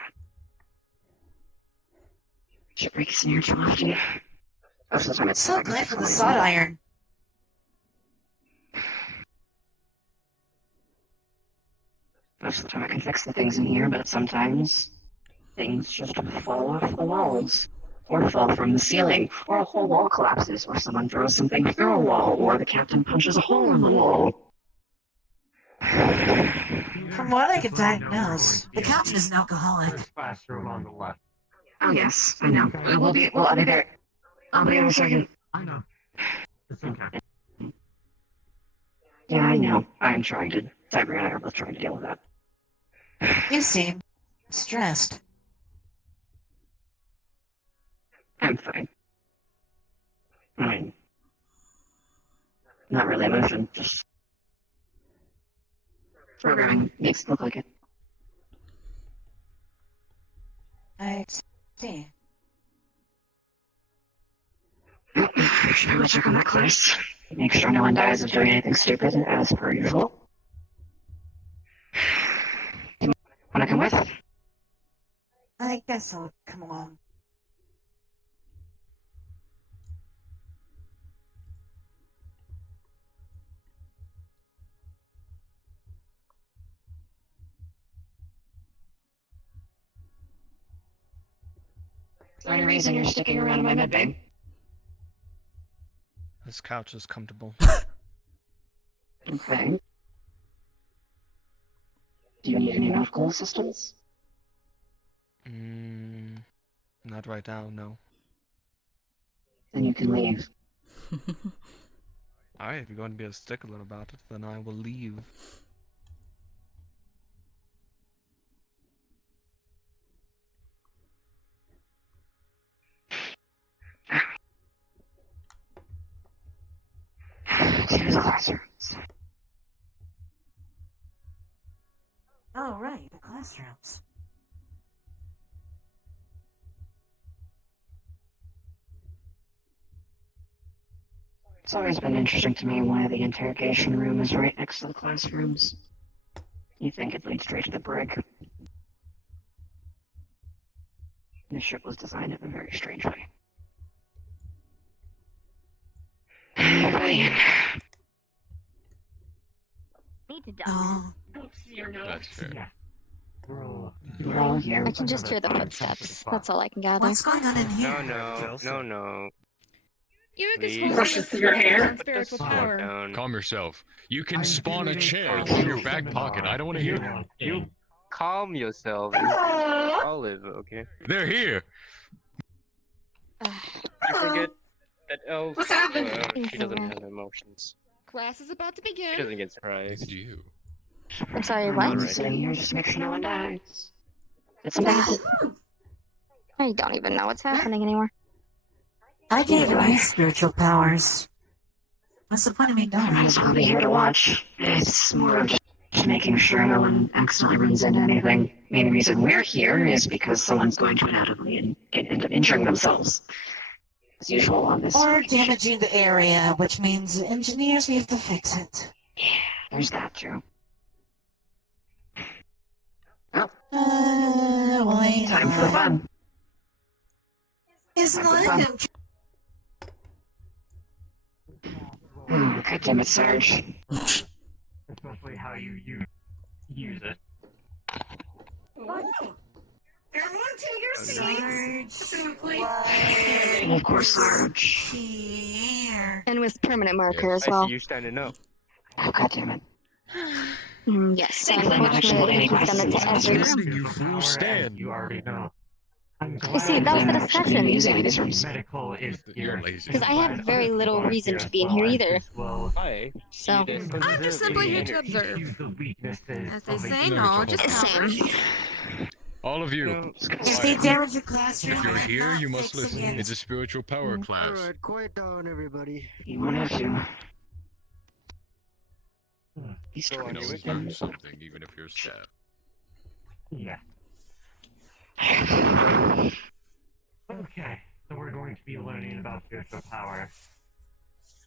Shit breaks in here too often. Most of the time it's So glad for the sawed iron. Most of the time I can fix the things in here, but sometimes things just fall off the walls, or fall from the ceiling, or a whole wall collapses, or someone throws something through a wall, or the captain punches a hole in the wall. From what I could diagnose, the captain is an alcoholic. Classroom on the left. Oh yes, I know. I'll be there. I'll be in a second. I know. It's okay. Yeah, I know. I'm trying to. Cyber and I are both trying to deal with that. You seem stressed. I'm fine. I mean, not really emotion, just programming makes it look like it. I see. Should I go check on that class? Make sure no one dies of doing anything stupid, as per usual. Wanna come with? I guess I'll come along. Is there any reason you're sticking around in my medbay? This couch is comfortable. Okay. Do you need any medical assistance? Not right now, no. Then you can leave. Alright, if you're going to be a stickler about it, then I will leave. Here's the classrooms. Oh, right, the classrooms. It's always been interesting to me why the interrogation room is right next to the classrooms. You think it leads straight to the brig? This ship was designed in a very strange way. Ryan. Need to Oh. That's fair. We're all here. I can just hear the footsteps. That's all I can gather. What's going on in here? No. You Please. can Brushes explore through your hair. spiritual Calm power. down. Calm yourself. You can spawn a chair from your back pocket. I don't want to hear it. You calm yourself. Olive, okay? They're here. You forget that elf. What's happening? She doesn't have emotions. Class is about to She begin. doesn't get surprised. It's you. I'm sorry, I'm what? not sitting here just to make sure no one dies. It's amazing. I don't even know what's happening anymore. I can't even use spiritual powers. What's the point of me I doing just want to be here to watch. It's more of just making sure no one accidentally runs into anything. Main reason we're here is because someone's going to inevitably end up injuring themselves. As usual on this. Or damaging the area, which means engineers need to fix it. Yeah, there's that too. Wait. Time for the fun. Isn't like him. God damn it, Sarge. Especially how you use it. Everyone take your seats. Simply. And of course, Sarge. Here. And with permanent marker as I well. see you standing up. Oh, God damn it. Yes, Thankfully, unfortunately, I think he's done it to every room. You fool stand. You already know. You see, that was the discussion. Medical is You're lazy. Because I had very little reason to be in here either. Hi. So, I'm just simply here to observe. As they say, no, just same. All of you. If they damage your classroom, If you're I'm here, not you must fixing listen. it. It's a spiritual power class. Alright, quiet down, everybody. You won't have to. He's You trying can to always do something, even if you're staff. Yeah. Okay, so we're going to be learning about spiritual power.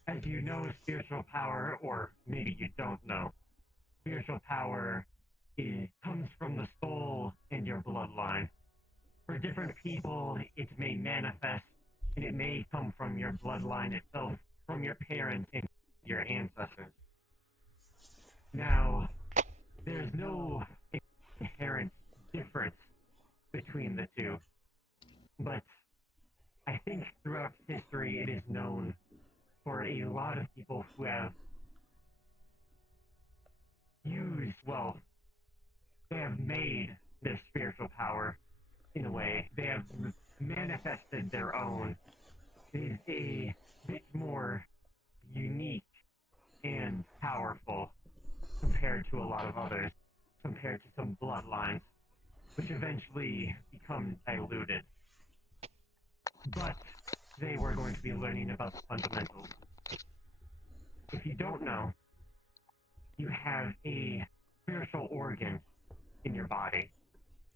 As you know, spiritual power, or maybe you don't know, spiritual power comes from the soul and your bloodline. For different people, it may manifest, and it may come from your bloodline itself, from your parents and your ancestors. Now, there's no inherent difference between the two, but I think throughout history it is known for a lot of people who have used, well, they have made their spiritual power in a way. They have manifested their own. It is a bit more unique and powerful compared to a lot of others, compared to some bloodlines, which eventually become diluted. But today we're going to be learning about the fundamentals. If you don't know, you have a spiritual organ in your body,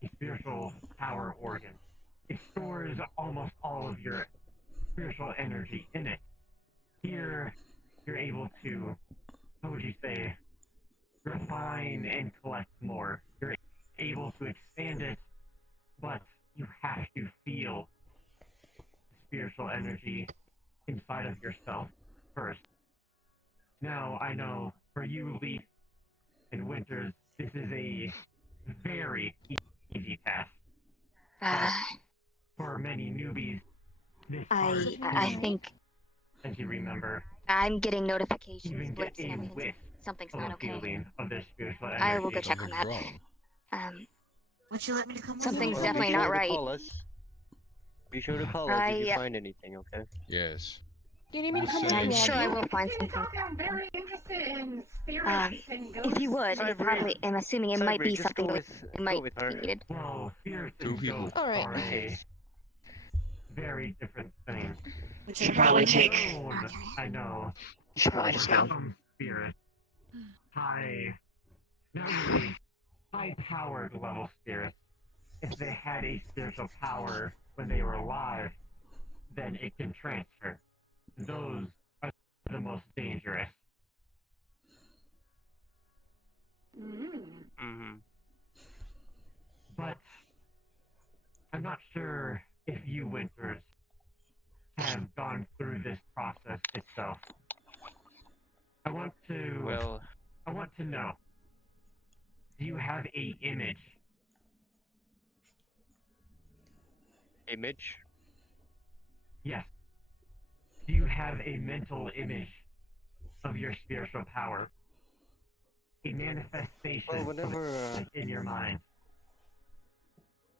a spiritual power organ. It stores almost all of your spiritual energy in it. Here, you're able to, how would you say, refine and collect more. You're able to expand it, but you have to feel spiritual energy inside of yourself first. Now, I know for you, Leaf and Winters, this is a very easy task. for many newbies, this I think as you remember, I'm getting notifications, even get blips, and a everything. whiff Something's of not a okay. feeling of their spiritual energy. I will go check on that. Would you like me to come with Something's you? definitely not right. Call us. Be sure to call us if you find anything, okay? Yes. You need me to come with I'm you, sure I Augie? will find something. I'm very interested in spirits and ghosts. If you would, it probably, I'm assuming it might be something that might with be her. needed. Well, spirits Two and people. ghosts All right. are a very different thing. We should probably take. Alone, I know. You should probably just go. Some spirits, not really high-powered level spirits. If they had a spiritual power when they were alive, then it can transfer. Those are the most dangerous. But I'm not sure if you Winters have gone through this process itself. I want to know. Do you have a image? Image? Yes. Do you have a mental image of your spiritual power? A manifestation in your mind?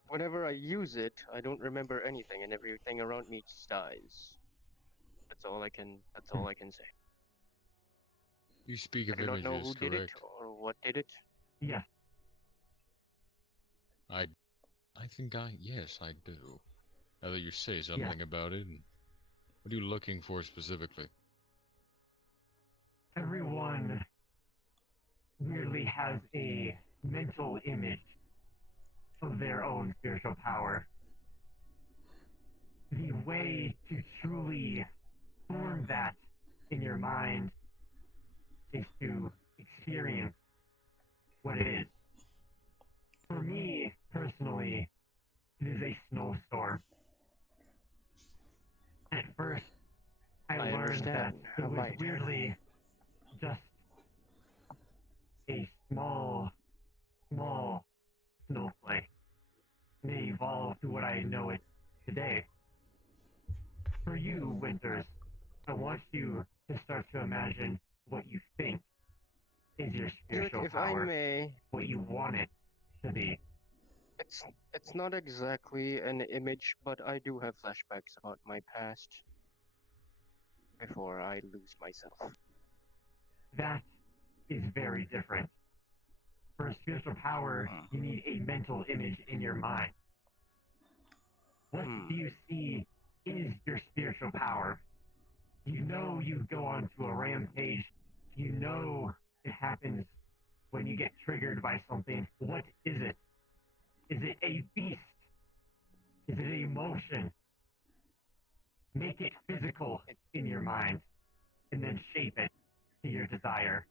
Whenever I use it, I don't remember anything, and everything around me just dies. That's all I can say. You speak of I don't know images, who did it correct? or what did it. Yes. I think yes, I do. Now that you say something about it, what are you looking for specifically? Everyone weirdly has a mental image of their own spiritual power. The way to truly form that in your mind is to experience what it is. For me, personally, it is a snowstorm. At first, I learned that it was weirdly just a small snowflake. And it evolved to what I know it today. For you, Winters, I want you to start to imagine what you think is your spiritual If power, I may, what you want it to be. It's not exactly an image, but I do have flashbacks about my past before I lose myself. That is very different. For a spiritual power, you need a mental image in your mind. What do you see is your spiritual power? You know you go onto a rampage. You know it happens when you get triggered by something. What is it? Is it a beast? Is it an emotion? Make it physical in your mind, and then shape it to your desire.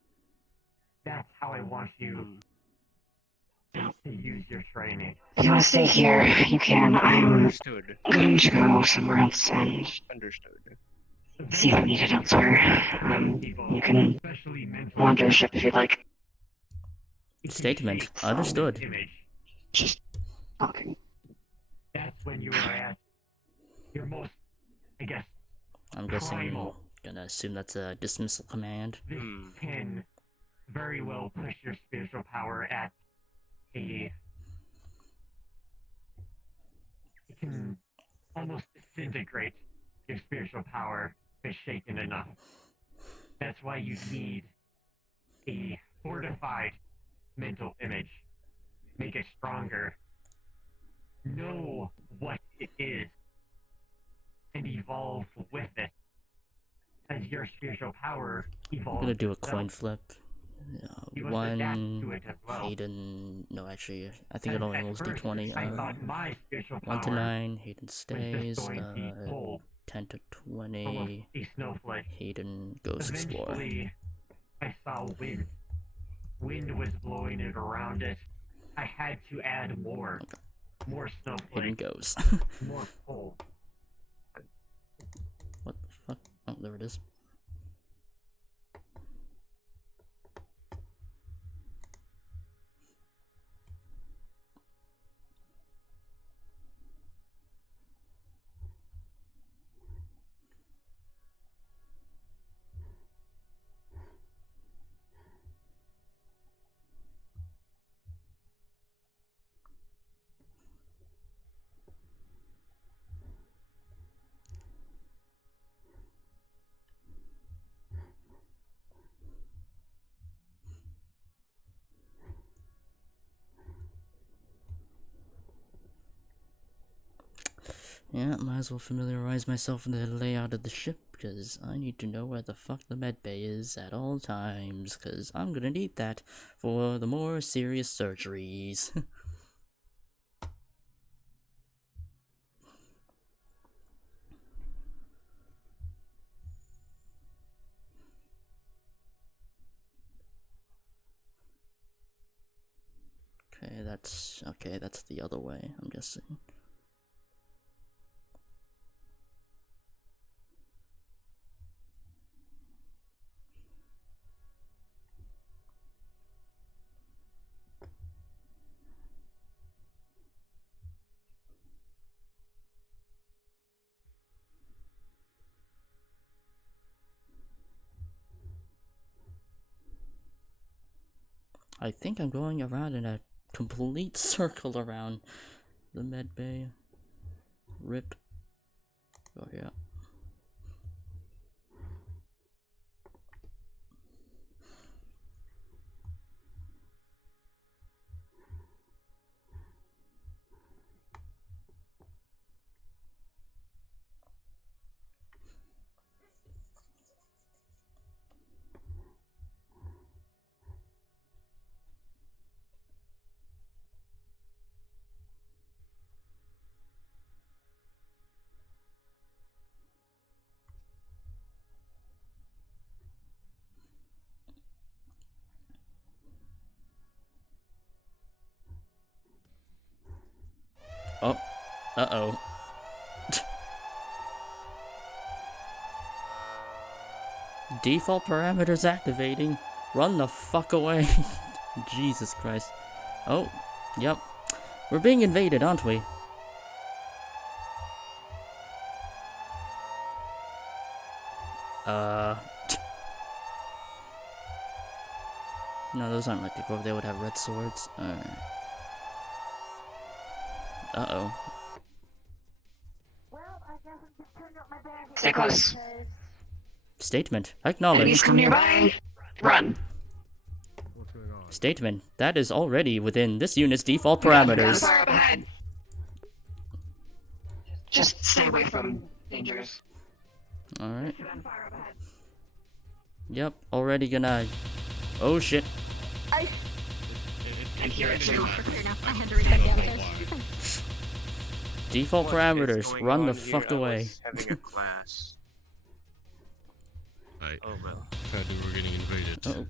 That's how I want you to use your training. If you want to stay here, you can. I'm Understood. going to go somewhere else and see if I'm needed elsewhere. You can wander a ship if you'd like. Statement. Understood. Just talking. That's when you are at your most, I guess, I'm guessing, primal. gonna assume that's a dismissal command. This can very well push your spiritual power at a... It can almost disintegrate your spiritual power if shaken enough. That's why you need a fortified mental image. Make it stronger. Know what it is. And evolve with it. As your spiritual power evolves. I'm gonna do a itself. coin flip. You must adapt to One it as well. Hayden. No, actually, I think it only rolls At first, d20. I thought my spiritual 1 to power 9. Hayden was just stays. going to be cold. 10 to Almost 20. a snowflake. Hayden goes explore. Eventually, I saw wind. Wind was blowing it around it. I had to add more. More snowflakes. Hayden goes. More cold. What the fuck? Oh, there it is. Yeah, might as well familiarize myself with the layout of the ship, because I need to know where the fuck the medbay is at all times, because I'm gonna need that for the more serious surgeries. Okay, that's the other way, I'm guessing. I think I'm going around in a complete circle around the medbay. Rip. Oh yeah. Oh. Uh-oh. Default parameters activating. Run the fuck away. Jesus Christ. Oh. Yep. We're being invaded, aren't we? No, those aren't like the they would have red swords. Uh-oh. Stay close. Statement. Enemies Acknowledged. come nearby. Run. Statement. That is already within this unit's default parameters. Fire up ahead. Just stay away from dangers. Alright. Yep, already gonna... Oh shit. I hear it too. I had to reset the others. Default parameters. Run the fuck away. Having a class. Right. Oh well. Apparently we're getting invaded. Uh-oh.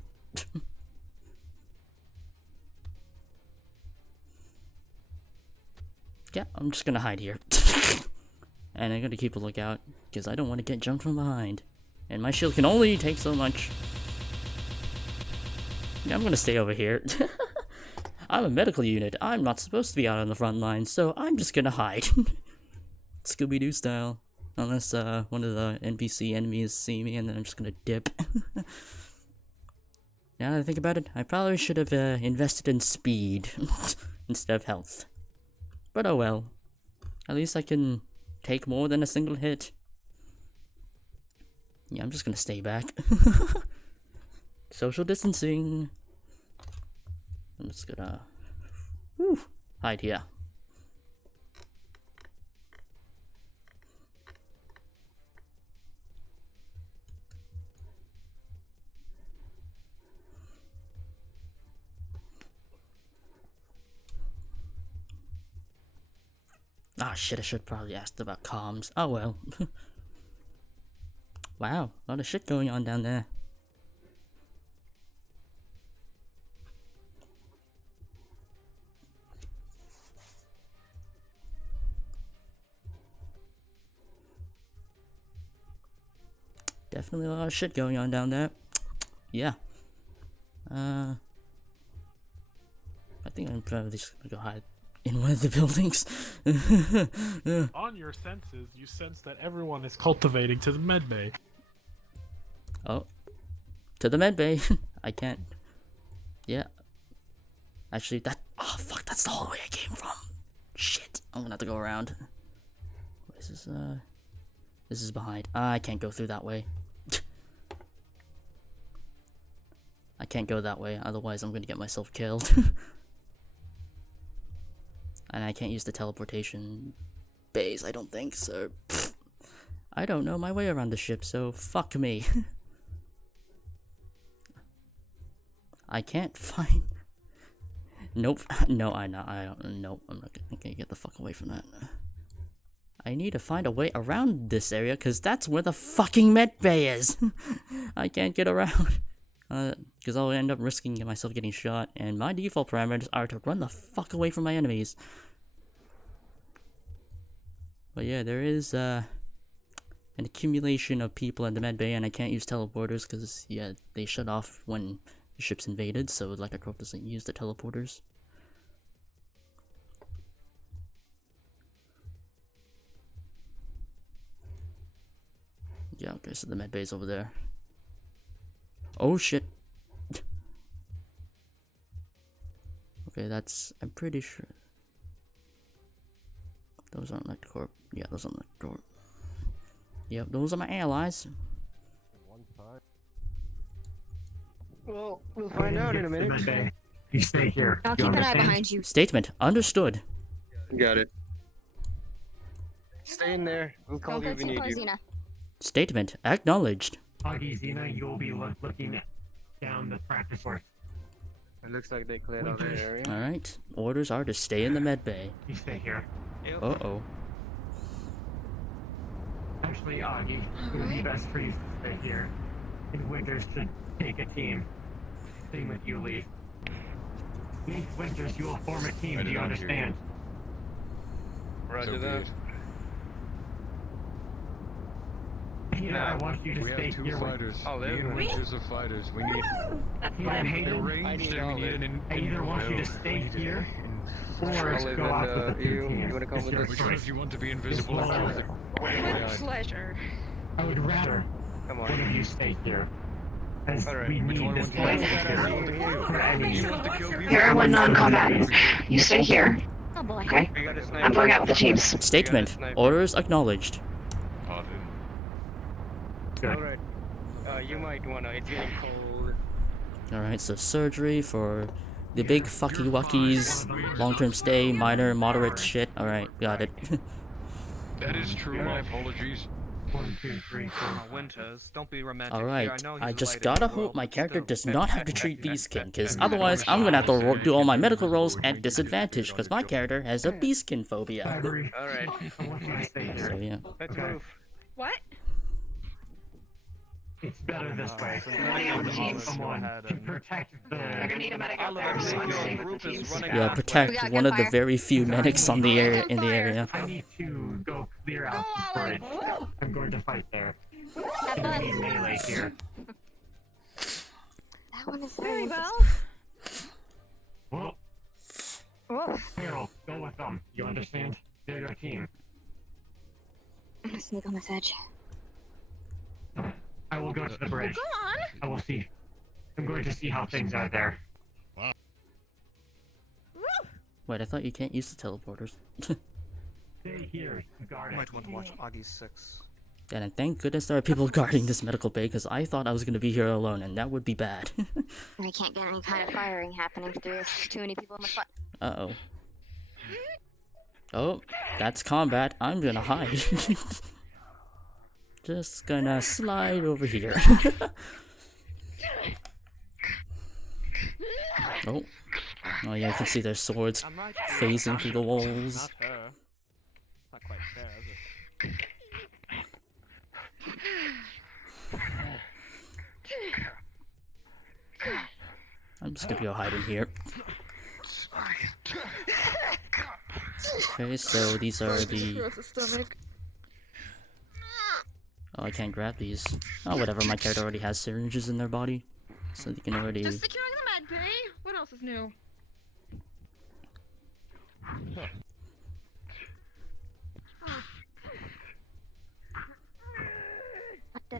Yeah, I'm just gonna hide here. And I'm gonna keep a lookout, because I don't want to get jumped from behind. And my shield can only take so much. Yeah, I'm gonna stay over here. I'm a medical unit. I'm not supposed to be out on the front lines, so I'm just gonna hide. Scooby-Doo style. Unless one of the NPC enemies see me, and then I'm just gonna dip. Now that I think about it, I probably should have invested in speed instead of health. But oh well. At least I can take more than a single hit. Yeah, I'm just gonna stay back. Social distancing. I'm just gonna hide here. Ah, shit, I should probably asked about comms. Oh well. Wow, a lot of shit going on down there. Definitely a lot of shit going on down there. Yeah. I think I'm probably just gonna go hide in one of the buildings. On your senses, you sense that everyone is cultivating to the medbay. Oh. To the medbay. I can't. Yeah. Actually, that. Oh, fuck, that's the hallway I came from. Shit. I'm gonna have to go around. What is this? This is behind. I can't go through that way. I can't go that way, otherwise I'm gonna get myself killed. And I can't use the teleportation bays, I don't think, so I don't know my way around the ship, so fuck me. I can't find... Nope. No, I don't. Nope. I'm not gonna get the fuck away from that. I need to find a way around this area, because that's where the fucking med bay is. I can't get around. Because I'll end up risking myself getting shot, and my default parameters are to run the fuck away from my enemies. But yeah, there is, an accumulation of people in the med bay, and I can't use teleporters, because, yeah, they shut off when the ship's invaded, so Electrocroft doesn't use the teleporters. Yeah, okay, so the med bay's over there. Oh shit. Okay, that's... I'm pretty sure... Those aren't Electrocorp. Yeah, those aren't Electrocorp. Yep, those are my allies. Well, we'll find out in a minute. You stay here. I'll keep an eye behind you. Statement. Understood. Got it. Stay in there. We'll call you if we need you. Xena. Statement. Acknowledged. Augie, Xena, you'll be looking down the practice course. It looks like they cleared out the area. Alright. Orders are to stay in the med bay. You stay here. Uh-oh. Actually, Augie, it would be best for you to stay here. And Winters should take a team. Same with you, Lee. Me, Winters, you will form a team, do you understand? Roger that. Peter, I want you to We stay have two here fighters. Oh, Me and Winters are fighters. We need Hayden, arranged and we need an I either want you to stay here, or go out with the two teams. You wanna come with us? Which one of you want to be invisible? With pleasure. I would rather one of you stay here. As we need this place for any... Here are one non-combatants. You stay here. Oh boy. Okay? I'm going out with the teams. Statement. Orders acknowledged. Alright. You might wanna, it's getting cold. Alright, so surgery for the big fucky wuckies, long-term stay, minor, moderate shit. Alright, got it. That is true, my apologies. 1, 2, 3, 4. Winters, don't be romantic. Alright, I just gotta hope my character does not have to treat Beastkin, because otherwise I'm gonna have to do all my medical rolls at disadvantage, because my character has a Beastkin phobia. Alright. So yeah. Let's move. What? It's better this way. Someone to protect the... I'm gonna need a medic out there. Yeah, protect one of the very few medics on the area in the area. I need to go clear out the bridge. I'm going to fight there. I need melee here. That one is Very very well. Well, Harold, go with them. You understand? They're your team. I'm gonna sneak on this edge. I will go to the bridge. Go on. I will see. I'm going to see how things are there. Wait, I thought you can't use the teleporters. Stay here, guard it. Might want to watch Augie's 6. And thank goodness there are people guarding this medical bay, because I thought I was gonna be here alone, and that would be bad. I can't get any kind of firing happening through this. Too many people in the front. Uh-oh. Oh, that's combat. I'm gonna hide. Just gonna slide over here. Oh. Oh yeah, I can see their swords phasing through the walls. Not quite fair, is it? I'm just gonna go hide in here. Okay, so these are the... Oh, I can't grab these. Oh, whatever, my character already has syringes in their body. So they can already... Just securing the med bay. What else is new? What the?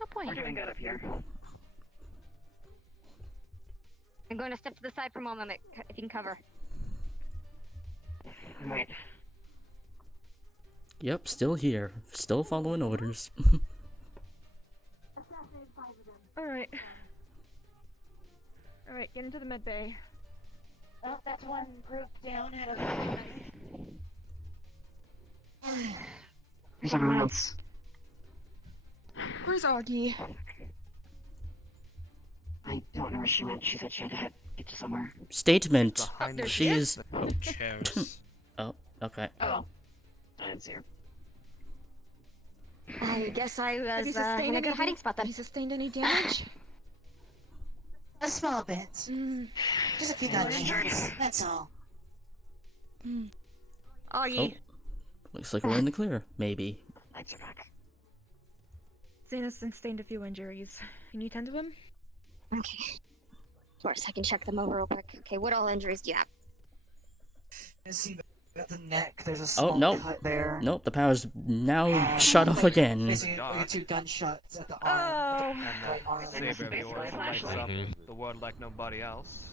No point. We're doing good up here. I'm going to step to the side for a moment, if you can cover. Right. Yep, still here. Still following orders. Alright. Alright, get into the med bay. Oh, that's one group down. There's everyone else. Where's Augie? I don't know where she went. She said she had to get to somewhere. Statement. There She is. Chairs. Oh, okay. Oh. I didn't see her. I guess I Have you was sustained in a good any hiding spot Have then. you sustained any damage? A small bit. Just a few gunshots, that's all. Augie. Oh, looks like we're in the clear. Maybe. Lights are back. Xana's sustained a few injuries. Can you tend to him? Okay. Of course, I can check them over real quick. Okay, what all injuries do you have? See, at the neck, there's a small Oh, nope. cut there. Nope, the power's now shut off again. Basically, like 2 gunshots at the Oh. arm. Saber of yours lights up the world like nobody else.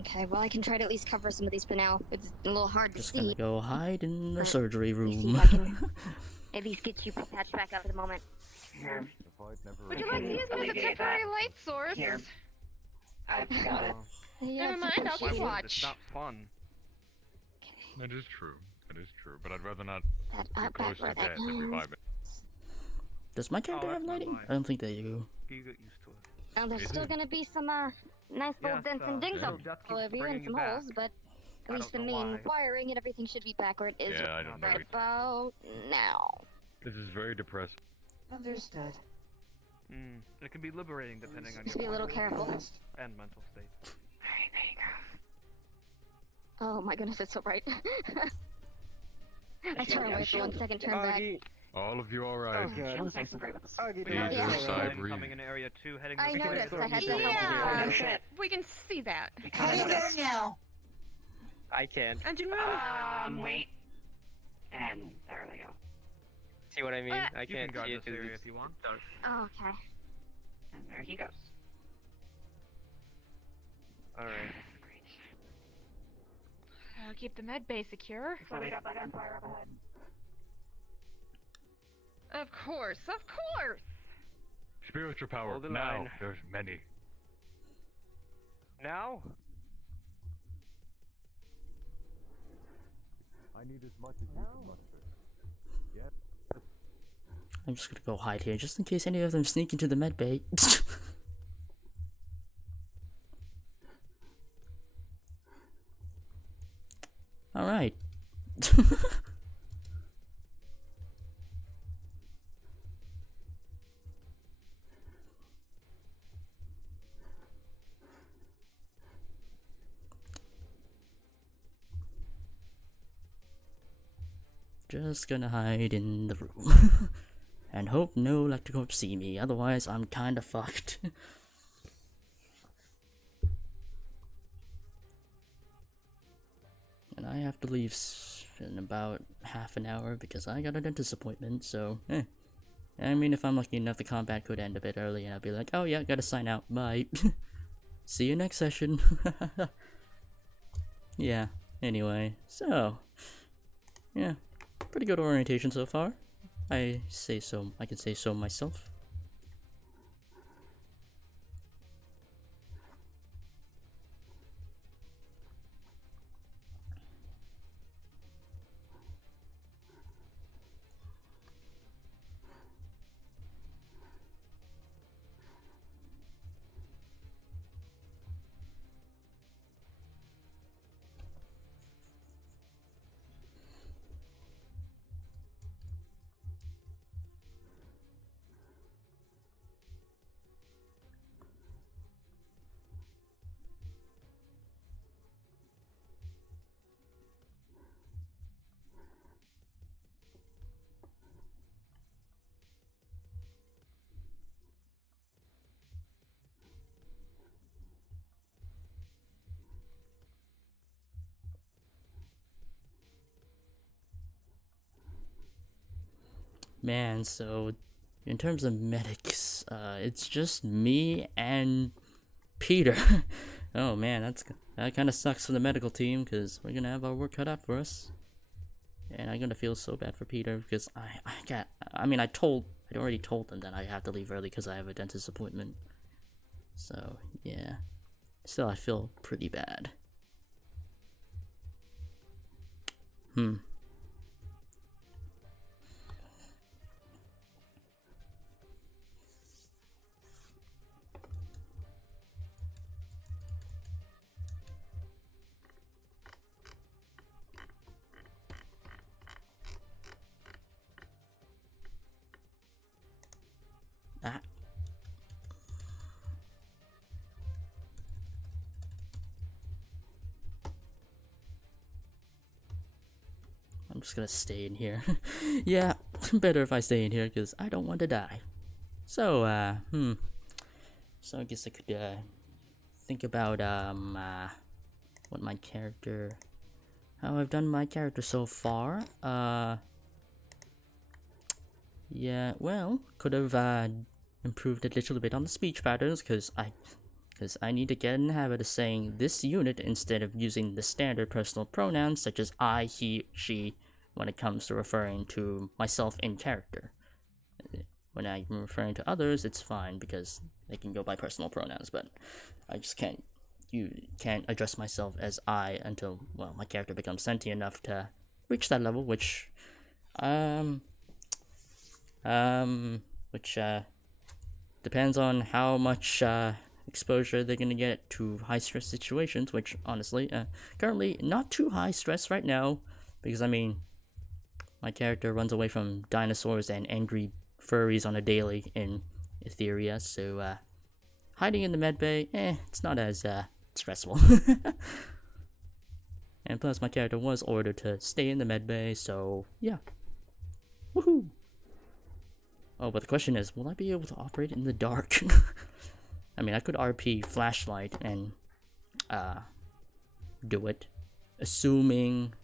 Okay, well I can try to at least cover some of these for now. It's a little hard to Just see. gonna go hide in the But surgery let me see room. if I can at least get you patched back up at the moment. Here. Would you like to use me as a temporary light source? Here. I've got it. Yeah, Never mind, I'll keep watch. It's not fun. That is true. That is true. But I'd rather not That be up close to where death that every 5 goes. minutes. Does my character have lighting? I don't think they do. You get used to it. Now there's Is still it? gonna be some nice little Yes, dents and dings it'll up just all keep over you and bringing some you back. holes, but I at least the don't know main why. wiring and everything should be back where it is Yeah, I don't know. right about now. This is very depressing. Understood. It can be liberating depending on Just your be a little mind careful. and mental state. Alright, there you go. Oh my goodness, it's so bright. I turn away for 1 second, turn back. All of you alright? Shield's nice and bright with us. Peter, Yeah. Cyber, Coming in area 2, heading I this way. noticed. I had to Yeah. help. Shit. We can see that. How do you get now? I can. Engine room? Wait. And there we go. See what I mean? I You can can't guard see it this area because if you want. dark. Oh, okay. And there he goes. Alright. Keep the med bay secure. So we got the gunfire up ahead. Of course, of course! spiritual power. Hold the Now, line. there's many. Now? I need as much as you can muster. Yep. I'm just gonna go hide here, just in case any of them sneak into the med bay. Alright. Just gonna hide in the room. And hope no electricorps see me, otherwise I'm kinda fucked. And I have to leave in about half an hour because I got a dentist appointment, so I mean, if I'm lucky enough, the combat could end a bit early and I'll be like, oh yeah, gotta sign out, bye. See you next session. Yeah, anyway, so, yeah, pretty good orientation so far. I can say so myself. Man, so in terms of medics, it's just me and Peter. Oh man, that kind of sucks for the medical team because we're gonna have our work cut out for us. And I'm gonna feel so bad for Peter because I'd already told them that I have to leave early because I have a dentist appointment. So yeah, still I feel pretty bad. Ah. I'm just gonna stay in here. Yeah, better if I stay in here because I don't want to die. So, So I guess I could, think about, what my character... How I've done my character so far. Yeah, well, could have, improved a little bit on the speech patterns because I need to get in the habit of saying this unit instead of using the standard personal pronouns such as I, he, she when it comes to referring to myself in character. When I'm referring to others, it's fine because they can go by personal pronouns, but I just can't address myself as I until, well, my character becomes sentient enough to reach that level, which depends on how much exposure they're gonna get to high stress situations, which honestly, currently not too high stress right now, because I mean, my character runs away from dinosaurs and angry furries on a daily in Etheria, so hiding in the medbay, it's not as stressful. And plus, my character was ordered to stay in the medbay, so yeah. Woohoo! Oh, but the question is, will I be able to operate in the dark? I mean, I could RP flashlight and do it, assuming.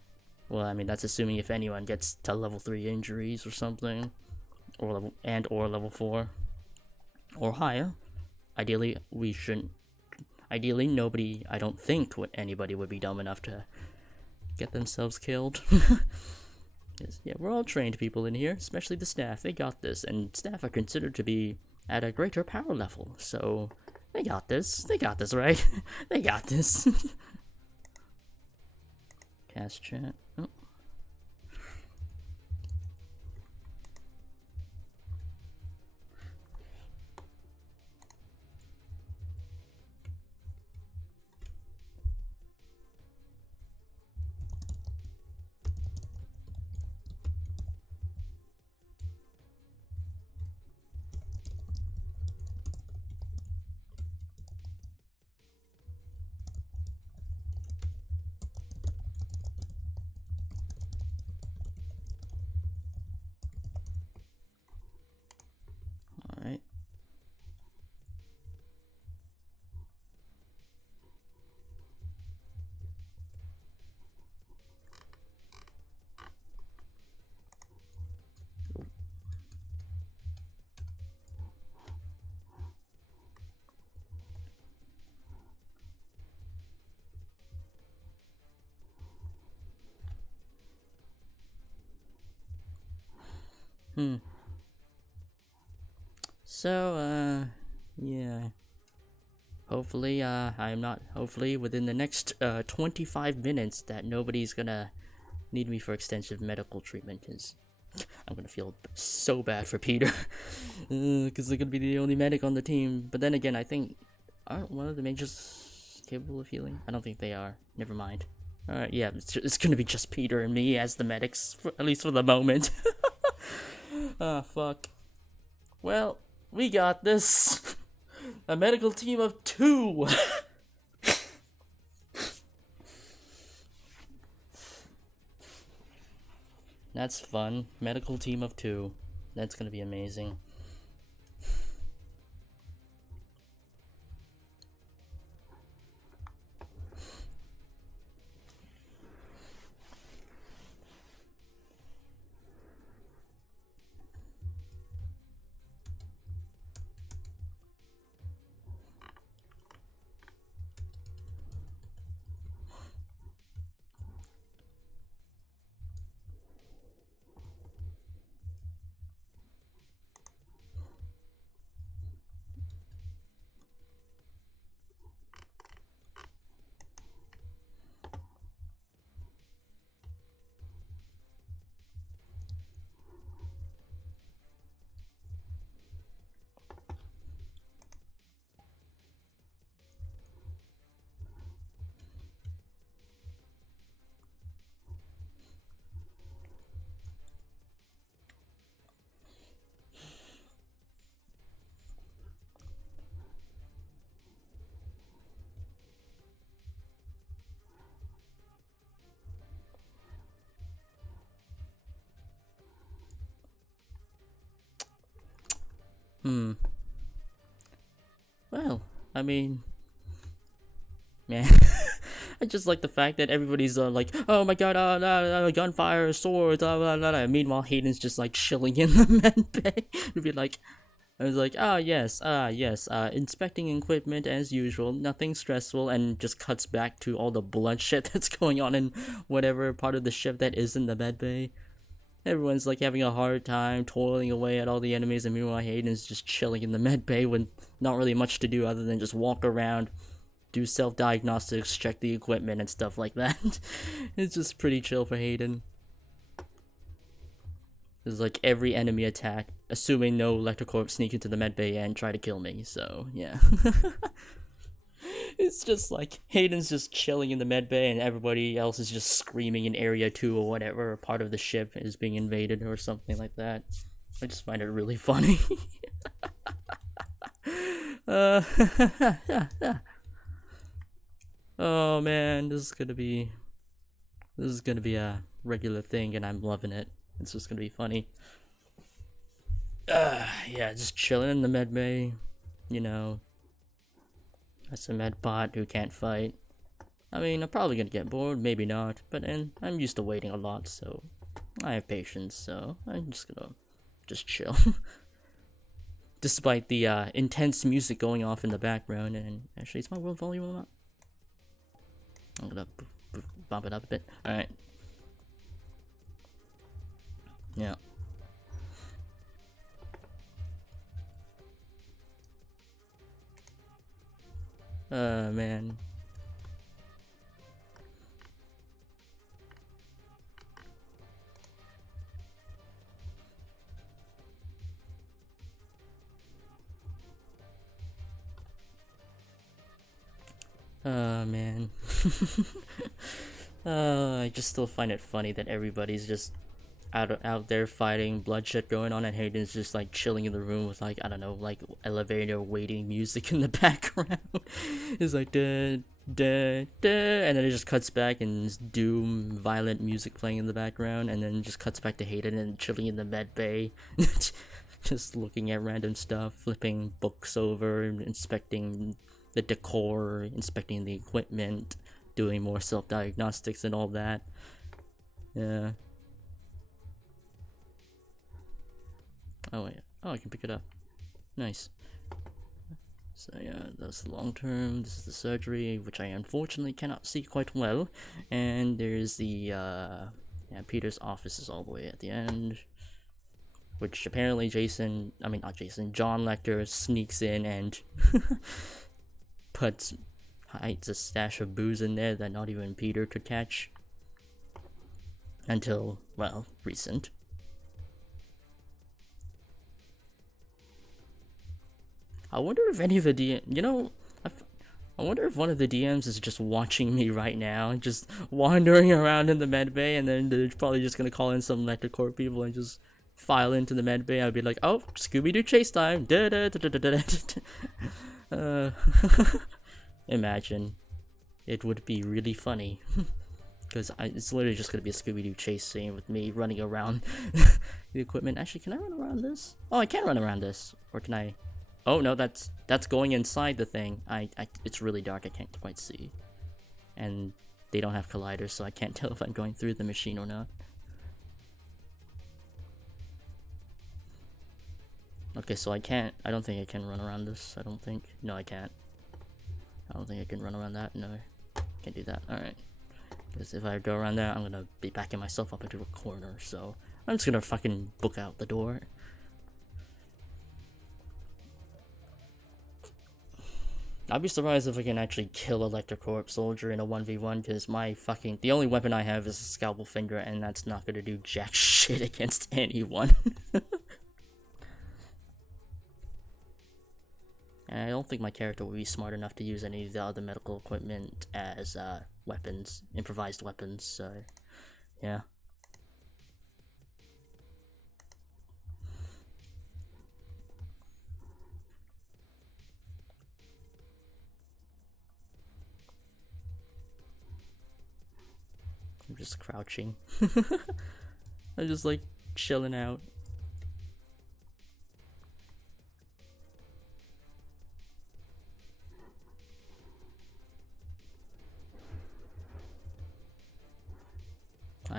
Well, I mean, that's assuming if anyone gets to level 3 injuries or something, or level 4 or higher. Ideally, we shouldn't. Ideally, nobody. I don't think anybody would be dumb enough to get themselves killed. Yeah, we're all trained people in here, especially the staff. They got this, and staff are considered to be at a greater power level, so they got this. They got this, right? They got this. Cast chat. Oh. Alright. So, yeah. Hopefully, hopefully within the next, 25 minutes that nobody's gonna need me for extensive medical treatment, because I'm gonna feel so bad for Peter. Because they're gonna be the only medic on the team. But then again, I think, aren't one of the mages capable of healing? I don't think they are. Never mind. Alright, yeah, it's gonna be just Peter and me as the medics, at least for the moment. Ah, fuck. Well, we got this. A medical team of 2. That's fun. Medical team of 2. That's gonna be amazing. Well, I mean, man, I just like the fact that everybody's like, oh my god, gunfire, swords, Meanwhile, Hayden's just like chilling in the med bay. It'd be like, I was like, yes, inspecting equipment as usual, nothing stressful, and just cuts back to all the bloodshed that's going on in whatever part of the ship that is in the med bay. Everyone's like having a hard time toiling away at all the enemies, and meanwhile Hayden's just chilling in the med bay with not really much to do other than just walk around, do self-diagnostics, check the equipment and stuff like that. It's just pretty chill for Hayden. It's like every enemy attack, assuming no Electrocorp sneak into the med bay and try to kill me, so yeah. It's just like Hayden's just chilling in the med bay and everybody else is just screaming in area 2 or whatever part of the ship is being invaded or something like that. I just find it really funny. Oh man, this is gonna be a regular thing and I'm loving it. It's just gonna be funny. Yeah, just chilling in the med bay, you know. That's a med bot who can't fight. I mean, I'm probably gonna get bored, maybe not, but I'm used to waiting a lot, so I have patience, so I'm just gonna chill. Despite the intense music going off in the background, and actually, is my world volume up? I'm gonna bump it up a bit. Alright. Yeah. Man. Man. I just still find it funny that everybody's just out there fighting, bloodshed going on, and Hayden's just like chilling in the room with like, I don't know, like elevator waiting music in the background. It's like da da da, and then it just cuts back and it's doom violent music playing in the background, and then it just cuts back to Hayden and chilling in the med bay, just looking at random stuff, flipping books over, inspecting the decor, inspecting the equipment, doing more self-diagnostics and all that. Yeah. Oh yeah. Oh, I can pick it up. Nice. So yeah, that's the long term. This is the surgery, which I unfortunately cannot see quite well. And there's the yeah, Peter's office is all the way at the end. Which apparently John Lecter sneaks in and hides a stash of booze in there that not even Peter could catch. Until, well, recent. I wonder if any of the I wonder if one of the DMs is just watching me right now, just wandering around in the med bay, and then they're probably just gonna call in some Electrocorp people and just file into the med bay. I'd be like, oh, Scooby-Doo chase time. Imagine. It would be really funny. Because it's literally just gonna be a Scooby-Doo chase scene with me running around the equipment. Actually, can I run around this? Oh, I can run around this. Or can I? Oh no, that's going inside the thing. It's really dark, I can't quite see. And they don't have colliders, so I can't tell if I'm going through the machine or not. Okay, so I don't think I can run around this, I don't think. No, I can't. I don't think I can run around that, no. Can't do that, alright. Because if I go around there, I'm gonna be backing myself up into a corner, so I'm just gonna fucking book out the door. I'd be surprised if I can actually kill a Electrocorp soldier in a 1v1, because the only weapon I have is a scalpel finger, and that's not gonna do jack shit against anyone. And I don't think my character would be smart enough to use any of the other medical equipment as weapons, improvised weapons, so yeah. I'm just crouching. I'm just like chilling out.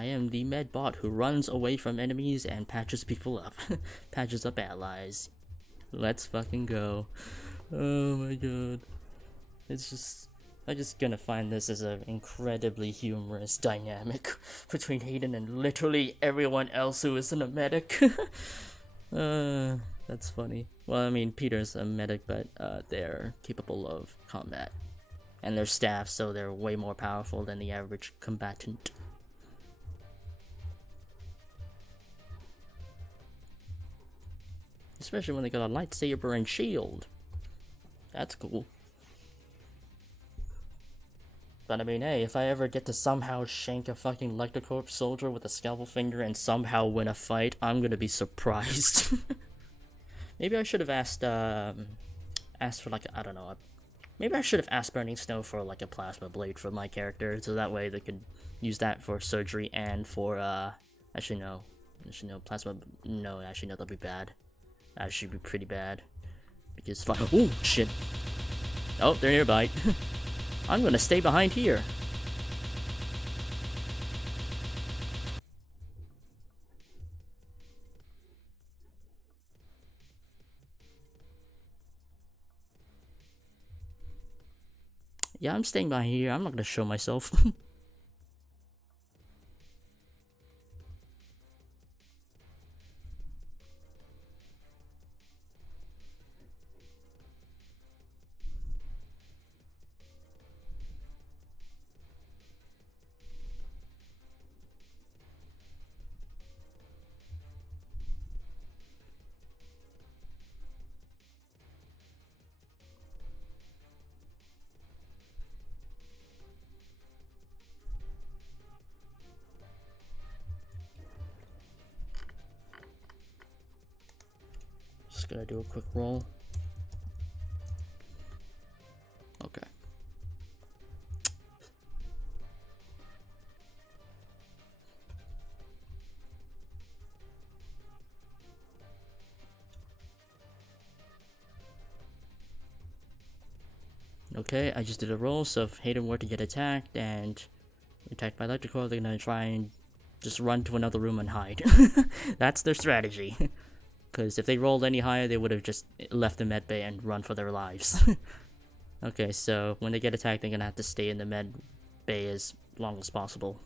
I am the med bot who runs away from enemies and patches people up. Patches up allies. Let's fucking go. Oh my god. I'm just gonna find this as an incredibly humorous dynamic between Hayden and literally everyone else who isn't a medic. That's funny. Well, I mean, Peter's a medic, but they're capable of combat. And they're staff, so they're way more powerful than the average combatant. Especially when they got a lightsaber and shield. That's cool. But I mean, hey, if I ever get to somehow shank a fucking Lectocorp soldier with a scalpel finger and somehow win a fight, I'm gonna be surprised. Maybe I should have asked for like, I don't know, maybe I should have asked Burning Snow for like a plasma blade for my character, so that way they could use that for surgery and for, actually no, plasma, no, actually no, that'd be bad. That should be pretty bad. Because, oh, shit. Oh, they're nearby. I'm gonna stay behind here. Yeah, I'm staying behind here. I'm not gonna show myself. Just gonna do a quick roll. Okay. Okay, I just did a roll, so if Hayden were to get attacked and attacked by electrical, they're gonna try and just run to another room and hide. That's their strategy. Because if they rolled any higher, they would have just left the med bay and run for their lives. Okay, so when they get attacked, they're gonna have to stay in the med bay as long as possible.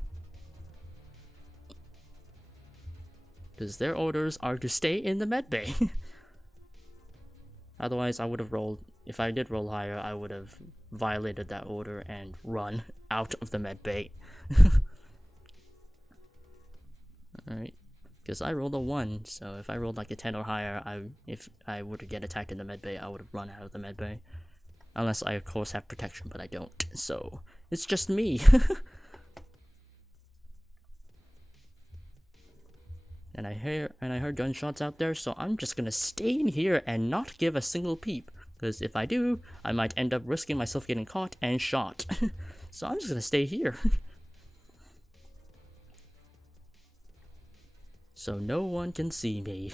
Because their orders are to stay in the med bay. Otherwise, I would have rolled, if I did roll higher, I would have violated that order and run out of the med bay. Alright. Because I rolled a 1, so if I rolled like a 10 or higher, if I were to get attacked in the med bay, I would have run out of the med bay. Unless I of course have protection, but I don't. So it's just me. And I heard gunshots out there, so I'm just gonna stay in here and not give a single peep. Because if I do, I might end up risking myself getting caught and shot. So I'm just gonna stay here. So no one can see me.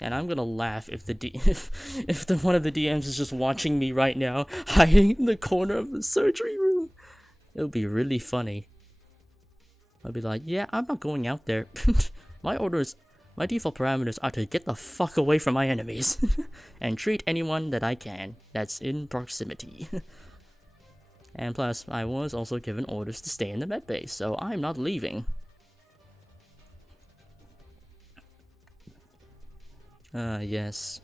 And I'm gonna laugh if one of the DMs is just watching me right now, hiding in the corner of the surgery room. It'll be really funny. I'll be like, yeah, I'm not going out there. My default parameters are to get the fuck away from my enemies. And treat anyone that I can that's in proximity. And plus, I was also given orders to stay in the medbay, so I'm not leaving. Yes.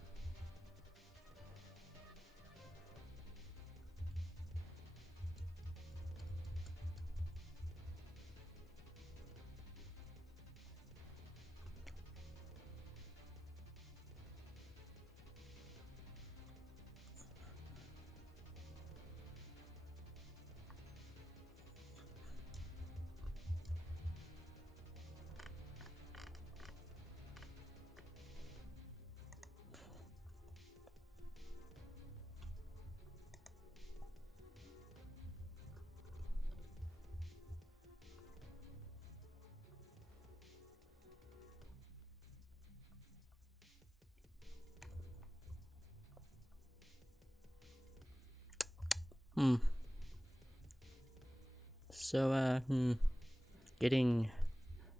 So,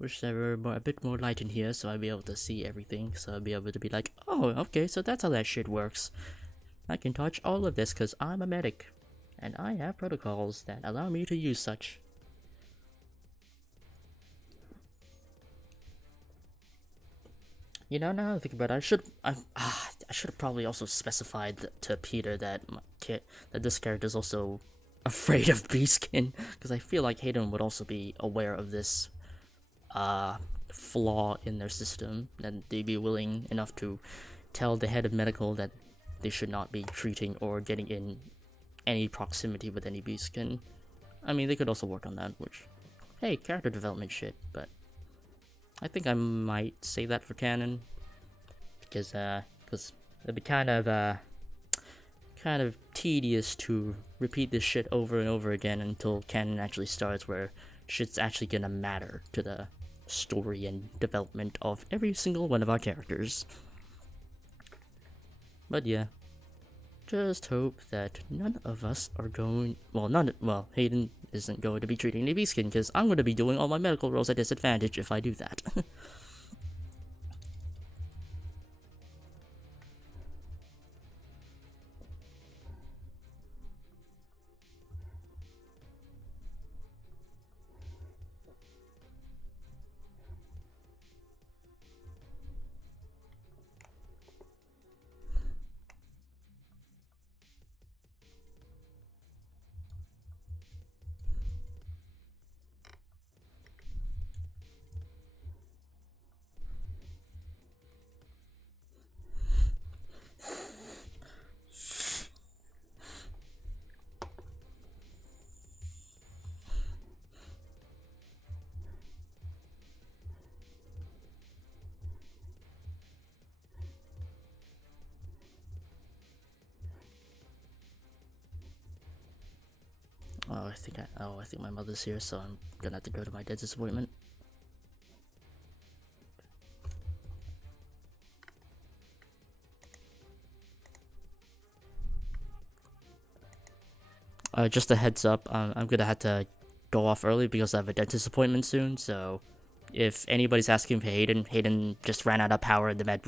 wish there were a bit more light in here so I'd be able to see everything. So I'd be able to be like, oh, okay, so that's how that shit works. I can touch all of this because I'm a medic. And I have protocols that allow me to use such. You know, now I think about it, I should have probably also specified to Peter that that this character is also afraid of Beastkin, because I feel like Hayden would also be aware of this flaw in their system, and they'd be willing enough to tell the head of medical that they should not be treating or getting in any proximity with any Beastkin. I mean, they could also work on that, which, hey, character development shit, but I think I might say that for canon, because it'd be kind of tedious to repeat this shit over and over again until canon actually starts, where shit's actually gonna matter to the story and development of every single one of our characters. But yeah, just hope that none of us are going. Well, Hayden isn't going to be treating the Beastkin, because I'm going to be doing all my medical rolls at disadvantage if I do that. I think my mother's here, so I'm gonna have to go to my dentist appointment. Just a heads up, I'm gonna have to go off early because I have a dentist appointment soon, so if anybody's asking for Hayden just ran out of power in the med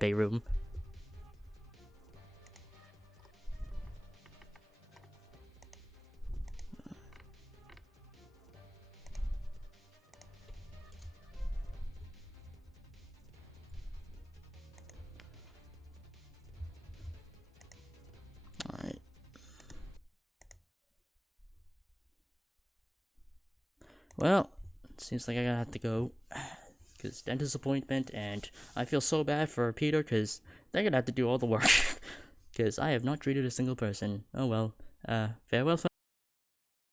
bay room. Alright. Well, it seems like I gotta have to go, because dentist appointment, and I feel so bad for Peter, because they're gonna have to do all the work, because I have not treated a single person. Oh well, farewell for